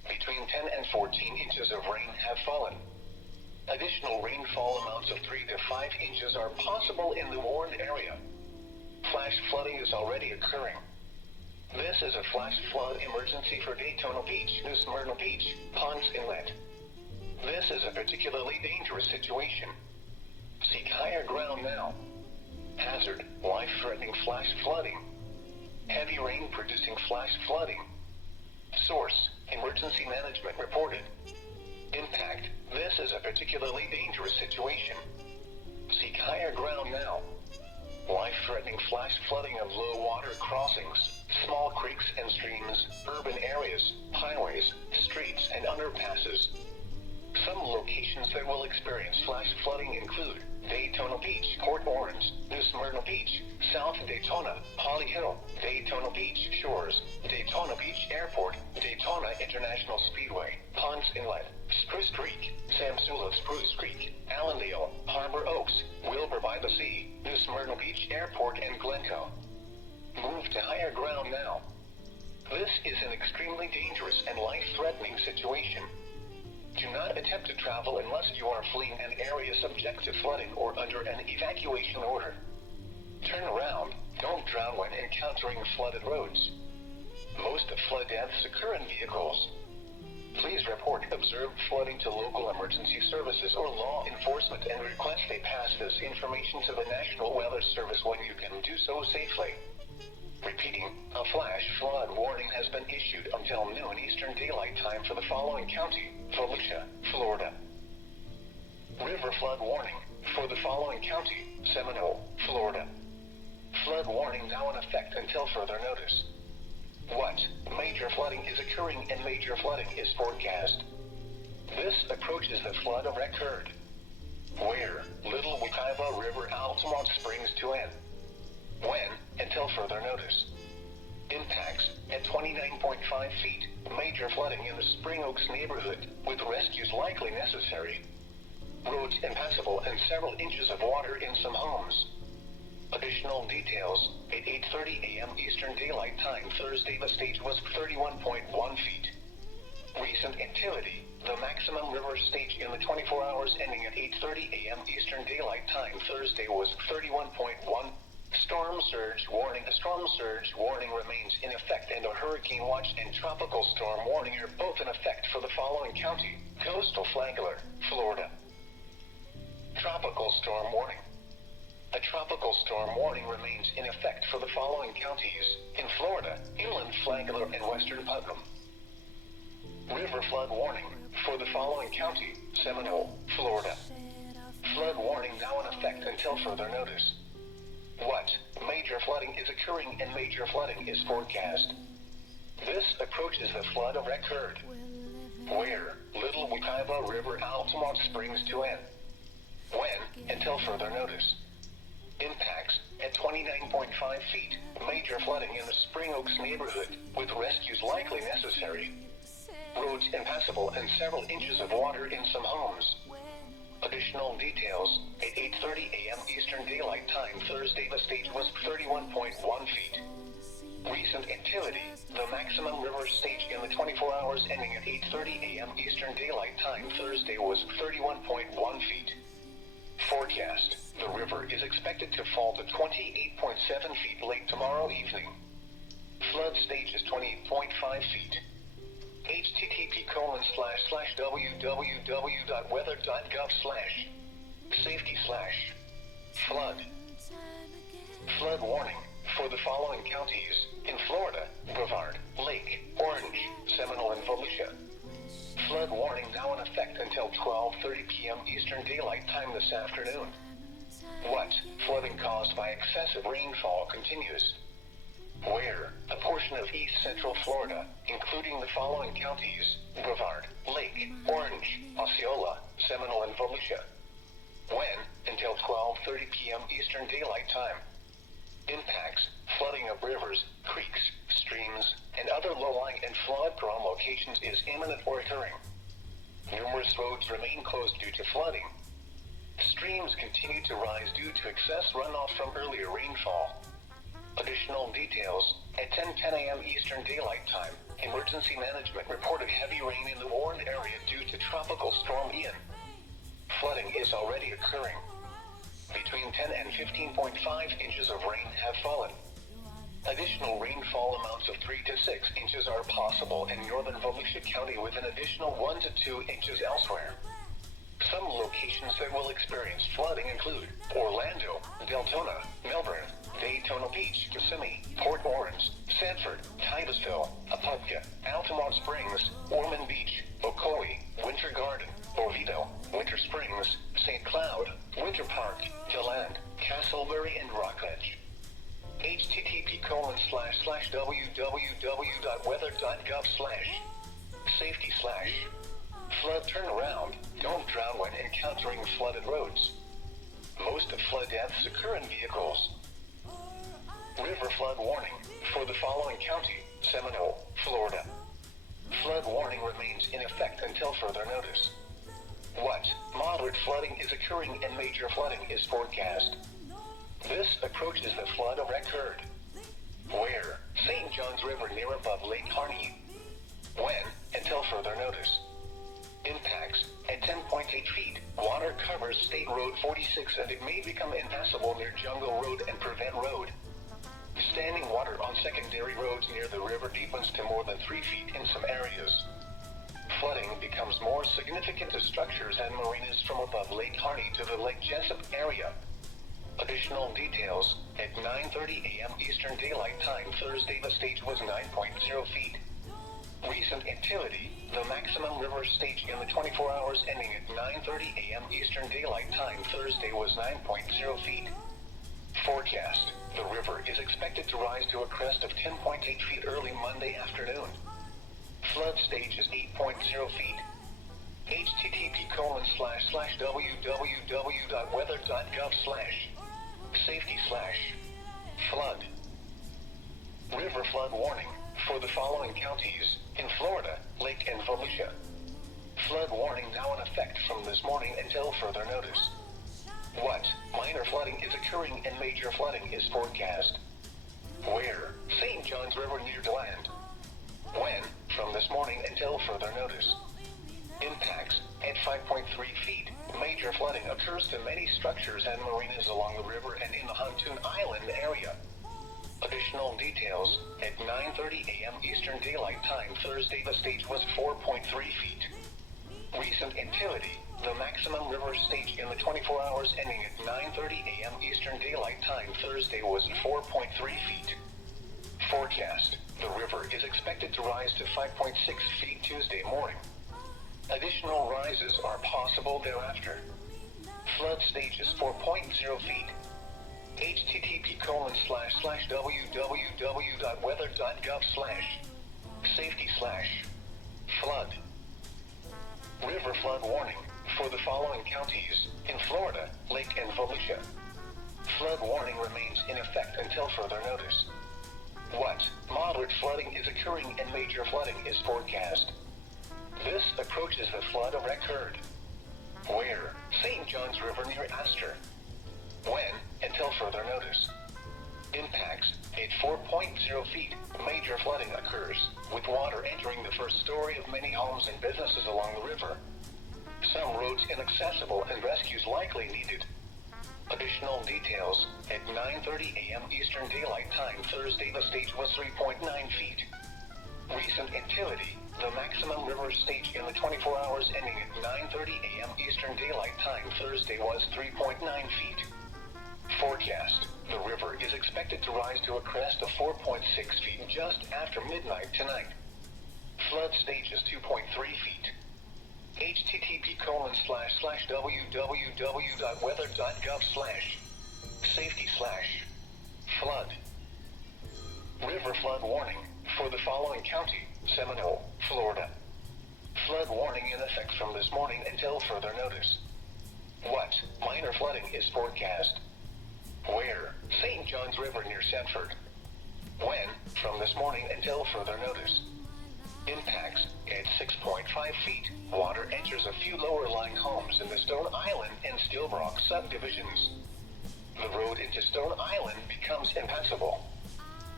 Between 10 and 14 inches of rain have fallen. Additional rainfall amounts of 3 to 5 inches are possible in the warned area. Flash flooding is already occurring. This is a flash flood emergency for Daytona Beach, New Smyrna Beach, Ponce Inlet. This is a particularly dangerous situation. Seek higher ground now. Hazard, life-threatening flash flooding. Heavy rain producing flash flooding. Source, emergency management reported. Impact, this is a particularly dangerous situation. Seek higher ground now. Life-threatening flash flooding of low water crossings, small creeks and streams, urban areas, highways, streets, and underpasses. Some locations that will experience flash flooding include Daytona Beach, Port Orange, New Smyrna Beach, South Daytona, Holly Hill, Daytona Beach Shores, Daytona Beach Airport, Daytona International Speedway, Ponce Inlet, Spruce Creek, Samsula Spruce Creek, Allendale, Harbor Oaks, Wilbur by the Sea, New Smyrna Beach Airport, and Glencoe. Move to higher ground now. This is an extremely dangerous and life-threatening situation. Do not attempt to travel unless you are fleeing an area subject to flooding or under an evacuation order. Turn around. Don't drown when encountering flooded roads. Most flood deaths occur in vehicles. Please report observed flooding to local emergency services or law enforcement and request they pass this information to the National Weather Service when you can do so safely. Repeating, a flash flood warning has been issued until noon Eastern Daylight Time for the following county: Volusia, Florida. River flood warning for the following county: Seminole, Florida. Flood warning now in effect until further notice. What? Major flooding is occurring and major flooding is forecast. This approaches the flood of record. Where? Little Wekiva River, Altamont Springs to end. When? Until further notice. Impacts at 29.5 feet. Major flooding in the Spring Oaks neighborhood, with rescues likely necessary. Roads impassable and several inches of water in some homes. Additional details, at 8:30 a.m. Eastern Daylight Time Thursday, the stage was 31.1 feet. Recent activity, the maximum river stage in the 24 hours ending at 8:30 a.m. Eastern Daylight Time Thursday was 31.1. Storm surge warning. A storm surge warning remains in effect, and a hurricane watch and tropical storm warning are both in effect for the following county: Coastal Flagler, Florida. Tropical storm warning. A tropical storm warning remains in effect for the following counties in Florida: Inland Flagler and Western Putnam. River flood warning for the following county: Seminole, Florida. Flood warning now in effect until further notice. What? Major flooding is occurring and major flooding is forecast. This approaches the flood of record. Where? Little Wekiva River, Altamont Springs to end. When? Until further notice. Impacts at 29.5 feet. Major flooding in the Spring Oaks neighborhood, with rescues likely necessary. Roads impassable and several inches of water in some homes. Additional details, at 8:30 a.m. Eastern Daylight Time Thursday, the stage was 31.1 feet. Recent activity, the maximum river stage in the 24 hours ending at 8:30 a.m. Eastern Daylight Time Thursday was 31.1 feet. Forecast, the river is expected to fall to 28.7 feet late tomorrow evening. Flood stage is 28.5 feet. http://www.weather.gov/safety/flood. Flood warning for the following counties in Florida: Brevard, Lake, Orange, Seminole, and Volusia. Flood warning now in effect until 12:30 p.m. Eastern Daylight Time this afternoon. What? Flooding caused by excessive rainfall continues. Where? A portion of east central Florida, including the following counties: Brevard, Lake, Orange, Osceola, Seminole, and Volusia. When? Until 12:30 p.m. Eastern Daylight Time. Impacts: flooding of rivers, creeks, streams, and other low-lying and flood-prone locations is imminent or occurring. Numerous roads remain closed due to flooding. Streams continue to rise due to excess runoff from earlier rainfall. Additional details, At 10:10 a.m. Eastern Daylight Time, emergency management reported heavy rain in the warned area due to Tropical Storm Ian. Flooding is already occurring. Between 10 and 15.5 inches of rain have fallen. Additional rainfall amounts of 3 to 6 inches are possible in northern Volusia County with an additional 1 to 2 inches elsewhere. Some locations that will experience flooding include Orlando, Daytona, Melbourne, Daytona Beach, Kissimmee, Port Orange, Sanford, Titusville, Apopka, Altamont Springs, Ormond Beach, Ocoee, Winter Garden, Oviedo, Winter Springs, St. Cloud, Winter Park, DeLand, Castleberry, and Rockledge. http://www.weather.gov/safety/flood turnaround. Don't drown when encountering flooded roads. Most of flood deaths occur in vehicles. River flood warning for the following county: Seminole, Florida. Flood warning remains in effect until further notice. What moderate flooding is occurring and major flooding is forecast. This approaches the flood record. Where? St. John's River near above Lake Harney. When? Until further notice. Impacts: at 10.8 feet, water covers State Road 46 and it may become impassable near Jungle Road and Prevent Road. Standing water on secondary roads near the river deepens to more than 3 feet in some areas. Flooding becomes more significant to structures and marinas from above Lake Harney to the Lake Jessup area. Additional details: at 9:30 a.m. Eastern Daylight Time Thursday, the stage was 9.0 feet. Recent activity: the maximum river stage in the 24 hours ending at 9:30 a.m. Eastern Daylight Time Thursday was 9.0 feet. Forecast: the river is expected to rise to a crest of 10.8 feet early Monday afternoon. Flood stage is 8.0 feet. http://www.weather.gov/safety/flood. River flood warning for the following counties in Florida, Lake and Volusia. Flood warning now in effect from this morning until further notice. What minor flooding is occurring and major flooding is forecast. Where? St. John's River near DeLand. When? From this morning until further notice. Impacts: at 5.3 feet, major flooding occurs to many structures and marinas along the river and in the Huntoon Island area. Additional details: at 9:30 a.m. Eastern Daylight Time Thursday, the stage was 4.3 feet. Recent activity: the maximum river stage in the 24 hours ending at 9:30 a.m. Eastern Daylight Time Thursday was 4.3 feet. Forecast: the river is expected to rise to 5.6 feet Tuesday morning. Additional rises are possible thereafter. Flood stage is 4.0 feet. http://www.weather.gov/safety/flood. River flood warning for the following counties in Florida, Lake and Volusia. Flood warning remains in effect until further notice. What moderate flooding is occurring and major flooding is forecast. This approaches the flood record. Where? St. John's River near Astor. When? Until further notice. Impacts: at 4.0 feet, major flooding occurs, with water entering the first story of many homes and businesses along the river. Some roads inaccessible and rescues likely needed. Additional details: at 9:30 a.m. Eastern Daylight Time Thursday, the stage was 3.9 feet. Recent activity: the maximum river stage in the 24 hours ending at 9:30 a.m. Eastern Daylight Time Thursday was 3.9 feet. Forecast: the river is expected to rise to a crest of 4.6 feet just after midnight tonight. Flood stage is 2.3 feet. http://weather.gov/safety/flood. River flood warning for the following county: Seminole, Florida. Flood warning in effect from this morning until further notice. What minor flooding is forecast? Where? St. John's River near Sanford. When? From this morning until further notice. Impacts: at 6.5 feet, water enters a few lower-lying homes in the Stone Island and Steelbrook subdivisions. The road into Stone Island becomes impassable.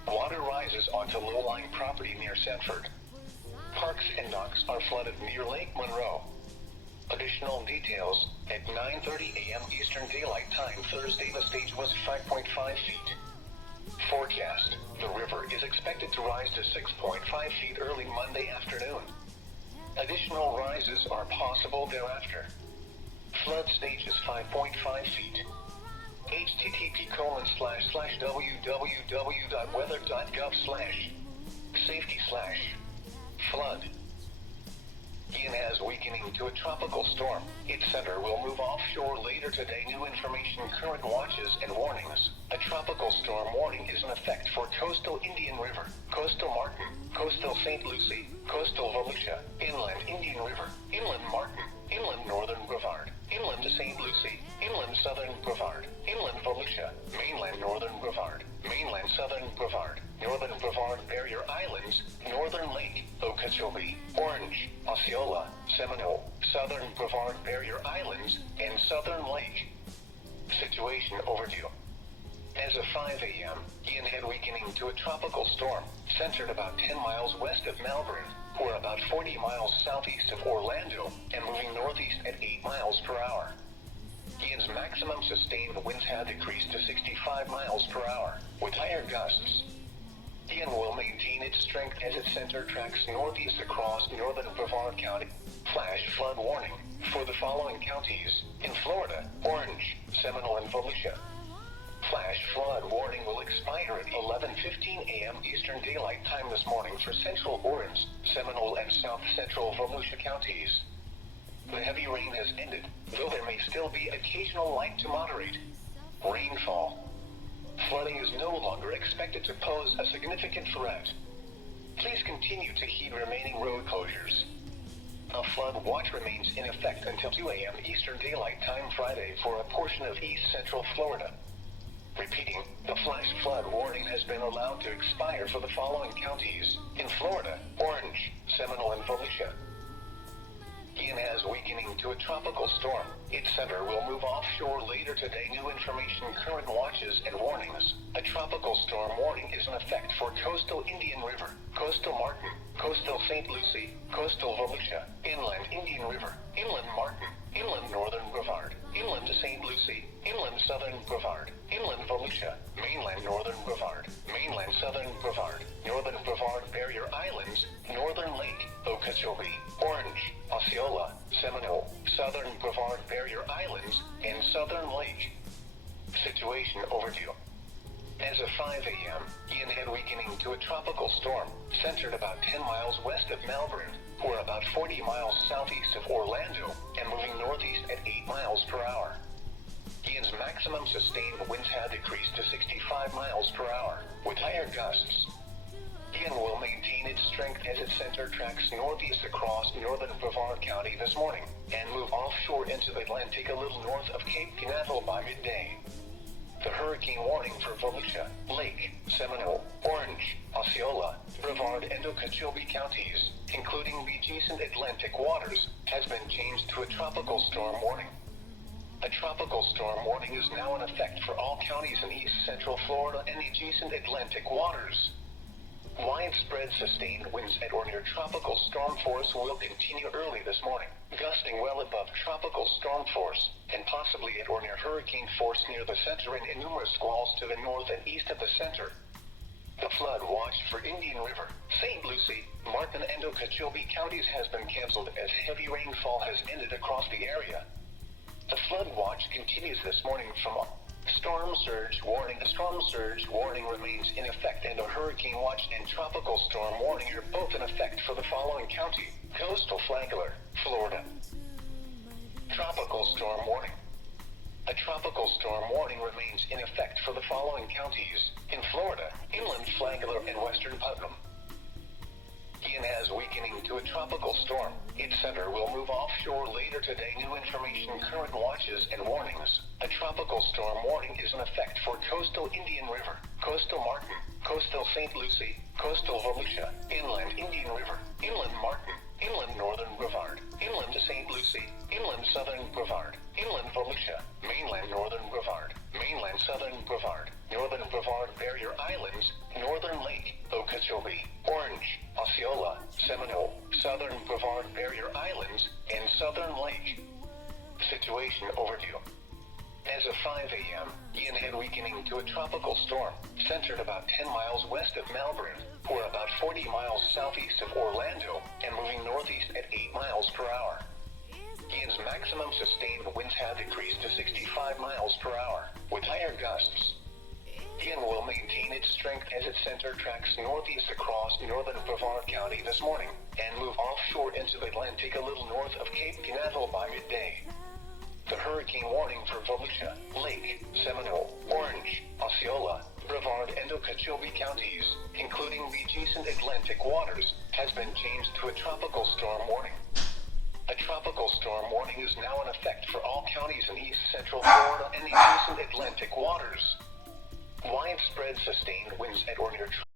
Water rises onto low-lying property near Sanford. Parks and docks are flooded near Lake Monroe. Additional details, at 9:30 a.m. Eastern Daylight Time Thursday the stage was 5.5 feet. Forecast, the river is expected to rise to 6.5 feet early Monday afternoon. Additional rises are possible thereafter. Flood stage is 5.5 feet. http://www.weather.gov/safety/flood. Ian has weakening to a tropical storm. Its center will move offshore later today. New information, current watches and warnings. A tropical storm warning is in effect for coastal Indian River, coastal Martin, coastal St. Lucie, coastal Volusia, inland Indian River, inland Martin, inland northern Brevard, inland to St. Lucie, inland southern Brevard, inland Volusia, mainland northern Brevard, mainland southern Brevard, northern Brevard Barrier Islands, northern Lake, Okeechobee, Orange, Osceola, Seminole, southern Brevard Barrier Islands, and southern Lake. Situation overview. As of 5 a.m., Ian had weakening to a tropical storm, centered about 10 miles west of Malvern, or about 40 miles southeast of Orlando, and moving northeast at 8 miles per hour. Ian's maximum sustained winds had decreased to 65 miles per hour, with higher gusts. Ian will maintain its strength as its center tracks northeast across northern Brevard County. Flash flood warning for the following counties in Florida: Orange, Seminole, and Volusia. Flash flood warning will expire at 11:15 a.m. Eastern Daylight Time this morning for Central Orange, Seminole, and South Central Volusia counties. The heavy rain has ended, though there may still be occasional light to moderate rainfall. Flooding is no longer expected to pose a significant threat. Please continue to heed remaining road closures. A flood watch remains in effect until 2 a.m. Eastern Daylight Time Friday for a portion of east central Florida. Repeating, the flash flood warning has been allowed to expire for the following counties in Florida: Orange, Seminole, and Volusia. Ian has weakening to a tropical storm. Its center will move offshore later today. New information, current watches and warnings. A tropical storm warning is in effect for coastal Indian River, coastal Martin, coastal St. Lucie, coastal Volusia, inland Indian River, inland Martin, inland northern Brevard, inland to St. Lucie, inland southern Brevard, inland Volusia, mainland northern Brevard, mainland southern Brevard, northern Brevard Barrier Islands, northern Lake, Okeechobee, Orange, Osceola, Seminole, southern Brevard Barrier Islands, and southern Lake. Situation overview. As of 5 a.m., Ian had weakening to a tropical storm, centered about 10 miles west of Malvern, or about 40 miles southeast of Orlando, and moving northeast at 8 miles per hour. Ian's maximum sustained winds had decreased to 65 miles per hour, with higher gusts. Ian will maintain its strength as its center tracks northeast across northern Brevard County this morning, and move offshore into the Atlantic a little north of Cape Canaveral by midday. The hurricane warning for Volusia, Lake, Seminole, Orange, Osceola, Brevard, and Okeechobee counties, including the adjacent Atlantic waters, has been changed to a tropical storm warning. A tropical storm warning is now in effect for all counties in east central Florida and the adjacent Atlantic waters. Widespread sustained winds at or near tropical storm force will continue early this morning, gusting well above tropical storm force, and possibly at or near hurricane force near the center and numerous squalls to the north and east of the center. The flood watch for Indian River, St. Lucie, Martin, and Okeechobee counties has been canceled as heavy rainfall has ended across the area. The flood watch continues this morning from storm surge warning. A storm surge warning remains in effect, and a hurricane watch and tropical storm warning are both in effect for the following county: coastal Flagler, Florida. Tropical storm warning. A tropical storm warning remains in effect for the following counties in Florida: inland Flagler and western Putnam. Ian has weakening to a tropical storm. Its center will move offshore later today. New information, current watches and warnings. A tropical storm warning is in effect for coastal Indian River, coastal Martin, coastal St. Lucie, coastal Volusia, inland Indian River, inland Martin, inland northern Brevard, inland to St. Lucie, inland southern Brevard, inland Volusia, mainland northern Brevard, mainland southern Brevard, northern Brevard Barrier Islands, northern Lake, Okeechobee, Orange, Osceola, Seminole, southern Brevard Barrier Islands, and southern Lake. Situation overview. As of 5 a.m., Ian had weakening to a tropical storm, centered about 10 miles west of Melbourne, or about 40 miles southeast of Orlando, and moving northeast at 8 miles per hour. Ian's maximum sustained winds had decreased to 65 miles per hour, with higher gusts. Ian will maintain its strength as its center tracks northeast across northern Brevard County this morning, and move offshore into the Atlantic a little north of Cape Canaveral by midday. The hurricane warning for Volusia, Lake, Seminole, Orange, Osceola, Brevard, and Okeechobee counties, including the adjacent Atlantic waters, has been changed to a tropical storm warning. A tropical storm warning is now in effect for all counties in east central Florida and the adjacent Atlantic waters. Widespread sustained winds at or near